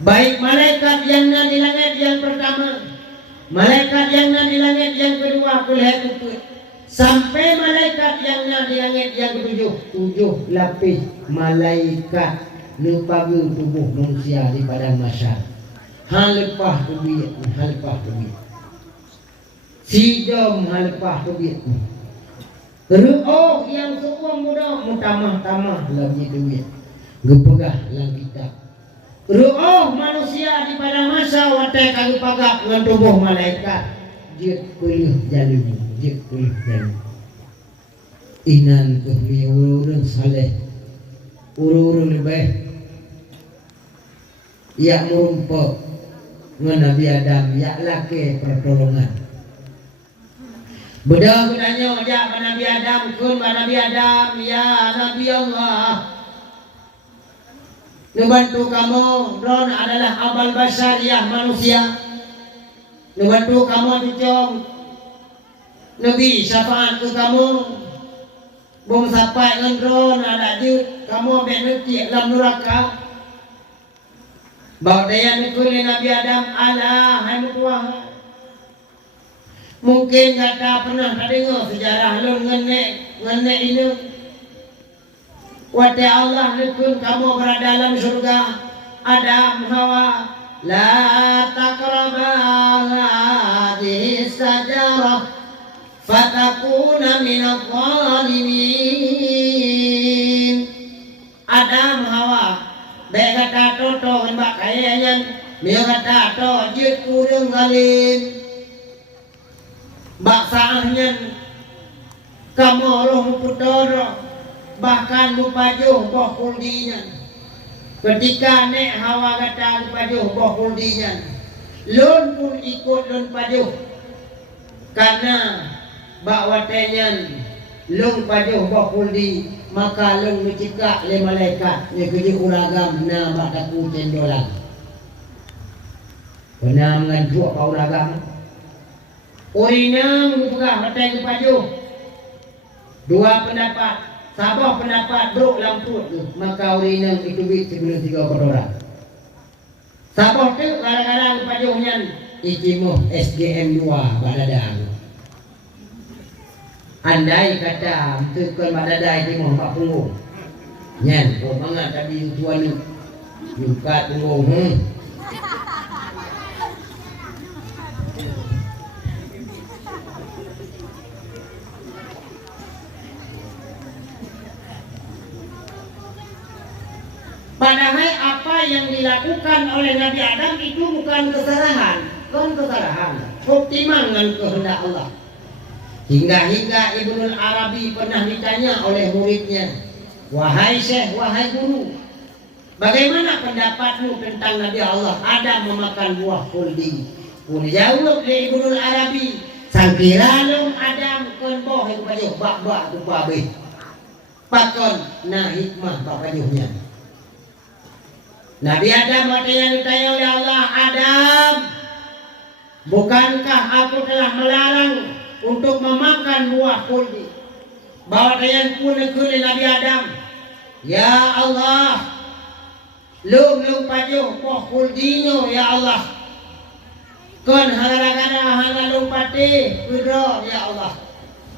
Baik malaikat yang di langit yang pertama, malaikat yang di langit yang kedua kulihat itu, sampai malaikat yang di langit yang ketujuh, 7 lapis malaikat lepagu tubuh manusia di padang mahsyar. Hal lepah tubuh, hal lepah tubuh. Si jom hal lepah tubuh. Ru'uh yang semua muda mutamah-tamah lagi duit. Gepegah lang kitab. Ru'uh manusia di pada masa watai kagak pagap dengan tubuh malaikat. Dia kuliah jalur, dia kuliah jalur. Inan kehmi urun saleh, urun lebih. Ya merumpok dengan Nabi Adam, ya laki pertolongan. Bedah bedanya wajah Nabi Adam, kun Nabi Adam, ya Nabi Allah. Membantu kamu, Ron adalah abal basyariah manusia. Membantu kamu cucung, Nabi syafaat ke kamu. Bung sampai dengan Ron ada jut, kamu beneti dalam neraka. Bahawa daya nikuli Nabi Adam, Allah, hai mutuah. Mungkin kata pernah tak dengar sejarah lun ngene ini. Wate Allah nikun kamu berada dalam surga. Adam Hawa la taqraba hadhihi sajarah fatakuna minadh dhalimin. Adam Hawa baik kata toto mbak kayaknya dia kata to jit kurang galin baksanya kamu roh putor bahkan mupajuh boh kuldinya ketika nek Hawa kata mupajuh boh kuldinya lun pun ikut lun pajuh karena bakwatenya lun pajuh boh kuldi maka lun mencikak le malaikat ni kerja uragam na bataku cendolan pernah mengantuk kau uragam urinang pegah matai kepajuh dua pendapat sabah pendapat bro lamput maka urinang itu bit sebelum 3 orang sabah tu kadang-kadang kepajuhnya ikimuh SGM 2 badadang andai kata untuk badadang ikimuh 4 punggung nyan oh mangat tadi tuan ni 4 punggung padahal apa yang dilakukan oleh Nabi Adam itu bukan kesalahan, optimangan kehendak Allah. Hingga Ibnul Arabi pernah ditanya oleh muridnya, wahai Syekh, wahai guru, bagaimana pendapatmu tentang Nabi Allah Adam memakan buah kuldi? Pun jawab oleh Ibnul Arabi, sangkiranum Adam kon boh yang pajuh bak-bak tu pabe. Pakon na hikmah bak pajuhnya. Nabi Adam yang ditanya oleh Allah, Adam, bukankah aku telah melarang untuk memakan buah kuldi? Bahawa dayan pun oleh Nabi Adam, ya Allah, lum pajuh buah kuldinya, ya Allah. Kon hara-hara hanga lumpati, kudro, ya Allah.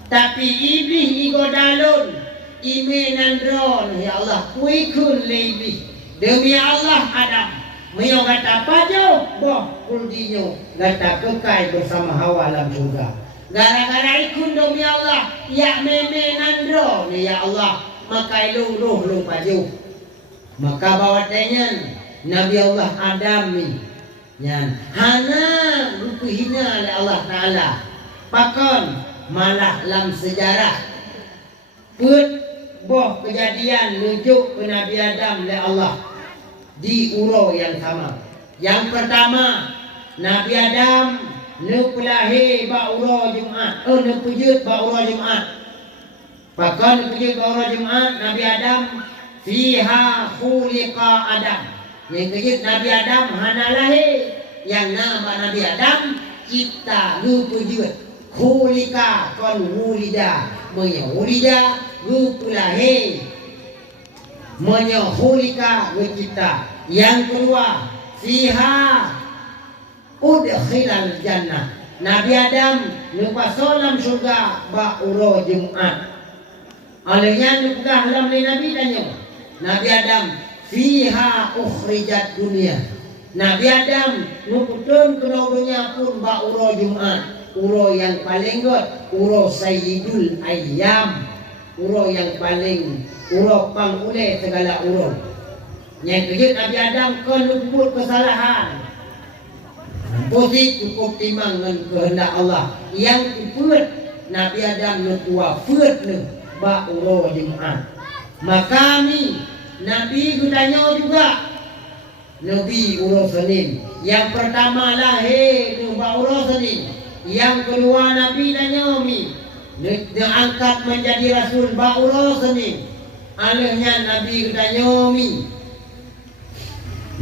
Tapi iblis igodalun, imenandron, ya Allah, kuikun lebih. Demi Allah Adam Mio kata pajo boh kuldinya kata kekai bersama Hawa dalam surga gara-gara ikut demi Allah ya meme nandro ni ya Allah maka luruh lu pajo maka bawatnya Nabi Allah Adam ni nyan hana rupu hina oleh Allah Ta'ala pakon malah dalam sejarah put boh kejadian nujuk ke Nabi Adam oleh Allah di uro yang sama. Yang pertama, Nabi Adam nepulahi ba uro Jumat. Nepujut ba uro Jumat. Bahkan nepujut ba uro Jumat, Nabi Adam fiha khuliqa Adam. Yang kejut Nabi Adam hana lahir. Yang nama Nabi Adam cipta nepujut. Khuliqa kon wulida. Wulida nepulahi. Menyahulika wajibta. Yang kedua, fiha udkhilal jannah. Nabi Adam lupa solam surga ba'uro Jumat. Olehnya nukah dalam Nabi tanya. Nabi Adam fiha ukhrijat dunia. Nabi Adam nukutun ke dunia pun ba'uro Jumat. uro yang paling god, uro sayyidul ayyam, uro yang paling uro pangule segala uro. Yang kejut Nabi Adam ke luput kesalahan. Posisi cukup timang dengan kehendak Allah. Yang kuput Nabi Adam nutua put nu ba uro Jumaat. Maka kami Nabi gudanya juga Nabi uro Senin. Yang pertama lahir nu ba uro Senin. Yang kedua Nabi danyomi diangkat menjadi Rasul ba uro Senin. Alihnya Nabi danyomi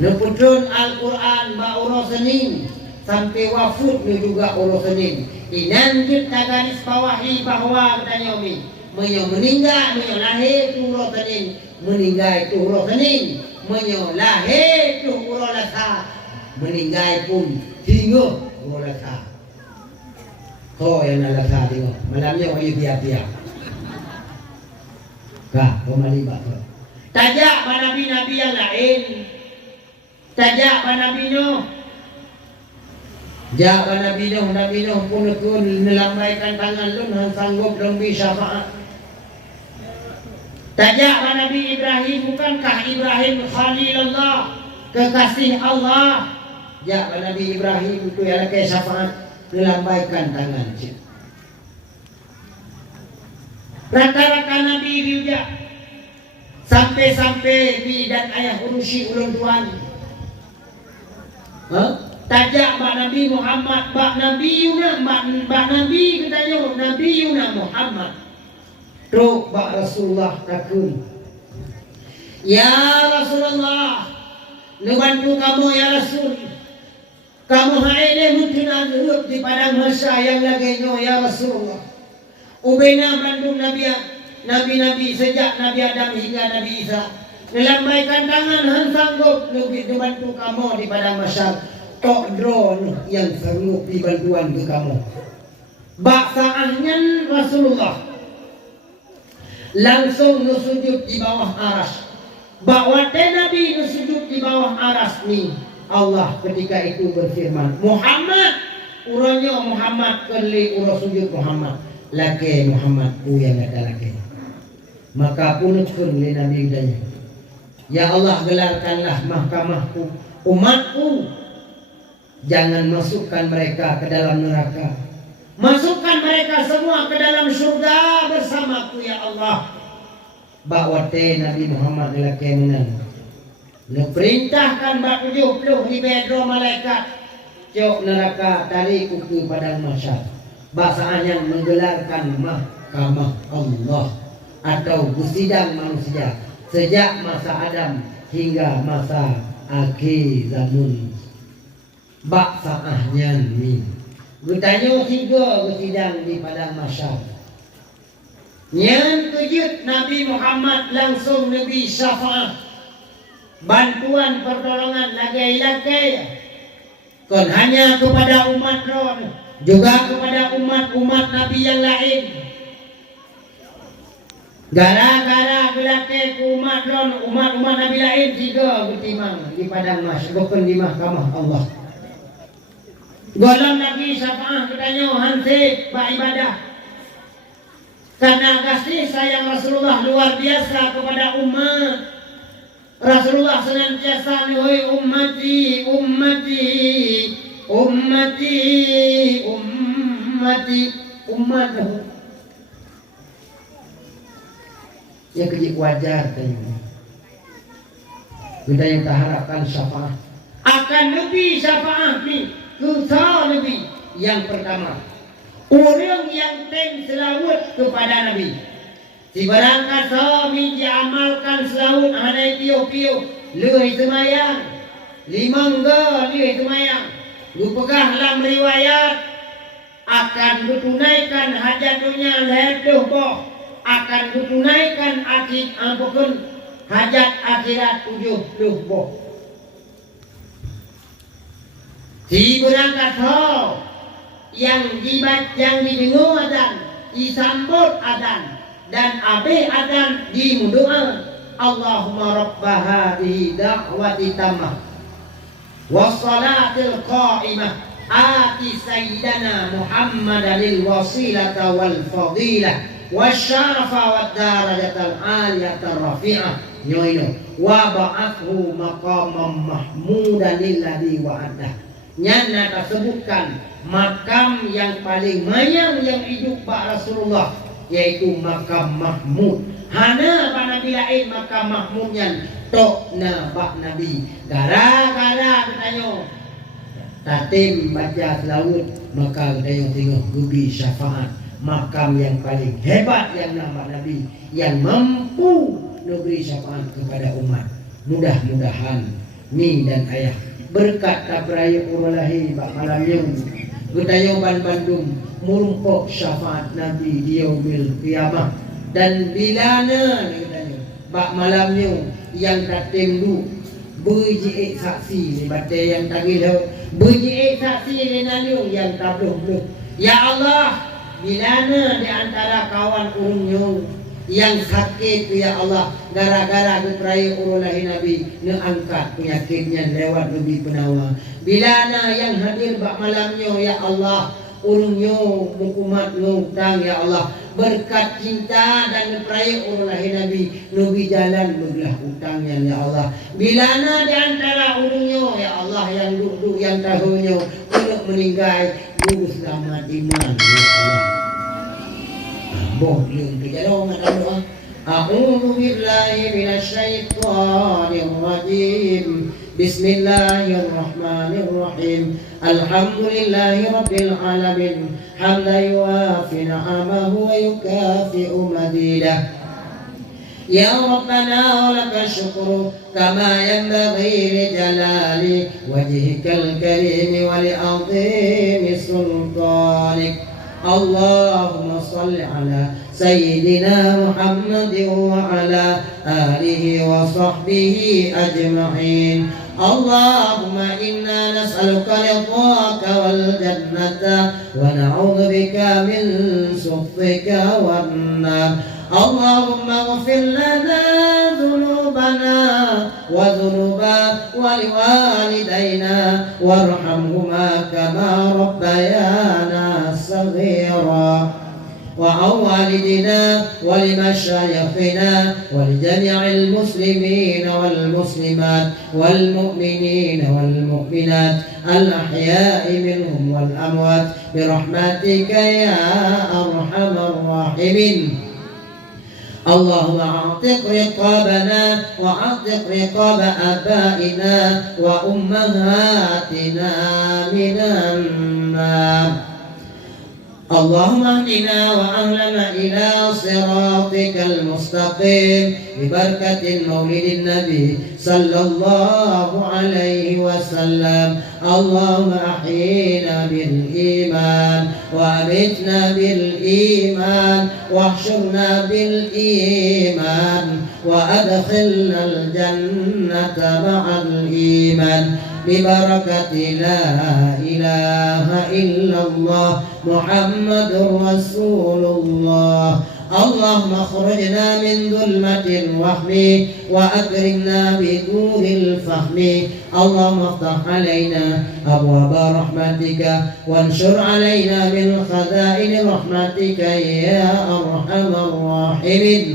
neputun Al-Quran ba uro Senin sampai wafud nu juga uro Senin. Inanjut garis bawahi bahwa danyomi meninggal lahir itu uro Senin, meninggal itu uro Senin, lahir itu uro Selasa, meninggal pun hingga uro Selasa. Oh yang Selasa tengok malamnya wajib biar-biar. Kah, kembali bakal. Tajak nabi-nabi yang lain. Tajak Nabi Nuh. Jak Nabi Nuh pun melambaikan tangan lun han sanggup lembi syafaat. Tajak Nabi Ibrahim, bukankah Ibrahim Khalilullah, kekasih Allah. Jak Nabi Ibrahim itu yang ke syafaat melambaikan tangan. Rata-rata Nabi juga sampai bi dan ayah urusi ulun tuan. Tajak Nabi Muhammad, Nabi katanya Nabi Yuna Muhammad. Truk Rasulullah takun. Ya Rasulullah, ngebantu kamu ya Rasul. Kamu hari ini mungkin hidup di padang mahsyar yang lagi ya Rasulullah. Ubena bantu Nabi sejak Nabi Adam hingga Nabi Isa. Melambaikan tangan han sanggup lebih dibantu kamu di padang mahsyar. Tok drone yang sanggup dibantuan ke kamu. Baksaahnya Rasulullah langsung nusujud di bawah aras. Bahwa Nabi nusujud di bawah aras nih. Allah ketika itu berfirman, Muhammad, uranya Muhammad kali urang sujud Muhammad. Laki Muhammad yang ada laki. Maka punutkan oleh Nabi udahnya. Ya Allah, gelarkanlah mahkamahku, umatku, jangan masukkan mereka ke dalam neraka. Masukkan mereka semua ke dalam surga bersamaku ya Allah. Bakwate Nabi Muhammad laki menang. Perintahkan bak 70 di bedro malaikat. Cok neraka tarik ke padang mahsyar. Bahasanya menggelarkan mahkamah Allah atau sidang manusia sejak masa Adam hingga masa akhir zaman. Baksaahnya ni gutanya tiga sidang di padang mahsyar. Yang kejut Nabi Muhammad langsung Nabi syafaat, bantuan pertolongan lagai-lagai kon hanya kepada umat ron, juga kepada umat-umat Nabi yang lain. Gara-gara belake umat ron, umat-umat Nabi lain tiga bertimang di padang mahsyar, bukan di mahkamah Allah. Golong lagi syafaat katanya hansip beribadah. Karena kasih sayang Rasulullah luar biasa kepada umat. Rasulullah senantiasa wahai ummati, ummati, ummati, ummati, umat. Ya kejik wajar tanya. Kita yang tak harapkan syafaat. Akan lebih syafaat ni, kesal lebih. Yang pertama, orang yang tem selawat kepada Nabi. Si barangkat suami diamalkan selawat hana piu-piu, leuh semayang. Limangga leuh semayang. Lu pegah dalam riwayat akan ditunaikan hajat dunia leduh boh. Akan ditunaikan hajat akhirat 70 boh. Si berangkat yang didengar adzan, disambut adzan dan abe adzan dimundoa. Allahumma rabba hadhihi da'wati tammah wassalatil qa'imah ati sayyidana Muhammadanil wasilata wal fadilah wasyarafa wad darajatal aliyatar rafi'ah nyoino wa ba'athu maqamam mahmudan alladhi wa'adah. Nyana tersebutkan makam yang paling mayang yang hidup Pak Rasulullah, yaitu makam Mahmud. Hana Pak Nabi lain makam Mahmudnya tok na Pak Nabi. Gara-gara katanya tatim baca selawut, maka katanya tengok gubi syafaat, makam yang paling hebat yang nama Nabi, yang mampu memberi syafaat kepada umat. Mudah-mudahan ni dan ayah berkat tabraya urulahi bak malam yang getayoban Bandung murumpok syafaat Nabi di yaumil qiyamah. Dan bilana katanya bak malamnya yang tatim du berjiik saksi ni batai yang tagih berjiik saksi ni naliung yang tabluh. Ya Allah, bilana di antara kawan urungnya yang sakit tu ya Allah, gara-gara beraya urulahi Nabi neangkat penyakitnya lewat lebih penawa. Bilana yang hadir bak malamnya ya Allah, urungnya mukumat ngutang ya Allah, berkat cinta dan beraya urulahi Nabi nubi jalan belah utangnya ya Allah. Bilana di antara urungnya ya Allah yang duduk yang tahunya untuk meninggal guru selamat iman ya Allah. Boleh berjalan dengan doa. A'udzu billahi minasyaitonir rajim. Bismillahirrahmanirrahim. Alhamdulillahi rabbil alamin. Hamdan yuwafi ni'amahu wa yukafi'u mazidah. Ya Rabbana walakal syukru kama yanbaghi li jalali wajhikal karim wa li 'azimi sultanik. Allahumma salli ala sayyidina Muhammadin wa ala alihi wa sahbihi ajma'in. Allahumma inna nas'aluka ridhaka wal jannata wa na'udzu bika min sukhtika wan nar. Allahumma ighfir lana dhunubana wa dhunuba waliwalidayna warhamhuma kama rabbayana saghira. وعن والدنا ولمشايخنا ولجميع المسلمين والمسلمات والمؤمنين والمؤمنات الأحياء منهم والأموات برحمتك يا أرحم الراحمين. اللهم اعتق رقابنا واعتق رقاب آبائنا وأمهاتنا من النار. اللهم اهدنا وأهلنا إلى صراطك المستقيم ببركة مولد النبي صلى الله عليه وسلم. اللهم أحينا بالإيمان وأمتنا بالإيمان واحشرنا بالإيمان وأدخلنا الجنة مع الإيمان ببركة لا إله إلا الله محمد رسول الله. اللهم اخرجنا من ظلمة الوهم وأكرمنا بنور الفهم. اللهم افتح علينا أبواب رحمتك وانشر علينا من خزائن رحمتك يا أرحم الراحمين.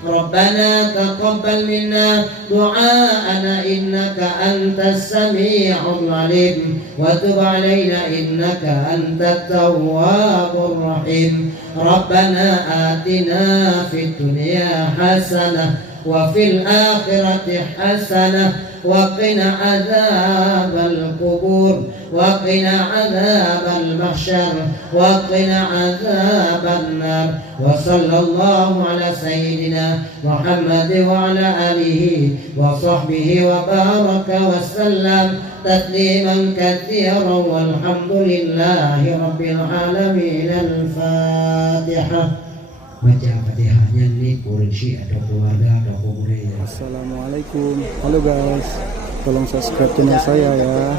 ربنا تقبل منا دعاءنا إنك أنت السميع العليم وتب علينا إنك أنت التواب الرحيم. ربنا آتنا في الدنيا حسنة وفي الآخرة حسنة وقنا عذاب القبور وقنا عذاب المحشر وقنا عذاب النار. وصلى الله على سيدنا محمد وعلى آله وصحبه وبارك وسلم تسليما كثيرا والحمد لله رب العالمين. الفاتحة. Baca Fatihahnya nih kursi atau keluarga atau pemuda. Assalamualaikum. Halo guys, tolong subscribe channel saya ya.